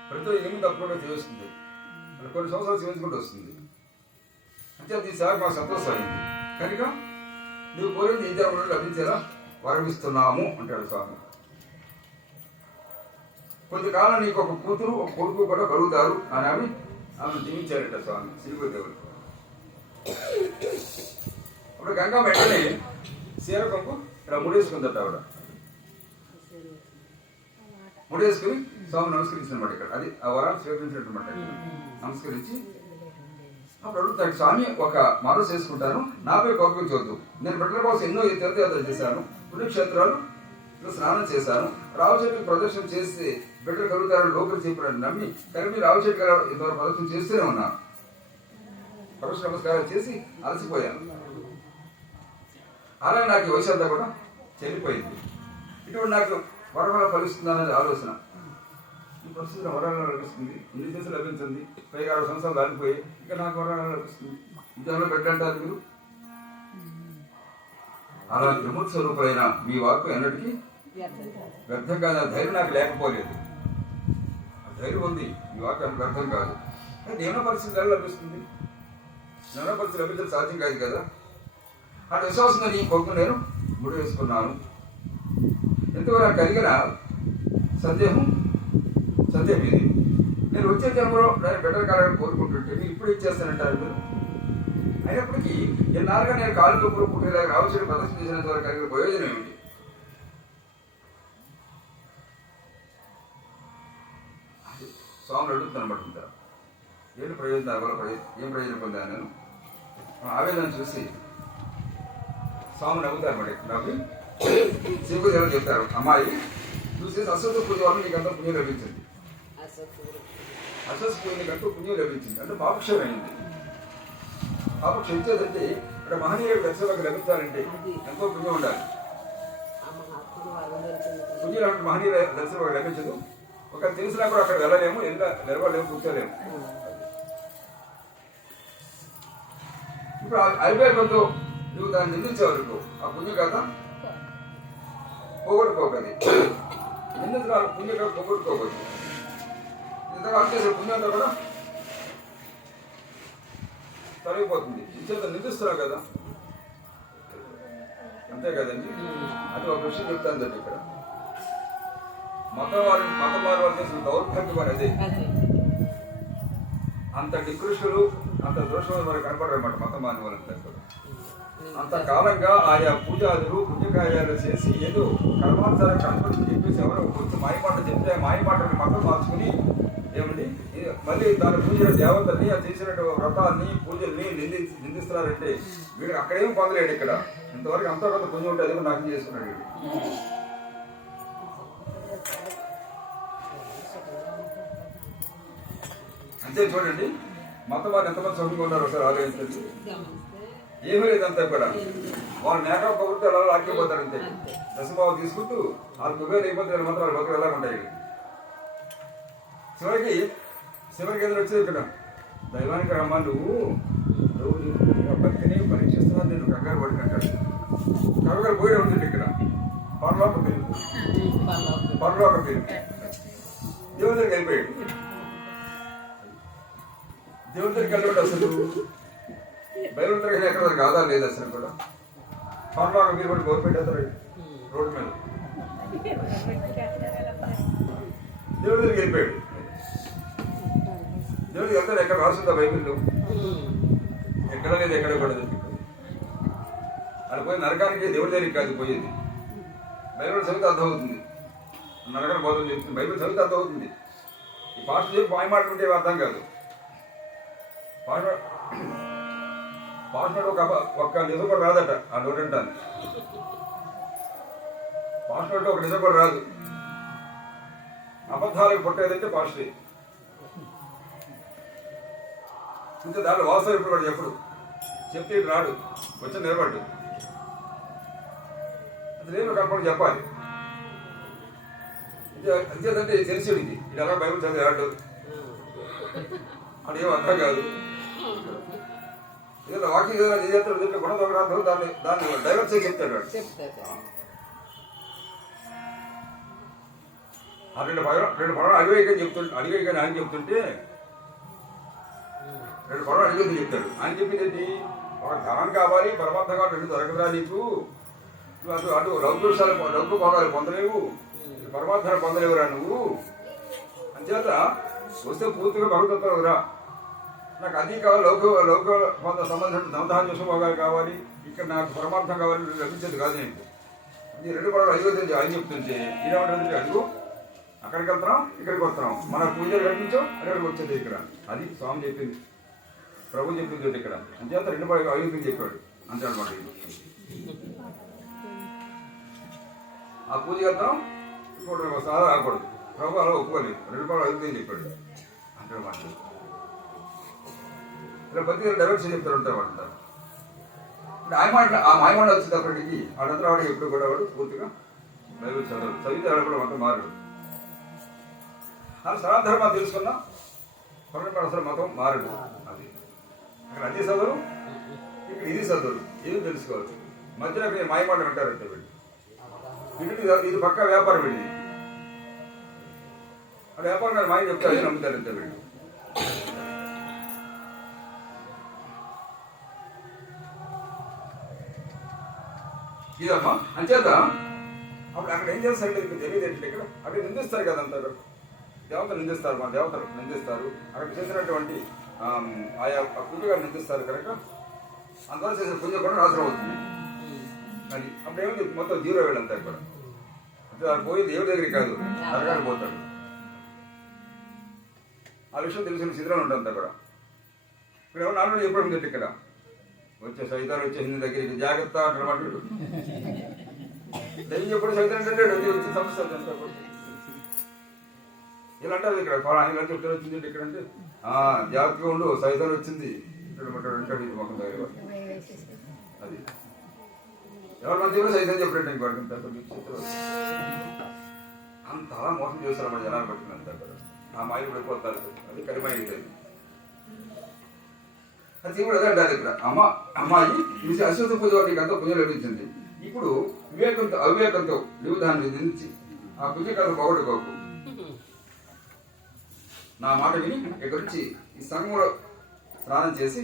ప్రతి ఏమి తప్పకుండా చేస్తుంది, కొన్ని సంవత్సరాలు క్షమించుకుంటూ వస్తుంది. అంటే అది ఈసారి మాకు సంతోషం అయింది కనుక నువ్వు కోరింది ఈ జన్మలో లభించేలా వరమిస్తున్నాము అంటాడు స్వామి. కొంతకాలం నీకు ఒక కూతురు ఒక కొడుకు కూడా కలుగుతారు అని ఆమెను జీవించారట స్వామి శ్రీగురుదేవుడు. అప్పుడు గంగా వెంటనే సీరకంపు ఇలా ముడేసుకుందట ఆవిడ. ముడేసుకుని స్వామి నమస్కరించినమాట. ఇక్కడ అది ఆ వరాలు స్వీకరించినట్టు నమస్కరించి అప్పుడు అడుగుతాడు స్వామి, ఒక మనసు చేసుకుంటాను, నాపై కోపించవద్దు. నేను బిడ్డల కోసం ఎన్నో తీర్థయాత్రలు చేశాను, పుణ్యక్షేత్రాలు స్నానం చేశాను, రావు చెట్టు ప్రదర్శన చేసి బిడ్డలు కలుగుతారని లోపలి చెప్పాడు నమ్మి కానీ మీరు రావు చెట్టు ఇంతవరకు ప్రదర్శన చేస్తూనే ఉన్నాను. పరశు నమస్కారాలు చేసి అలసిపోయాను. అలాగే నాకు ఈ వయసు అంతా కూడా చెల్లిపోయింది. ఇటువంటి నాకు వరవల ఫలిస్తుందనేది ఆలోచన. ఈ పరిస్థితిలో వరాలు లభిస్తుంది, ఇన్ని దేశాలు లభించింది, పైగా 6 సంవత్సరాలు దాటిపోయి ఇక నాకు వరాలు లభిస్తుంది. ఇంతలో పెట్టంటారు మీరు. అలా త్రిమూర్తి స్వరూపులైన మీ వాక్కు ఎన్నటికీ వ్యర్థం కాదు. ఆ ధైర్యం నాకు లేకపోలేదు. ఆ ధైర్యం ఉంది, మీ వాక్కు అంత వ్యర్థం కాదు. కానీ ఏమైనా పరిస్థితి ఎలా లభిస్తుంది? ఏమైనా పరిస్థితి లభించడం సాధ్యం కాదు కదా. ఆ విశ్వాసంగా నీ కొడుకు నేను ముడి వేసుకున్నాను. ఎంతవరకు నాకు కలిగిన సందేహం ఇది. నేను వచ్చే జన్మలో నేను బెటర్ కావాలని కోరుకుంటుంటే నేను ఇప్పుడు ఇచ్చేస్తానంటారు మీరు. అయినప్పటికీ ఎన్నాళ్ళుగా నేను కాలు తొప్పులు పుట్టేలా రావచ్చు ప్రదర్శన చేసినంత వరకు కలిగిన ప్రయోజనం ఏమిటి? స్వామిని అడుగుతాను ఉంటారు. ఏంటి ప్రయోజనాల వల్ల ఏం ప్రయోజనం పొందాను నేను? ఆవేదన చూసి స్వామి నవ్వుతారు. మరి నవ్వి శ్రీగురుదేవులు చెప్తారు, అమ్మాయి చూసి అశ్వత్థ పూజ వల్ల నీకంతా పుణ్యం లభించింది. అశ్వత్థ పూజ నీకంటూ పుణ్యం లభించింది అంటే పాపక్షం అయింది. పాపక్షం ఇచ్చేదంటే ఇక్కడ మహనీయుడు దర్శనకు లభించాలంటే ఎంతో పుణ్యం ఉండాలి. పుణ్యం అంటే మహనీయుల దర్శనకు లభించదు. ఒక తెలిసినా కూడా అక్కడ వెళ్ళలేము, నిలబడలేము, కూర్చోలేము. ఇప్పుడు అయిపోయేంతో నువ్వు దాన్ని నిందించే వరకు ఆ పుణ్య కథ పోగొట్టుకోకది. నిందించడానికి పుణ్య కథ పోగొట్టుకోకూడదు. ఇంతగా చేసే పుణ్యంతో కూడా తొలగిపోతుంది. ఇంచేత నిందిస్తున్నావు కదా, అంతే కదండి. అది ఒక విషయం చెప్తాను ఇక్కడ. మతం వారు చేసిన దౌర్భాగ్యం అనేది అంత నికృష్టులు, అంత దోషులు మనకు కనపడరన్నమాట. మతం మాని వాళ్ళంతా అంతకాలంగా ఆయా పూజాదులు పుణ్యకార్యాలు చేసి ఏదో కర్మానుసారం కనపడి చెప్పేసి ఎవరో కొంచెం మాయమాట చెప్తే మాయమాటని మతం మార్చుకుని ఏమండి మళ్ళీ తను పూజల దేవతల్ని చేసిన వ్రతాన్ని పూజల్ని నిందిస్తున్నారంటే వీడు అక్కడేం పొందలేడు. ఇక్కడ ఇంతవరకు అంతా కొంత పుణ్యం ఉంటే అది నాకు చేసుకున్నాడు వీడు. అంతే చూడండి, మతం వారు ఎంతమంది సౌఖ్యంగా ఉన్నారు ఒకసారి ఆలోచించండి. ఏమీ లేదంతా కూడా వాళ్ళు మేకప్ కబుర్తో ఎలా లాక్కిపోతారు అంతే. దశభావం తీసుకుంటూ వాళ్ళు కుబేరు అయిపోతే మాత్రం వాళ్ళ బతులు ఎలా ఉంటాయి. చివరికి ఎదురు వచ్చేది ఇక్కడ దైవానికి రమ్మా, నువ్వు భక్తిని పరీక్షిస్తున్నాను, నేను కంగారు పడినట్టాడు. కంగారు పోయే ఉంటుంది ఇక్కడ పరలోక పేరు దేవుని దగ్గరికి వెళ్ళిపోయాడు. దేవుని దగ్గరికి వెళ్ళాడు. అసలు బయలు తిరిగిన ఎక్కడ కాదా లేదు అసలు కూడా. పరలోక మీరు కూడా గోరు పెట్టేస్తారు రోడ్డు మీద. దేవుడి దగ్గరికి వెళ్ళిపోయాడు. దేవుడికి వెళ్తారు. ఎక్కడ రాస్తుందా బైబిల్లో? ఎక్కడ లేదు, ఎక్కడ కూడా అది పోయి నరకానికి దేవుడి దగ్గరికి కాదు పోయేది. బైబిల్ చదివితే అర్థమవుతుంది. నరకం బోధన చెప్తుంది, బైబిల్ చదివితే అర్థమవుతుంది. ఈ పాట చెప్పి మాయ మాట్లాడుకుంటే అర్థం కాదు. పాస్టర్డ్ ఒక్క నిజం కూడా రాదట ఆ నోటంటాను. పాస్టర్డ్ ఒక నిజం కూడా రాదు. అబద్ధాలకు పుట్టేదంటే పాస్టరే. ఇంకా దాంట్లో వాస్తవం ఇప్పుడు కూడా ఎప్పుడు చెప్తే రాడు, వచ్చి నిలబడ్డు. అసలు కల్పన చెప్పాలి. అంతేదంటే తెలిసేది ఇది ఎలా బైబిల్ చదివి రాడు. అదేం అర్థం కాదు. ఏదైనా వాకింగ్ ఏదైనా చేస్తాడు చెప్పే గుణదోగ్రాంతం దాన్ని డైవర్ట్ చేసి చెప్తాడు వాడు. రెండు పడవ అడిగేయని ఆయన చెప్తుంటే 2 పడవ అడిగేది చెప్తాడు. ఆయన చెప్పింది ఏంటి? ఒక ధనం కావాలి, పరమార్థం కావాలి, 2 దొరకదురా నీకు. నువ్వు అటు లౌకిక భోగాలు పొందలేవు, పరమార్థాలు పొందలేవురా నువ్వు. అంచేత వస్తే పూర్తిగా భగవతత్వం రా. నాకు అది కావాలి, లౌకిక సంబంధించిన ధనధాన్య భోగాలు కావాలి, ఇక్కడ నాకు పరమార్థం కావాలి, లభించేది కాదు నీకు. ఈ 2 పడవలు అడిగేది ఆయన చెప్తుంటే ఈయన అడుగు అక్కడికి వెళ్తున్నాం, ఇక్కడికి వస్తున్నాం, మన పూజలు కనిపించాం, అక్కడికి వచ్చేది ఇక్కడ. అది స్వామి చెప్పింది, ప్రభు చెప్పింది ఇక్కడ. అంచేత 2 పడవలు అడిగేది చెప్పాడు అంతే అనమాట. ఆ పూజ వెళ్తాం, ఇప్పుడు సాదా రాకూడదు, ప్రభు అలా ఒప్పుకోలేదు, 2 పడవలు అడిగేది చెప్పాడు అంతే అనమాట. ఇలా ప్రతి డైవర్షన్ చెప్తారు ఉంటారు వాడు. ఆ మాయమాట వచ్చింది అక్కడికి వాడంతా వాడు ఎప్పుడు కూడా వాడు పూర్తిగా బైబిల్ చదివితే వాడు కూడా మొత్తం మారడు. అలా సనాధర్మాన్ని తెలుసుకున్నా పొరపాటు అసలు మతం మారడు. అది అక్కడ అది చదువు, ఇక్కడ ఇది చదువు, ఇది తెలుసుకోవాలి. మధ్యలో అక్కడ మాయమాట అంటారంటే వీళ్ళు ఇది పక్కా వ్యాపారం వీడి. ఆ వ్యాపారం గారు మాయ చెప్తే అదే నమ్ముతారంటే వీళ్ళు. ఇదమ్మా. అంచేత అప్పుడు అక్కడ ఏం చేస్తారంటే మీకు తెలియదు ఏంటంటే ఇక్కడ అక్కడ నిందిస్తారు కదా అంటారు, దేవతలు నిందిస్తారు, మా దేవతలు నిందిస్తారు, అక్కడ చేసినటువంటి ఆయా పూజగా నిందిస్తారు కనుక అందువల్ల చేసిన పూజ కూడా నాశనం అవుతుంది. అది అప్పుడు ఏమైంది మొత్తం 0 వెళ్ళంతా కూడా. అంటే వాడు పోయి దేవుడి దగ్గరికి కాదు నరకానికి పోతాడు. ఆ విషయం తెలిసిన స్థితిలో ఉంటుందంతా కూడా. ఇక్కడ ఎవరు నాలుగు చెప్పడం ఉంది ఇక్కడ వచ్చే సైతాలు వచ్చే హిందీ దగ్గరికి జాగ్రత్త అంటాడు. దయ్యం ఎప్పుడు సైతం అంటే వచ్చే సమస్య అంతా కూడా ఇలా అంటారు. ఇక్కడ ఆయన చెప్తారు వచ్చింది ఇక్కడ అంటే జాగ్రత్తగా ఉండు, సైతాలు వచ్చింది ఇక్కడ అంటాడు. ఇది మొత్తం దగ్గర అది ఎవరి మంచి కూడా సైతం చెప్పాడు ఇంకోటి అంత అలా మోసం చేస్తారు మన జనాలు పట్టినంత కదా. ఆ మాయలు పడిపోతారు, అది కరిమాయి. అది కూడా అదే అంటారు ఇక్కడ. అమ్మాయి ఇది అశ్వత్థ పూజ వాటికి అంతా పుణ్యం లభించింది. ఇప్పుడు అవివేకంతో నీవు దాన్ని నిందించి ఆ పుణ్య కథ పోగొట్టుకోకు. నా మాట విని ఇక్కడి నుంచి ఈ సంఘంలో స్నానం చేసి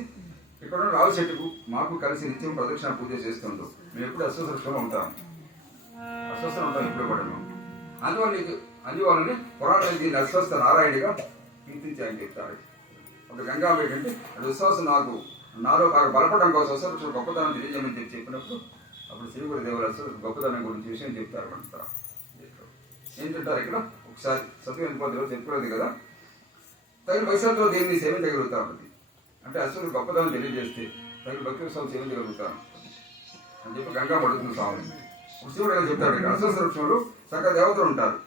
ఇక్కడ రావు చెట్టుకు మాకు కలిసి నిత్యం ప్రదక్షిణ పూజ చేస్తుంటాం. మేము ఎప్పుడు అస్వస్థలో ఉంటాం, అస్వస్థలు ఉంటాం ఇప్పుడు కూడా. అందువలని పురాణం దీన్ని అస్వస్థ నారాయణిగా కీర్తించి ఆయన చెప్తాడు. అప్పుడు గంగాంబ ఏంటంటే అది విశ్వాసం నాలో బాగా బలపడడం కోసం అసలు గొప్పతనం తెలియజేయమని చెప్పినప్పుడు అప్పుడు శ్రీగుడి దేవుడు అసలు గొప్పతనం గురించి విషయం చెప్తారు అంటారు. ఏం చెప్తారు ఇక్కడ ఒకసారి సత్యం వెళ్ళిపోతే చెప్పుకోలేదు కదా. తగిన వయసులతో దేన్ని సేవించగలుగుతా ఉంటుంది. అంటే అసలు గొప్పతనం తెలియజేస్తే తగిన భక్తి ఉత్సవం సేవించగలుగుతాను అని చెప్పి గంగాంబ అడుగుతుంది స్వామిని. శివుడు అని చెప్తాడు ఇక్కడ అశ్వత్థ వృక్షంలో సకల దేవతలు ఉంటారు.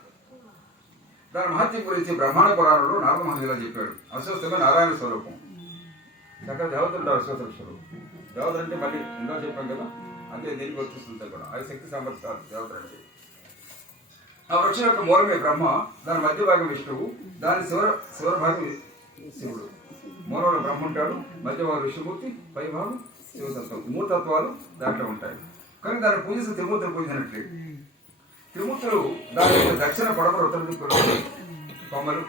దాని మహత్యం గురించి బ్రహ్మాండ పురాణంలో నారద మహర్షి ఇలా చెప్పాడు. అశ్వత్థమే నారాయణ స్వరూపం, సకల దేవతలు ఉంటారు అశ్వత్థ వృక్షంలో. దేవతలు అంటే మళ్ళీ ఎంతో చెప్పాం కదా, అంతే దేనికి వర్తిస్తుంది కూడా. అది శక్తి సామర్థ్యాలు దేవతలు అంటే. ఆ వృక్షం యొక్క మూలమే బ్రహ్మ, దాని మధ్య భాగం విష్ణువు, దాని శివర భాగం శివుడు. మూలంలో బ్రహ్మ ఉంటాడు, మధ్య భాగం విష్ణుమూర్తి, పై భాగం శివతత్వం. 3 తత్వాలు దాంట్లో ఉంటాయి. కానీ దాన్ని పూజిస్తే త్రిమూర్తులు పూజించినట్లే. త్రిమూర్తులు దాని దక్షిణ పడమర ఉత్తర దిక్కులు కొమ్మలు,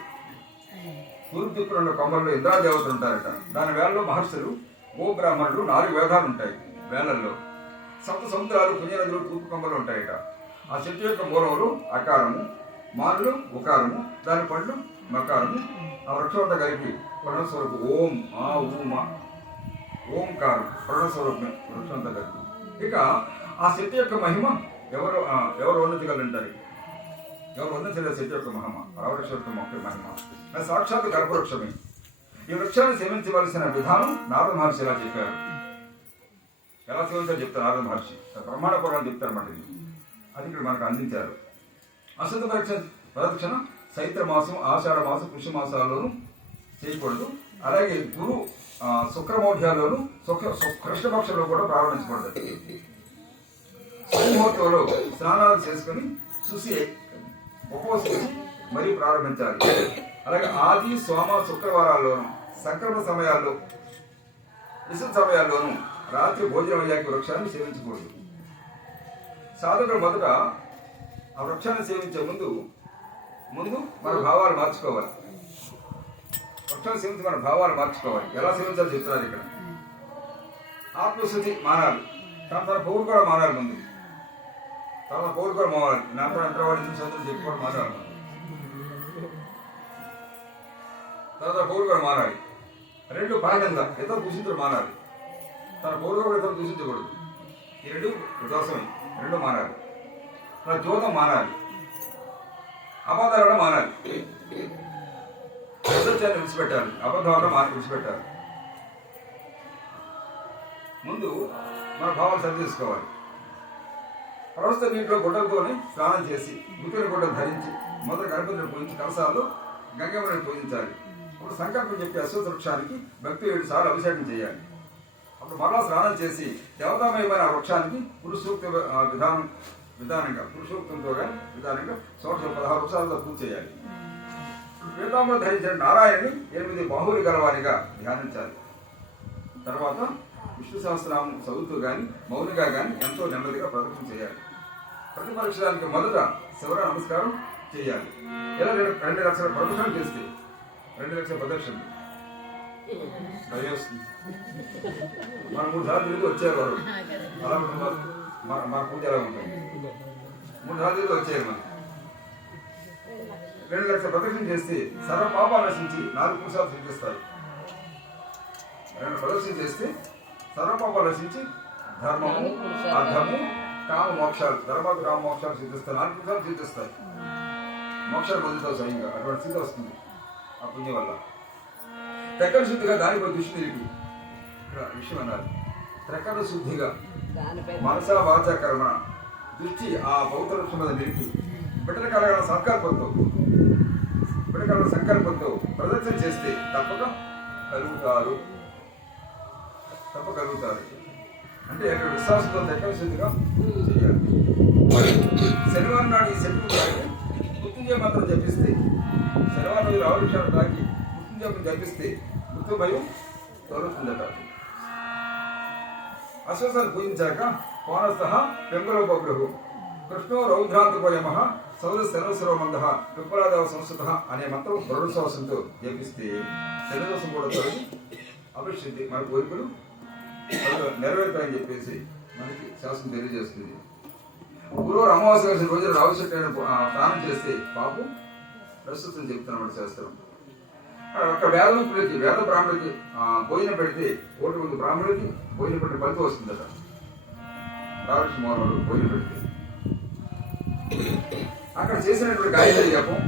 తూర్పు దిక్కులు కొమ్మల్లో ఇంద్రాదేవతలు ఉంటారట. దాని వేళలో మహర్షులు, గోబ్రాహ్మణులు, 4 వేదాలు ఉంటాయి వేళల్లో. సప్త సముద్రాలు, పుణ్యనదులు తూర్పు కొమ్మలు ఉంటాయట. ఆ చెట్టు యొక్క మూలములు అకారము, మానులు ఉకారము, దాని పండ్లు మకారము. ఆ వృక్షంతో కలిపి ప్రణస్వరూపం ఓం ఓంకారం ప్రణస్వరూపమే వృక్షంతో కలిపి. ఇక ఆ చెట్టు యొక్క మహిమ ఎవరు వర్ణించగలంటారు? ఎవరు వర్ణించలేదు చెట్టు యొక్క మహిమ, పరవృక్ష యొక్క మహిమ. అది సాక్షాత్ గర్భవృక్షమే. ఈ వృక్షాన్ని సేవించవలసిన విధానం నారద మహర్షి ఎలా చెప్పారు. ఎలా సేవించాలో చెప్తారు నారద మహర్షి. బ్రహ్మాండ పురాణం చెప్తారన్నమాట. అది ఇక్కడ మనకు అందించారు. అశ్వత్థ ప్రదక్షిణ చైత్ర మాసం, ఆషాఢ మాసం, పుష్య మాసాల్లోనూ చేయకూడదు. అలాగే గురు శుక్రమౌఢ్యాల్లోనూ కృష్ణపక్షంలో కూడా ప్రారంభించకూడదు. ముహూర్తంలో స్నానాలు చేసుకుని చూసి ఉపవసించి మరీ ప్రారంభించాలి. అలాగే ఆది సోమ శుక్రవారాల్లోనూ సంక్రమణ సమయాల్లో విశుద్ధ సమయాల్లోనూ రాత్రి భోజనం అయ్యాక వృక్షాన్ని సేవించకూడదు. సాధకుడు మొదట ఆ వృక్షాన్ని సేవించే ముందు మన భావాలు మార్చుకోవాలి. వృక్షాన్ని సేవించి మన భావాలు మార్చుకోవాలి. ఎలా సేవించాలో చెప్తున్నారు ఇక్కడ. ఆత్మశుద్ధి మానాలి. తన పౌరు కూడా మానాలి. ముందు తన పౌరు కూడా మానాలి. నాతో ఎంతవాడి చదువులు చెప్పుకోవడం మానాలి. తన పౌరు కూడా మానాలి. రెండు పరంగా ఇతర దూషితుడు మానాలి. తన పౌరు కూడా ఇతర దూషించకూడదు. ఈ రెండు దోషమే. రెండు మానాలి. తన జోతం మానాలి. అబద్ధాలు కూడా మానాలి. అసత్యాన్ని విడిచిపెట్టాలి. అబద్ధాలను విడిచిపెట్టాలి. ముందు మన భావాలు సరి చేసుకోవాలి. ప్రస్తుత నీటిలో గుడ్డలతోనే స్నానం చేసి గుట్టిన గుడ్డలు ధరించి మొదటి గణపతిని పూజించి కలసాలు గంగమ్మని పూజించాలి. అప్పుడు సంకల్పం చెప్పి అశ్వత్థ వృక్షానికి భక్తి 7 సార్లు అభిషేకం చేయాలి. అప్పుడు మరలా స్నానం చేసి దేవతామయమైన ఆ వృక్షానికి పురుషోక్త విధానంగా పురుషోక్తంతో విధానంగా 16 వృక్షాలతో పూజ చేయాలి. పీతాంబరం ధరించిన నారాయణని 8 బాహువులు గలవారిగా ధ్యానించాలి. తర్వాత విష్ణు సహస్రనామం చదువుతూ కానీ మౌనిగా కానీ ఎంతో నెమ్మదిగా ప్రదక్షిణ చేయాలి. ప్రతి పరీక్షడానికి మొదట శివర నమస్కారం చేయాలి. ఇలా 2 లక్షల ప్రదక్షిణ చేస్తే 2 లక్షల ప్రదక్షిణ వస్తుంది. మన 3 సార్లు తిరిగి వచ్చారు వారు. అలా మన పూజ ఎలా ఉంటుంది. 3 సార్లు తిరిగి వచ్చారు మనం. 2 లక్షల ప్రదక్షిణ చేస్తే సర్వ పాపాలు నశించి 4 పురుషాలు సిద్ధిస్తారు. 2 ప్రదక్షిణ చేస్తే సర్వపాపాలు నశించి ధర్మము అర్థము కామ మోక్షాలు ధర్మాలు కామ మోక్షాలు సిద్ధిస్తాయి. 4 పురుషాలు సిద్ధిస్తాయి. మోక్షాలు పొందుతావు స్వయంగా. అటువంటి స్థితి వస్తుంది ఆ పుణ్యం వల్ల. ప్రకట శుద్ధిగా దానిపై దృష్టి నిలిపి ఇక్కడ విషయం అన్నారు. ప్రకట శుద్ధిగా మనస వాచ కర్మ దృష్టి ఆ పవిత్ర వృక్షం మీద నిలిపి బిడ్డల కలగల సంకల్పంతో ప్రదక్షిణ చేస్తే తప్పక కలుగుతారు. అంటే అక్కడ విశ్వాసంతో ప్రకట శుద్ధిగా చేయాలి. శనివారం నాడు ఈ శక్తి మృత్యుంజయ మంత్రం జపిస్తే శనివారం రోజు రావృక్షాలు తాకి మృత్యుంజయం జపిస్తే మృత్యుభయం తొలుతుందట. అశ్వసాన్ని పూజించాక కోనస్థ పెంబలోపగ్రహు కృష్ణో రౌద్రాంతకోయమ సౌర శనవసరమంద పిప్పలాదేవ సంస్కృత అనే మంత్రం దృఢశ్వాసంతో జపిస్తే శనిదోషం కూడా తొలగి అభిషిద్ధి మన కోరికలు నెరవేరుతాయని చెప్పేసి మనకి శాస్త్రం తెలియజేస్తుంది. గురువారు అమావాస్య కలిసిన రోజున రావశక్తి స్నానం చేస్తే పాపం ప్రస్తుతం చెప్తున్నమాట శాస్త్రం. అక్కడ వేద బ్రాహ్మణుడికి భోజనం పెడితే 1 మంది బ్రాహ్మణుడికి భోజనం పెట్టిన ఫలితం వస్తుందట. రావలసిన మోహనుడు భోజనం పెడితే అక్కడ చేసినటువంటి గాయత్రి జపం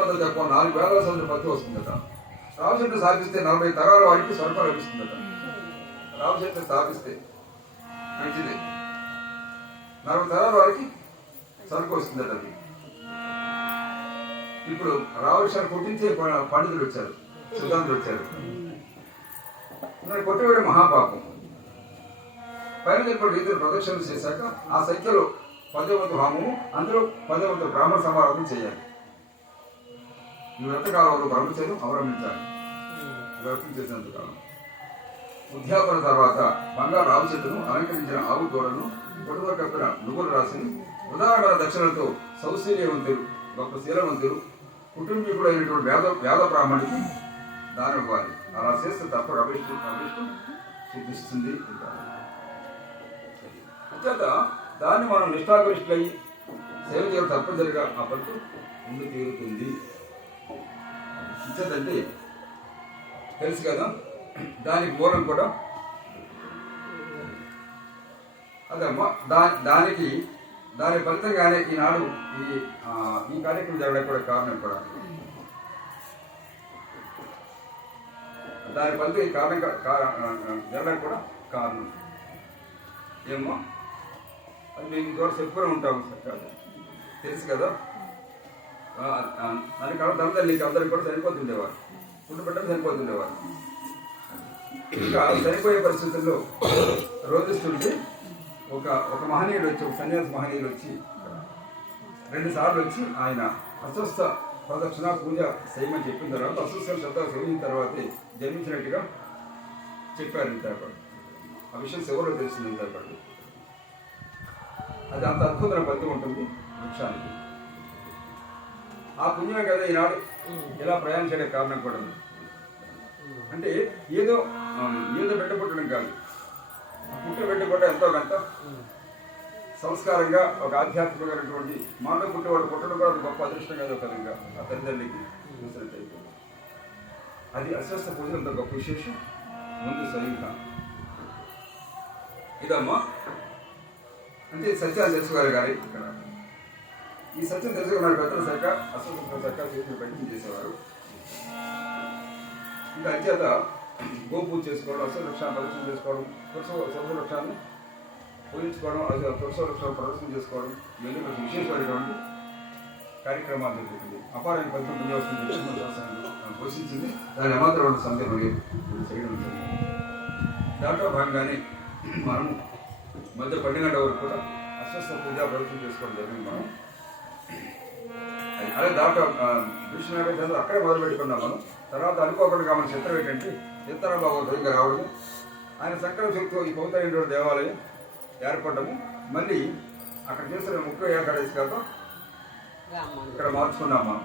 మంత్ర జపం 4 వేల సంవత్సరాల ఫలితం వస్తుందట. రావశక్తి సాధిస్తే 40 తరాల వారికి స్వర్గం లభిస్తుందట. రామశక్తి స్థాపిస్తే మంచిది. 40 తరాల వారికి స్వర్గం వస్తుందట. అది ఇప్పుడు రావలసిన కొట్టించే పండితులు వచ్చారు, సిద్ధాంతులు వచ్చారు. కొట్టివేయడం మహాపాపం. పైన చెప్పిన రీతిలో ప్రదక్షిణలు చేశాక ఆ సంఖ్యలో 10వ వంతు హోమము, అందులో 10వ వంతు బ్రాహ్మణ సమారాధన చేయాలి. ఈ వ్రతకాలంలో బ్రహ్మచర్యం అవలంబించాలి. వ్రతం చేసినంతకాలం ఉద్యాపన తర్వాత బంగారు ఆవు చెట్టును అలంకరించిన ఆవు దూడను పొడువ కప్పిన నువ్వుల రాశిని ఉదాహరణ దక్షిణలతో సౌశీల్యవంతులు గొప్ప శీలవంతులు కుటుంబీకుడు అయినటువంటి వేద బ్రాహ్మణుడికి దానం ఇవ్వాలి. అలా చేస్తే తప్ప అభిష్టం సిద్ధిస్తుంది. అంచేత దాన్ని మనం నిష్ఠాగరిష్ఠులయ్యి సేవ చేయడం తప్పనిసరిగా ఆ ఫలితం ముందు తీరుతుంది. అంచేతంటే తెలుసు కదా, దానికి మూలం కూడా అదమ్మా. దాని ఫలితంగానే ఈనాడు ఈ కార్యక్రమం జరగడానికి కూడా కారణం కూడా దాని ఫలితం ఈ కారణం జరగడానికి కూడా కారణం ఏమో. అది మేము ద్వారా చెప్పుకుని ఉంటాము కాదు, తెలుసు కదా. దానికి అర్థం నీకు అందరికి కూడా చనిపోతుండేవారు, ఫుడ్ పెట్టడం చనిపోతుండేవారు. ఇంకా చనిపోయే పరిస్థితుల్లో రోధిస్తుంటే ఒక మహనీయుడు వచ్చి, ఒక సన్యాసి మహనీయుడు వచ్చి 2 సార్లు వచ్చి ఆయన అస్వస్థ ప్రదక్షిణ పూజ చేయమని చెప్పిన తర్వాత అసూసల శబ్దాలు చదివిన తర్వాతే జన్మించినట్టుగా చెప్పారు ఇంతపాటు. ఆ విషయం ఎవరో తెలిసింది ఇంతపాటు. అది అంత అద్భుతమైన ఫలితం ఉంటుంది వృక్షానికి. ఆ పుణ్యమే కదా ఈనాడు ఇలా ప్రయాణం చేయడానికి కారణం కూడా ఉంది. అంటే ఏదో బిడ్డ పుట్టడం కాదు, పుట్టిన బిడ్డ కూడా ఎంతో కొంత సంస్కారంగా ఒక ఆధ్యాత్మికమైనటువంటి మానవ పుట్టేవాడు పుట్టడం కూడా గొప్ప అదృష్టం కాదు కదంగా ఆ తల్లిదండ్రికి చూసినట్టయితే. అది అస్వస్థ పూజలు అంత గొప్ప విశేషం. ముందు సరిగ్గా ఇదమ్మా అంటే సత్యాలు తెలుసుకోగలగాలి. ఇక్కడ ఈ సత్యం తెలుసుకున్నాడు పెద్దల శాఖ అస్వస్థ శాఖ చేసిన ప్రయత్నం చేసేవారు. ఇంకా అత్యంత గోపూజ చేసుకోవడం, అశ్వవృక్షాన్ని ప్రదర్శన చేసుకోవడం, తులసవృక్షాన్ని పూజించుకోవడం, తులసవృక్షాన్ని ప్రదర్శన చేసుకోవడం, ఇవన్నీ కొంచెం విశేషమైనటువంటి కార్యక్రమాలు జరుగుతుంది. అపారమైన ఫలితం పుణ్య వస్తుంది పోషించింది. దాని ఏమాత్రం సందేహం లేదు చేయడం జరిగింది. దాంట్లో భాగంగానే మనము మధ్య 12 వరకు కూడా అస్వస్థ పూజ ప్రదర్శన చేసుకోవడం జరిగింది. మనం అదే దాంట్లో విష్ణు అక్కడే మొదలు పెట్టుకున్నాం మనం. తర్వాత అనుకోకుండా మన చిత్రం ఏంటంటే చిత్తరాబాబు ఇంకా రావడము, ఆయన సంకల్ప శక్తితో ఈ పవిత్రమైనటువంటి దేవాలయం ఏర్పడము, మళ్ళీ అక్కడ చేసిన ముఖ్య ఏకాదశి కాక ఇక్కడ మార్చుకున్నాం మనం.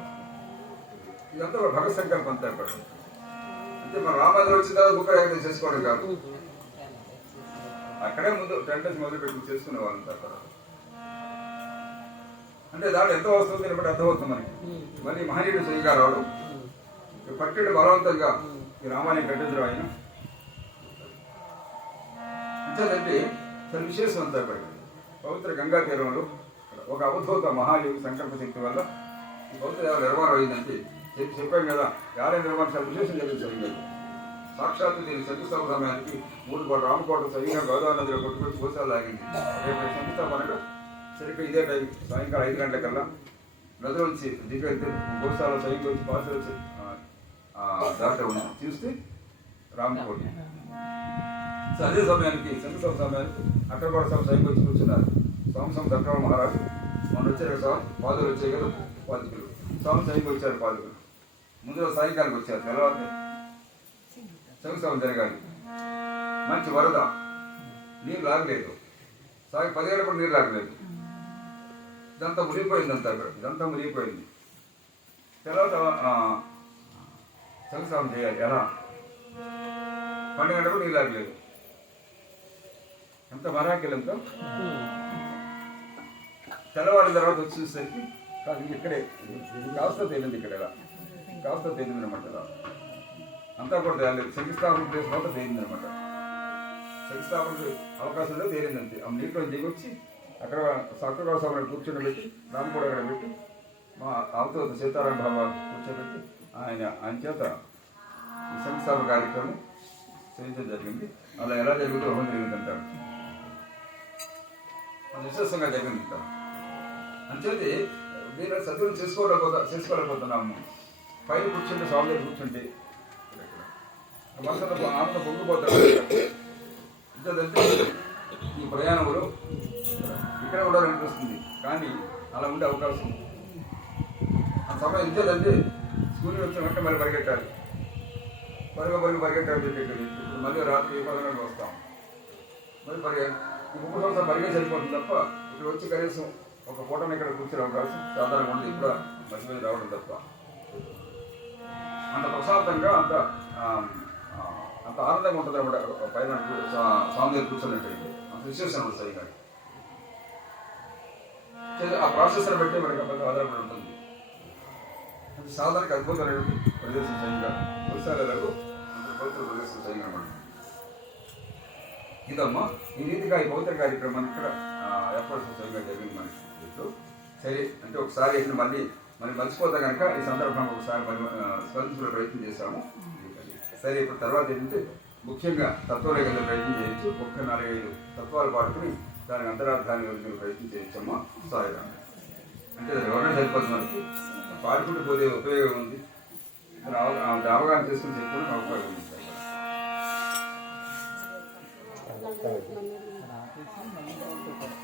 ఇదంతా ఒక భగవత్ సంకల్పం అంతా ఏర్పడదు. అంటే మన రామాయణం వచ్చిన తర్వాత ముఖ్య ఏకాదశి చేసుకోవడం కాదు, అక్కడే ముందు 10 days మొదలు పెట్టి చేసుకునే వాళ్ళని తర్వాత. అంటే దాంట్లో ఎంత వస్తుంది దీన్ని బట్టి అర్థమవుతుంది మనకి. మళ్ళీ మహనీయుడు సరిగా రావడం, పట్టెడు బలవంతంగా ఈ రామాయణం కట్టించడం ఆయన అంటే చాలా విశేషం అంతా పడింది. పవిత్ర గంగా తీరంలో ఒక అవధూత మహాయోగి సంకల్ప శక్తి వల్ల ఈ పవిత్ర దేవాలయం నిర్మాణం అయిందంటే చెప్పాం కదా. ఆలయ నిర్మాణం చాలా విశేషం జరిగింది. సాక్షాత్తు దీని శంకుస్థాపన సమయానికి 3 కోట్ల రామకోట సరిగ్గా గోదావరి నదిలో కొట్టుకొచ్చి గోశాల లాగింది. రేపు శంకుస్థాపనగా సరిగ్గా ఇదే టైం సాయంకాలం 5 గంటలకల్లా నదిలో నుంచి దిగైతే గోశాల సైకి వచ్చి పాసులు వచ్చి దాంట్లో చూస్తే రామకోట. సో అదే సమయానికి శంకుస్థాపన సమయానికి అక్కడ కూడా సైకి వచ్చి కూర్చున్నారు. సంవత్సరం దక్కవ మహారాజు మొన్న వచ్చారు కదా, పాదులు వచ్చాయి కదా, పాదుకులు స్వామి సైకి వచ్చారు. పాదుకులు ముందు సాయంకాలం వచ్చారు. తర్వాత శంకుస్థాపన జరగాలి. మంచి వరద, నీరు లాగలేదు. 10 ఏళ్ళు కూడా నీరు లాగలేదు. ఇదంతా మునిగిపోయింది. ఇదంతా మునిగిపోయింది. తర్వాత శంకుస్థాపన చేయాలి. ఎలా 12 గంటలకు నీరు లాగలేదు. ఎంత మరాకిలంతా. తెల్లవారిన తర్వాత వచ్చి చూసేసరికి కాదు ఇక్కడే కాస్త తేలింది. ఇక్కడ ఎలా కాస్త తేలింది అనమాట. ఇలా అంతా కూడా తేలేదు. శంకుస్థాపన ప్లేస్ తర్వాత తేలింది అనమాట. శంకుస్థాపనకు అవకాశంలో తేలిందంతే. ఆ నీటిలో దిగొచ్చి అక్కడ సక్కగా స్వామిని కూర్చోబెట్టి రామకోడ అక్కడ పెట్టి మా అవతల సీతారాం బాబా కూర్చోబెట్టి ఆయన చేత శంకుస్థాపన కార్యక్రమం చేయించడం జరిగింది. అలా ఎలా జరుగుతుందో రోహం జరిగిందంటారు. అది విశ్వాసంగా జరిగిందంటారు. అంచేది దీని సద్వినియోగం చేసుకోలేకపోతున్నాము. పైన కూర్చుంటే స్వామి దగ్గర కూర్చుంటే మనసులో ఆనందం పొంగిపోతాడు. ఇంతదంటే ఈ ప్రయాణంలో ఇక్కడ ఉండాలనిపిస్తుంది, కానీ అలా ఉండే అవకాశం ఆ సమయం ఇంతేదంటే స్కూల్ వచ్చిన వెంటనే మళ్ళీ పరిగెట్టాలి. పరిగెట్టాలి చెప్పేది. ఇప్పుడు మళ్ళీ రాత్రి 10 గంటలకు వస్తాం. మళ్ళీ ఈ 3 సంవత్సరాలు పరిగె సరిపోతుంది తప్ప ఇక్కడ వచ్చి కనీసం ఒక పూటను ఇక్కడ కూర్చునే అవకాశం సాధారణంగా ఉంది. ఇప్పుడు మధ్య మీద రావడం తప్ప అంత ప్రశాంతంగా అంత ఆనందంగా ఉంటుంది అనమాట. పైన స్వామి దగ్గర కూర్చున్నట్టయితే అంత విశేషం ఉంటుంది సరిగా. ఆ ప్రాసెస్ని బట్టి మనకి పెద్ద ఆధారపడి ఉంటుంది. అది సాధారణకి అద్భుతమైనటువంటి ప్రదేశం సరిగా పురుషాలకు పవిత్ర ప్రదేశం సరిగా అనమాట. ఇదమ్మా ఈ రీతిగా ఈ పవిత్ర కార్యక్రమాన్ని ఇక్కడ ఏర్పాటు సరిగా జరిగింది మనకి. సరే అంటే ఒకసారి మళ్ళీ మర్చిపోతా కనుక ఈ సందర్భంగా ఒకసారి స్పందించుకునే ప్రయత్నం చేశాము. సరే ఇప్పుడు తర్వాత ఏంటంటే ముఖ్యంగా తత్వాలు కలిగే ప్రయత్నం చేయొచ్చు. ఒక్క 4-5 తత్వాలు పాడుకుని దానికి అంతరార్థాన్ని కలిగే ప్రయత్నం చేయొచ్చమ్మా. సారీ అంటే ఎవరైనా సరిపోతుంది. మనకి పాడుకుంటూ పోతే ఉపయోగం ఉంది. అవగాహన చేసుకుని చెప్పుకుంటే ఉపయోగం ఉంది. Gracias.